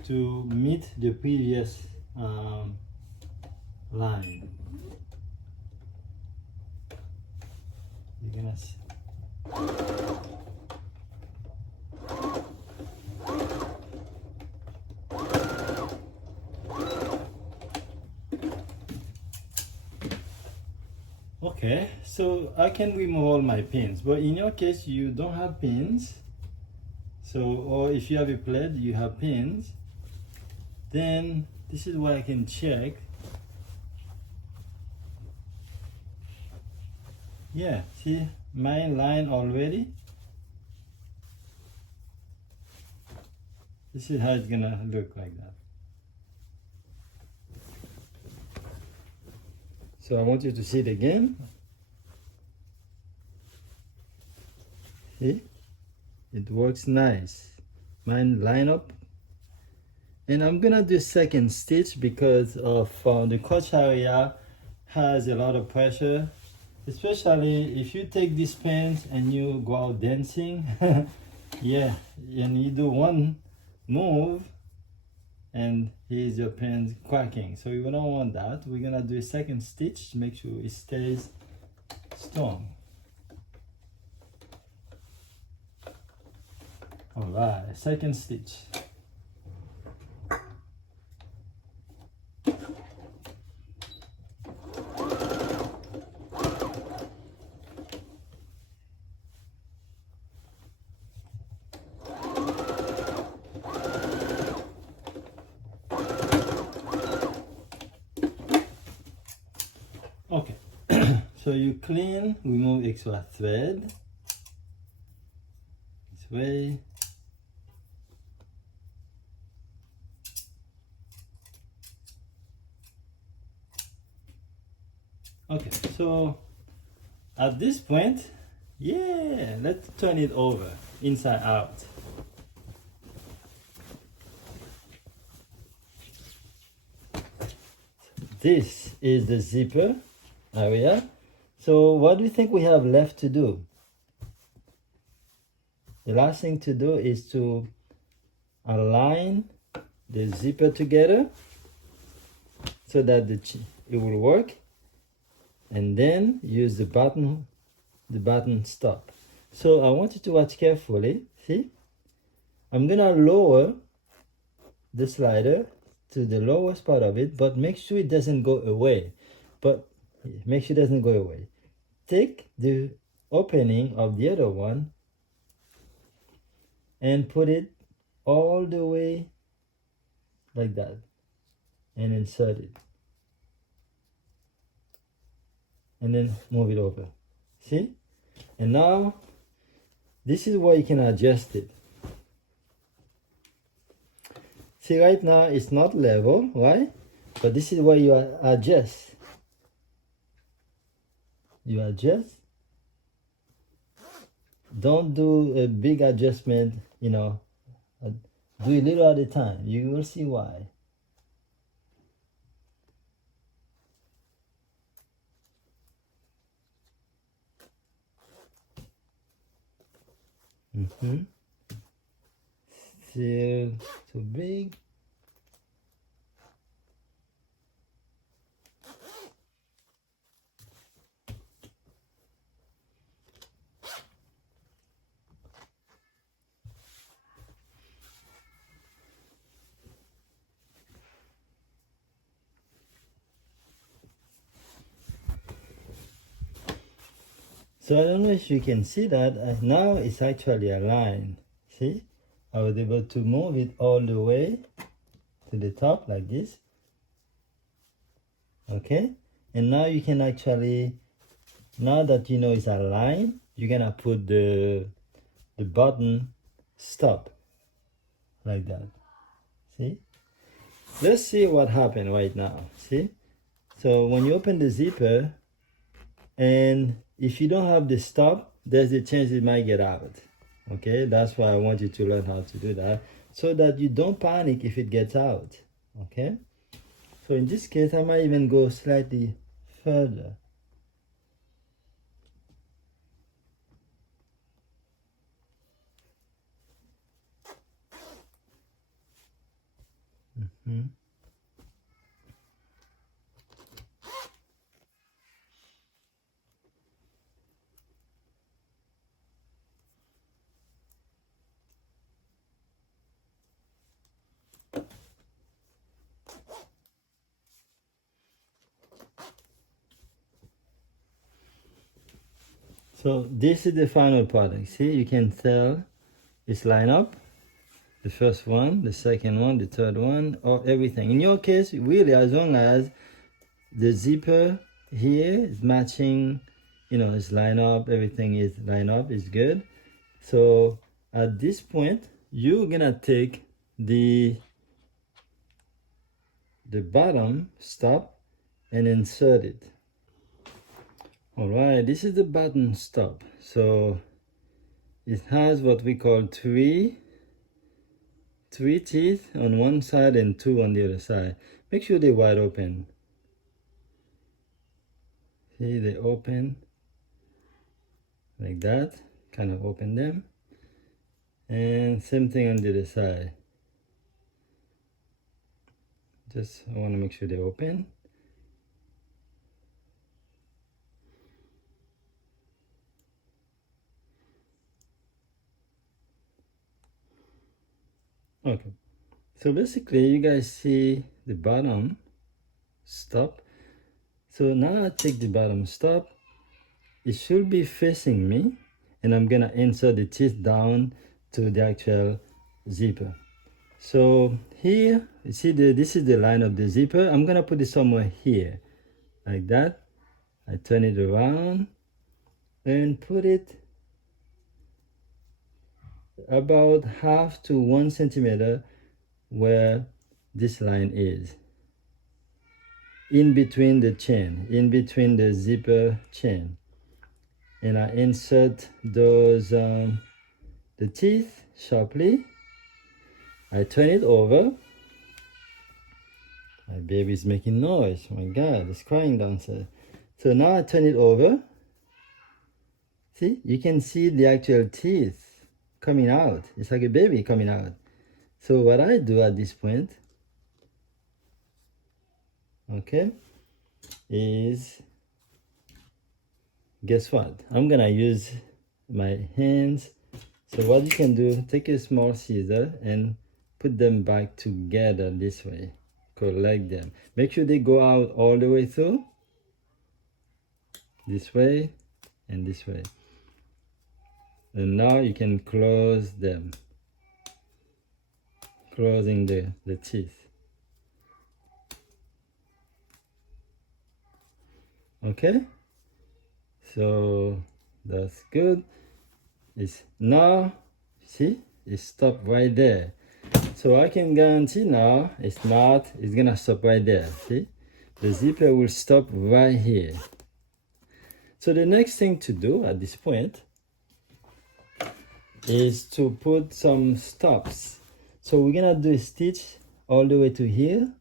To meet the previous line. You're gonna see. Okay, so I can remove all my pins, but in your case you don't have pins. So, or if you have a plaid, you have pins, then this is what I can check. Yeah, see my line already. This is how it's gonna look like that. So I want you to see it again. See? It works nice. Mine line up. And I'm gonna do second stitch because of the crotch area has a lot of pressure. Especially if you take these pants and you go out dancing. Yeah, and you do one move and here's your pants cracking. So we don't want that. We're gonna do a second stitch to make sure it stays strong. All right, second stitch. Okay, so you clean, remove extra thread this way. Okay, so at this point, yeah, let's turn it over inside out. This is the zipper area. So what do you think we have left to do? The last thing to do is to align the zipper together so that it will work, and then use the button stop. So I want you to watch carefully. See, I'm gonna lower the slider to the lowest part of it, but make sure it doesn't go away. Take the opening of the other one and put it all the way like that and insert it, and then move it over. See? And now this is where you can adjust it. See, right now it's not level, right? But this is where you adjust. You adjust. Don't do a big adjustment, you know. Do a little at a time. You will see why. Still too big. So I don't know if you can see that. Now it's actually aligned. See? I was able to move it all the way to the top like this. Okay? And now you can actually, now that you know it's aligned, you're gonna put the button stop like that. See? Let's see what happened right now. See? So when you open the zipper, and if you don't have the stop, there's a chance it might get out. Okay, that's why I want you to learn how to do that, so that you don't panic if it gets out. Okay, so in this case, I might even go slightly further. So this is the final product. See, you can tell it's lined up. The first one, the second one, the third one, or everything. In your case, really, as long as the zipper here is matching, you know, it's lined up, everything is lined up, is good. So at this point, you're gonna take the bottom stop and insert it. All right, this is the button stop. So it has what we call three teeth on one side and two on the other side. Make sure they're wide open. See, they open like that, kind of open them. And same thing on the other side. Just, I want to make sure they're open. Okay, so basically you guys see the bottom stop. So now I take the bottom stop. It should be facing me, and I'm gonna insert the teeth down to the actual zipper. So here, you see this is the line of the zipper. I'm gonna put it somewhere here, like that. I turn it around and put it about 1/2 to 1 centimeter where this line is, in between the chain, in between the zipper chain. And I insert those the teeth sharply. I turn it over. My baby's making noise. Oh my God, it's crying downstairs. So now I turn it over See, you can see the actual teeth coming out. It's like a baby coming out. So what I do at this point, okay, is, guess what? I'm gonna use my hands. So what you can do, take a small scissor and put them back together this way. Collect them. Make sure they go out all the way through. This way and this way. And now you can close them. Closing the teeth. Okay? So that's good. It's now, see, it stopped right there. So I can guarantee now it's gonna stop right there. See, the zipper will stop right here. So the next thing to do at this point is to put some stops. So we're gonna do a stitch all the way to here.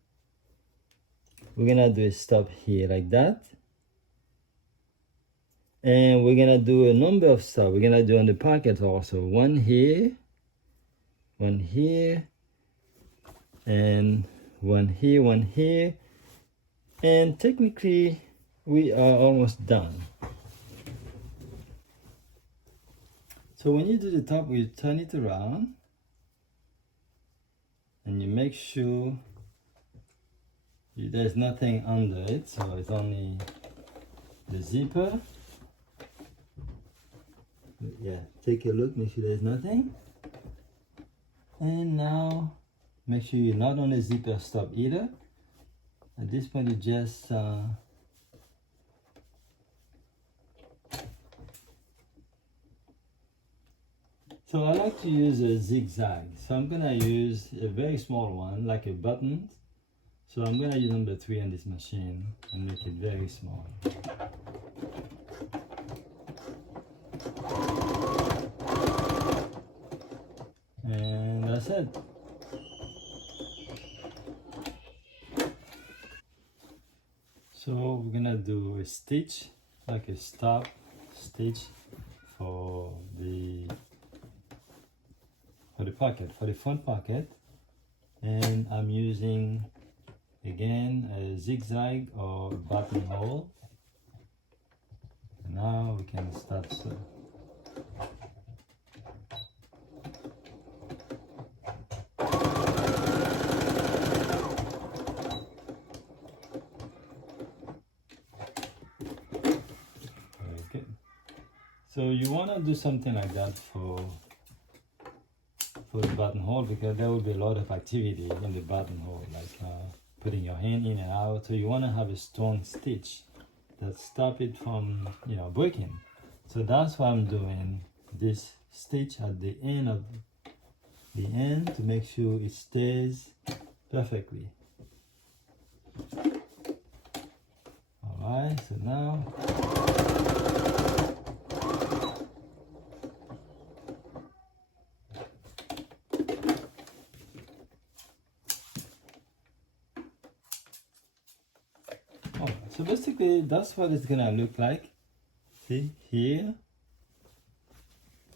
We're gonna do a stop here like that. And we're gonna do a number of stops. We're gonna do on the pocket also. One here, and one here. And technically, we are almost done. So when you do the top, you turn it around. And you make sure there's nothing under it. So it's only the zipper. Yeah, take a look, make sure there's nothing. And now, make sure you're not on the zipper stop either. At this point, you just so I like to use a zigzag. So I'm gonna use a very small one, like a button. So I'm gonna use number 3 on this machine and make it very small. And that's it. So we're gonna do a stitch, like a stop stitch for the pocket, for the front pocket. And I'm using again a zigzag or buttonhole. Now we can start sew. Okay. So you want to do something like that for the buttonhole, because there will be a lot of activity in the buttonhole, like putting your hand in and out. So you want to have a strong stitch that stop it from breaking. So that's why I'm doing this stitch at the end to make sure it stays perfectly. All right, so now so basically that's what it's gonna look like. See, here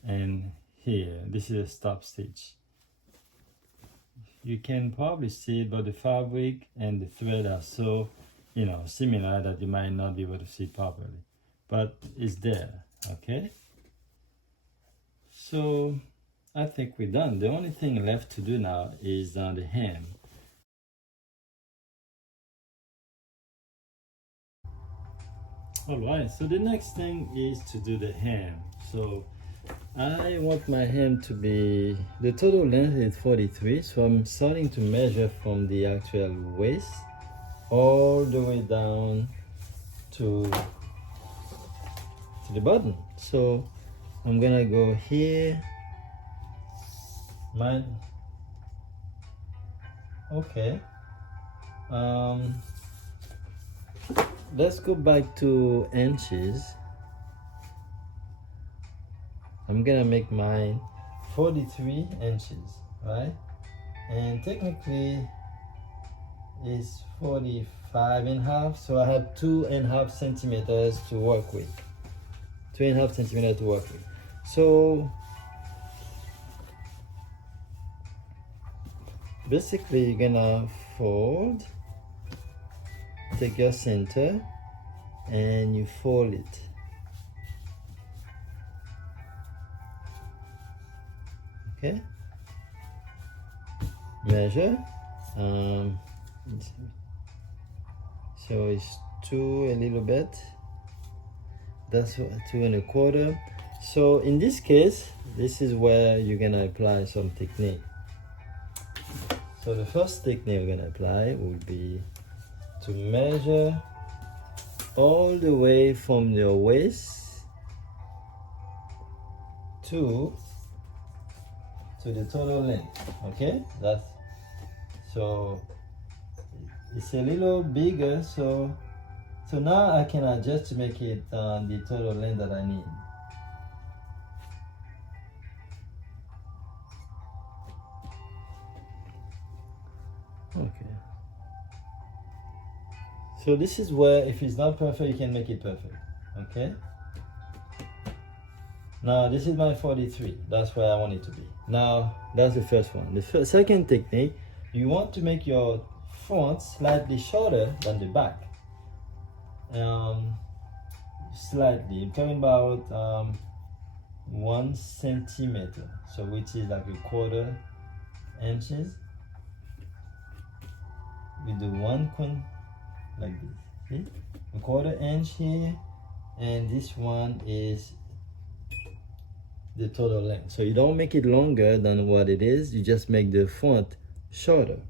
and here, this is a stop stitch. You can probably see it, but the fabric and the thread are so similar that you might not be able to see properly, but it's there. Okay, so I think we're done. The only thing left to do now is the hem. Alright, so the next thing is to do the hem. So I want my hem to be, the total length is 43, so I'm starting to measure from the actual waist all the way down to the bottom. So I'm gonna go here, okay, let's go back to inches. I'm gonna make mine 43 inches, right? And technically it's 45 and a half, so I have 2.5 centimeters to work with. 3.5 centimeters to work with. So basically you're gonna fold, take your center and you fold it. Okay, measure, so it's 2 a little bit, that's 2.25. So in this case, this is where you're gonna apply some technique. So the first technique we're gonna apply will be to measure all the way from your waist to the total length. Okay, that's, so it's a little bigger, so now I can adjust to make it the total length that I need. Okay, so this is where if it's not perfect you can make it perfect. Okay, now this is my 43, that's where I want it to be. Now that's the first one. The second technique, you want to make your front slightly shorter than the back. Slightly, I'm talking about 1 centimeter, so which is like 1/4 inches. We do 1 like this, see? 1/4 inch here, and this one is the total length. So you don't make it longer than what it is, you just make the front shorter.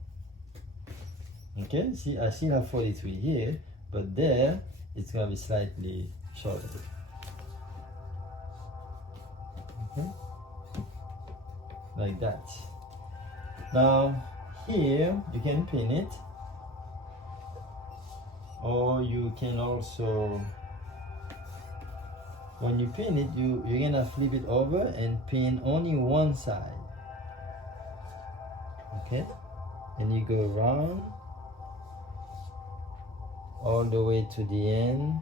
Okay, see, I still have 43 here, but there it's gonna be slightly shorter. Okay, like that. Now here you can pin it, or you can also, when you pin it, you're gonna flip it over and pin only one side. Okay, and you go around all the way to the end.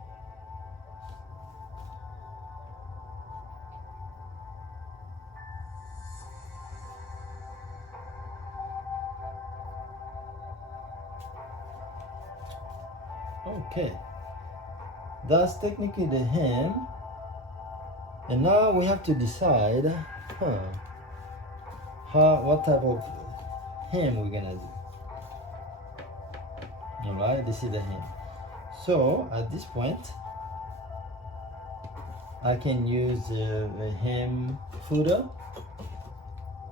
Okay, that's technically the hem. And now we have to decide what type of hem we're gonna do. All right, this is the hem. So at this point, I can use a hem footer,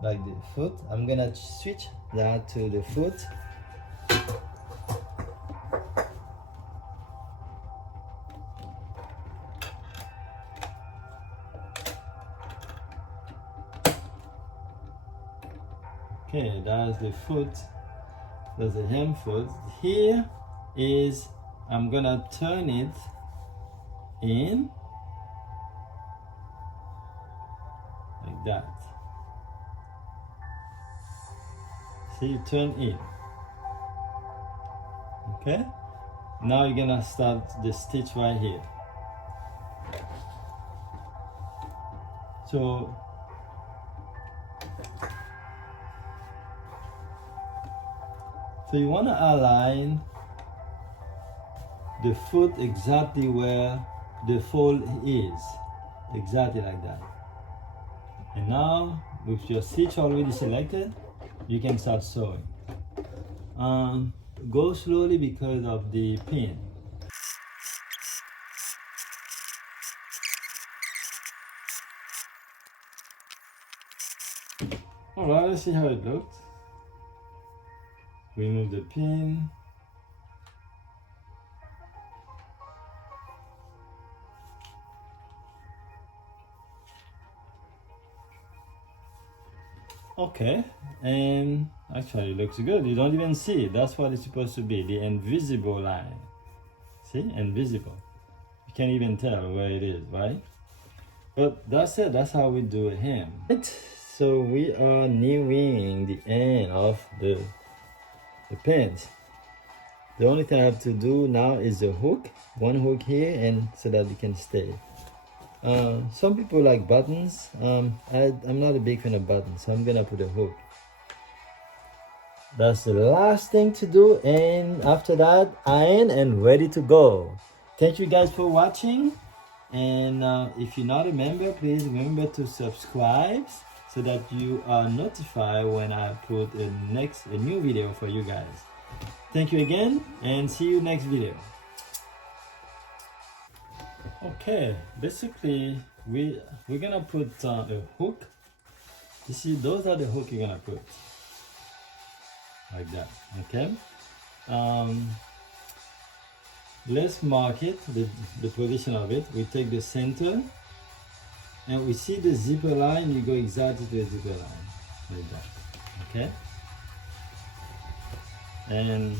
like the foot. I'm gonna switch that to the foot. Okay, that's the foot, that's the hem foot. Here is, I'm gonna turn it in, like that. See, turn in. Okay, now you're gonna start the stitch right here. So you want to align the foot exactly where the fold is, exactly like that. And now with your stitch already selected, you can start sewing. Go slowly because of the pin. Alright, let's see how it looks. Remove the pin. Okay, and actually it looks good. You don't even see it. That's what it's supposed to be, the invisible line. See, invisible. You can't even tell where it is, right? But that's it, that's how we do a hem. So we are nearing the end of the pants. The only thing I have to do now is the hook, one hook here, and so that it can stay. Some people like buttons. I'm not a big fan of buttons, so I'm gonna put a hook. That's the last thing to do, and after that, iron and ready to go. Thank you guys for watching, and if you're not a member, please remember to subscribe so that you are notified when I put a new video for you guys. Thank you again, and see you next video. Okay, basically we're gonna put a hook. You see, those are the hook you're gonna put like that. Okay, let's mark it, the position of it. We take the center and we see the zipper line. You go exactly to the zipper line like that. Okay, and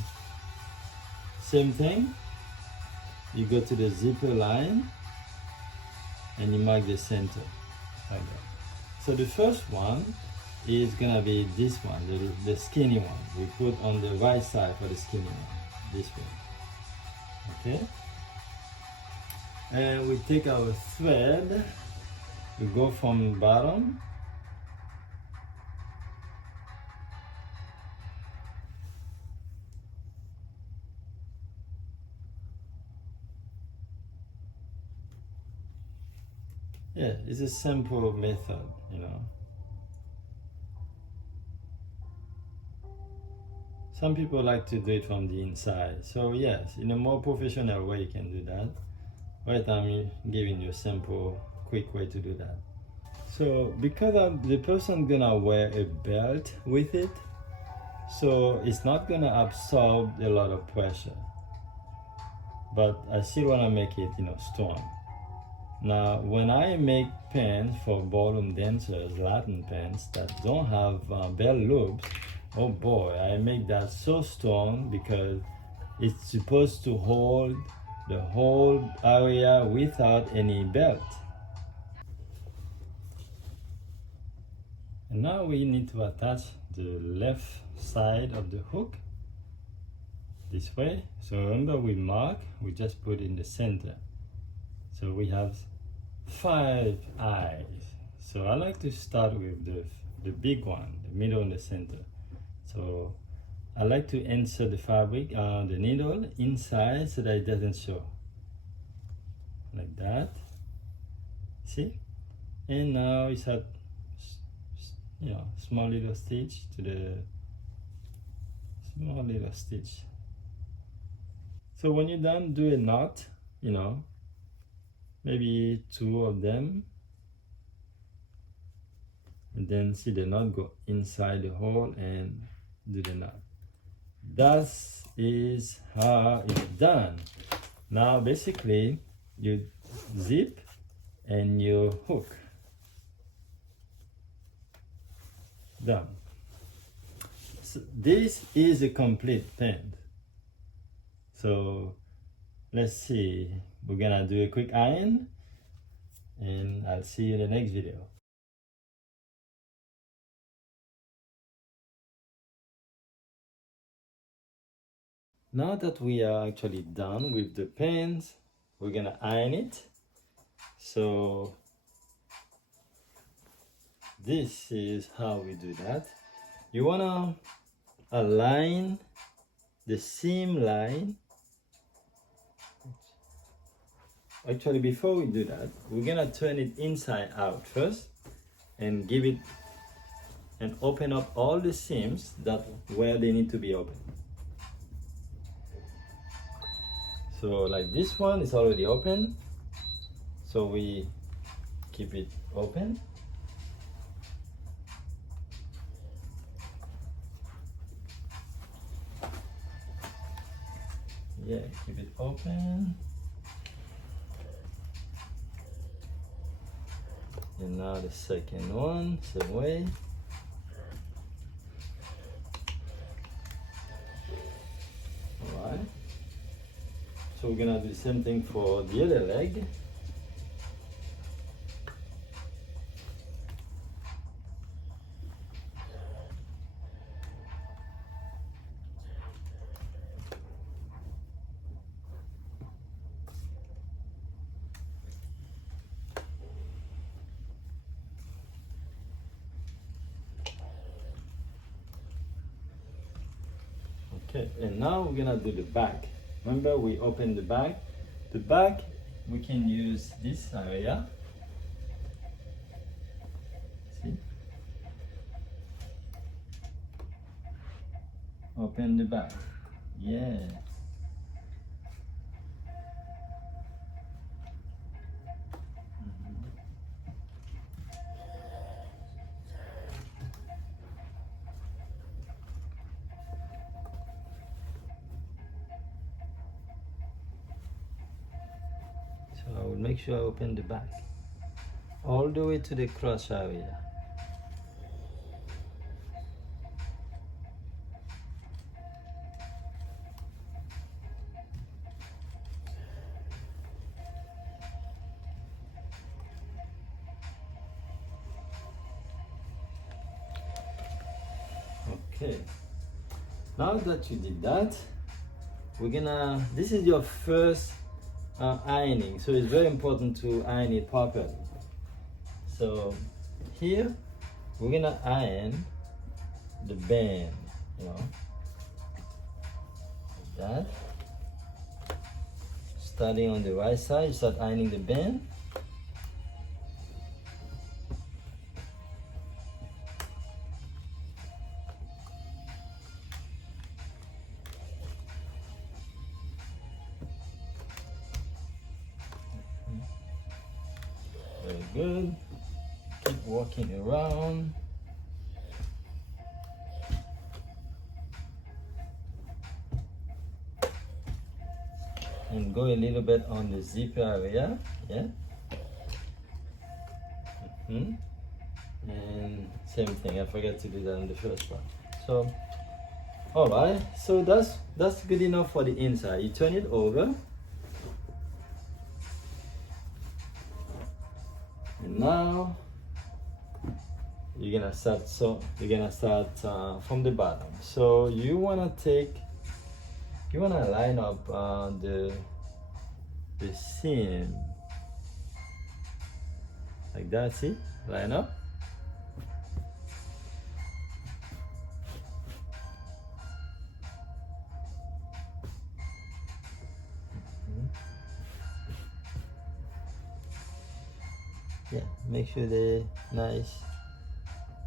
same thing, you go to the zipper line and you mark the center like that. So the first one is gonna be this one, the skinny one. We put on the right side for the skinny one, this one. Okay, and we take our thread, we go from bottom yeah, it's a simple method, you know. Some people like to do it from the inside. So yes, in a more professional way you can do that. Right, I'm giving you a simple, quick way to do that. So because the person gonna wear a belt with it, so it's not gonna absorb a lot of pressure. But I still wanna make it, you know, strong. Now, when I make pants for ballroom dancers, Latin pants that don't have belt loops, oh boy, I make that so strong because it's supposed to hold the whole area without any belt. And now we need to attach the left side of the hook this way. So remember, we mark, we just put in the center. So we have 5 eyes. So I like to start with the big one, the middle and the center. So I like to insert the fabric, the needle inside so that it doesn't show. Like that. See? And now it's at, you know, small little stitch to the small little stitch. So when you're done, do a knot, you know, maybe 2 of them, and then see the knot go inside the hole and do the knot. That is how it's done. Now basically you zip and you hook. Done. So this is a complete pant. So let's see, we're gonna do a quick iron and I'll see you in the next video. Now that we are actually done with the pants, we're gonna iron it. So this is how we do that. You wanna align the seam line. Actually, before we do that, we're gonna turn it inside out first and give it and open up all the seams that where they need to be open. So like this one is already open, so we keep it open. Yeah, keep it open. And now the second one, same way. Alright. So we're gonna do the same thing for the other leg. Okay, and now we're gonna do the back. Remember, we opened the back. The back, we can use this area. See? Open the back. Yeah. So I will make sure I open the back all the way to the cross area. Okay, now that you did that, we're gonna, this is your first ironing, so it's very important to iron it properly. So here we're gonna iron the band, you know, like that. Starting on the right side, you start ironing the band. Very good. Keep walking around. And go a little bit on the zipper area, yeah. And same thing, I forgot to do that in the first part. So, all right, so that's good enough for the inside. You turn it over. And now you're gonna start. So you're gonna start from the bottom. So you wanna line up the seam like that. See, line up. Yeah, make sure they're nice.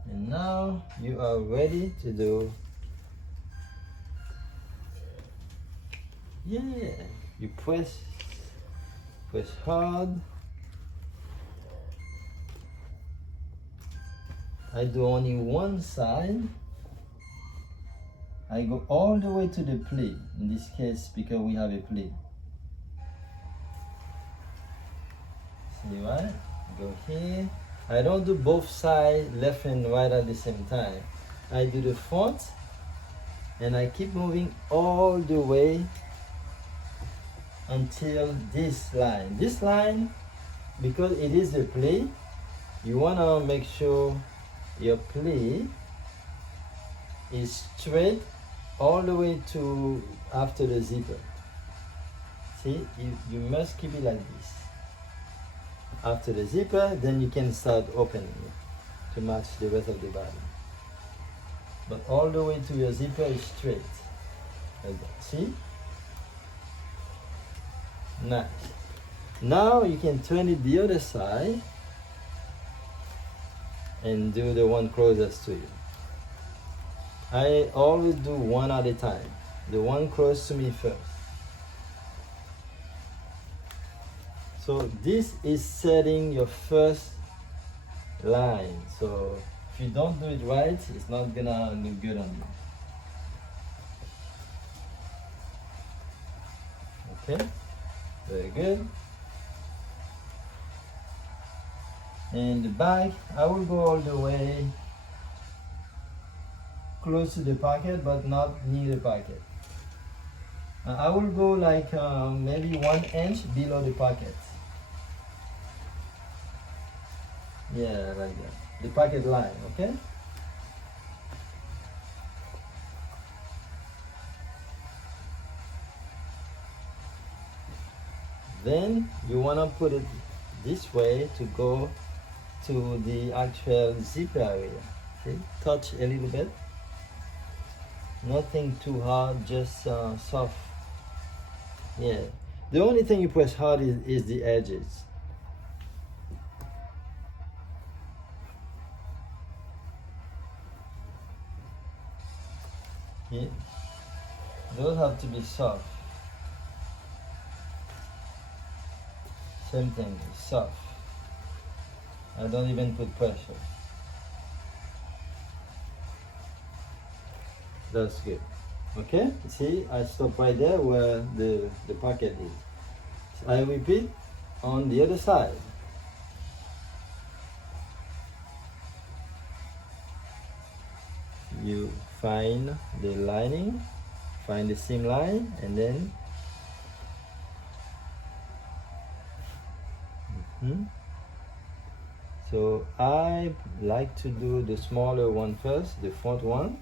And now you are ready to do, yeah, you press hard. I do only one side. I go all the way to the pleat, in this case because we have a pleat. See, right? Go here. I don't do both sides left and right at the same time. I do the front and I keep moving all the way until this line. This line, because it is the pleat, you want to make sure your pleat is straight all the way to after the zipper. See, you must keep it like this. After the zipper, then you can start opening it to match the rest of the body. But all the way to your zipper is straight. Like that. See? Nice. Now you can turn it the other side and do the one closest to you. I always do one at a time. The one close to me first. So this is setting your first line. So if you don't do it right, it's not gonna look good on you. Okay, very good. And the back, I will go all the way close to the pocket, but not near the pocket. I will go like maybe 1 inch below the pocket. Yeah, like that. The pocket line, okay? Then you want to put it this way to go to the actual zipper area. Okay? Touch a little bit. Nothing too hard, just soft. Yeah. The only thing you press hard is the edges. Yeah. Those have to be soft. Same thing, soft. I don't even put pressure. That's good. Okay, see, I stop right there where the pocket is. So I repeat on the other side. You find the lining, find the seam line, and then so I like to do the smaller one first, the front one.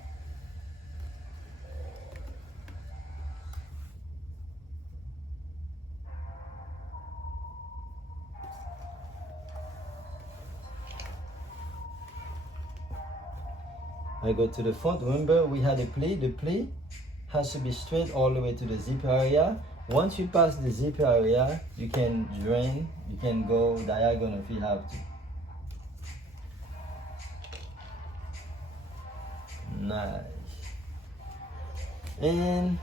I go to the front. Remember, we had a pleat. The pleat has to be straight all the way to the zip area. Once you pass the zip area, you can drain. You can go diagonal if you have to. Nice. And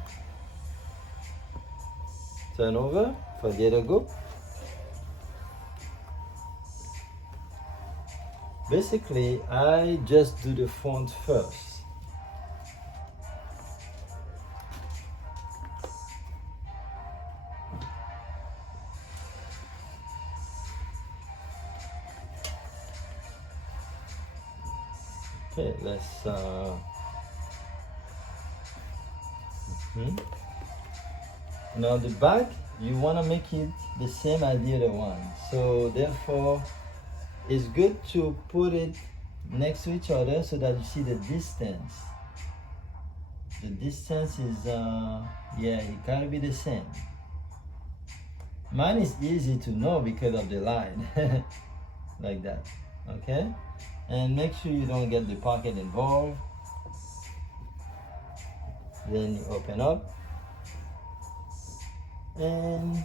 turn over for the other group. Basically, I just do the front first. Okay, let's Now the back, you want to make it the same as the other one. So therefore, it's good to put it next to each other so that you see the distance. The distance is, yeah, it gotta be the same. Mine is easy to know because of the line, like that, okay? And make sure you don't get the pocket involved. Then you open up, and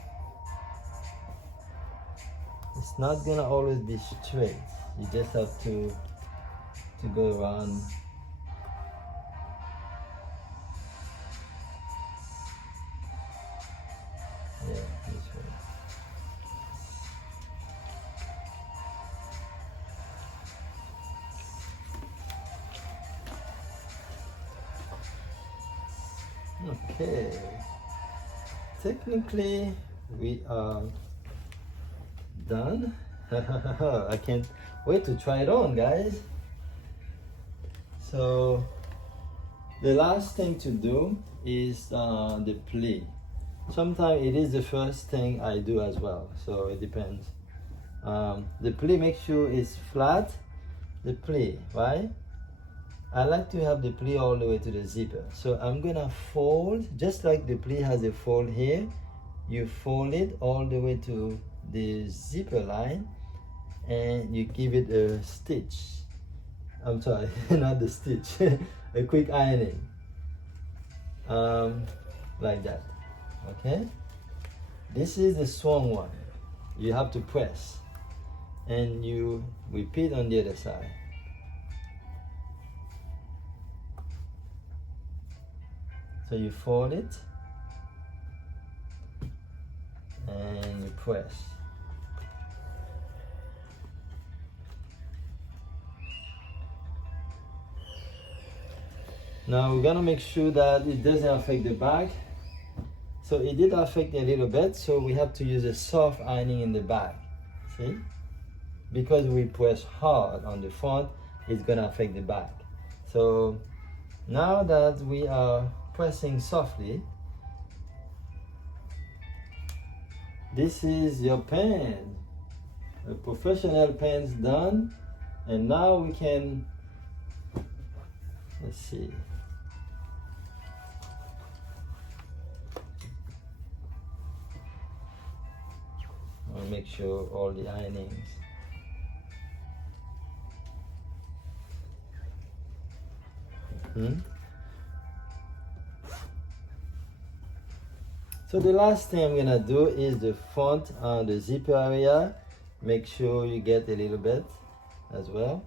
it's not gonna always be straight. You just have to go around. Yeah, this way. Okay. Technically, we are done. I can't wait to try it on, guys. So the last thing to do is the pleat. Sometimes it is the first thing I do as well, so it depends. The pleat, make sure it's flat, the pleat, right? I like to have the pleat all the way to the zipper. So I'm gonna fold, just like the pleat has a fold here, you fold it all the way to the zipper line, and you give it a stitch. I'm sorry, not the stitch, a quick ironing, like that, okay? This is the strong one. You have to press, and you repeat on the other side. So you fold it, and you press. Now we're gonna make sure that it doesn't affect the back. So it did affect a little bit, so we have to use a soft ironing in the back. See? Because we press hard on the front, it's gonna affect the back. So now that we are pressing softly, this is your pen. A professional pen's done, and now we can, let's see. I'll make sure all the ironings. So the last thing I'm gonna do is the front on the zipper area. Make sure you get a little bit as well.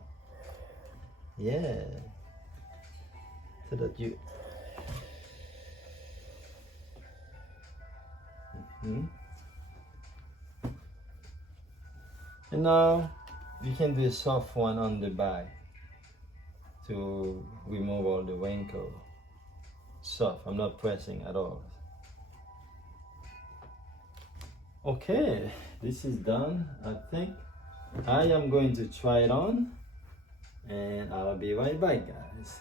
Yeah. So that you and now you can do a soft one on the back to remove all the wrinkle. Soft, I'm not pressing at all. Okay, this is done. I think I am going to try it on and I'll be right back, guys.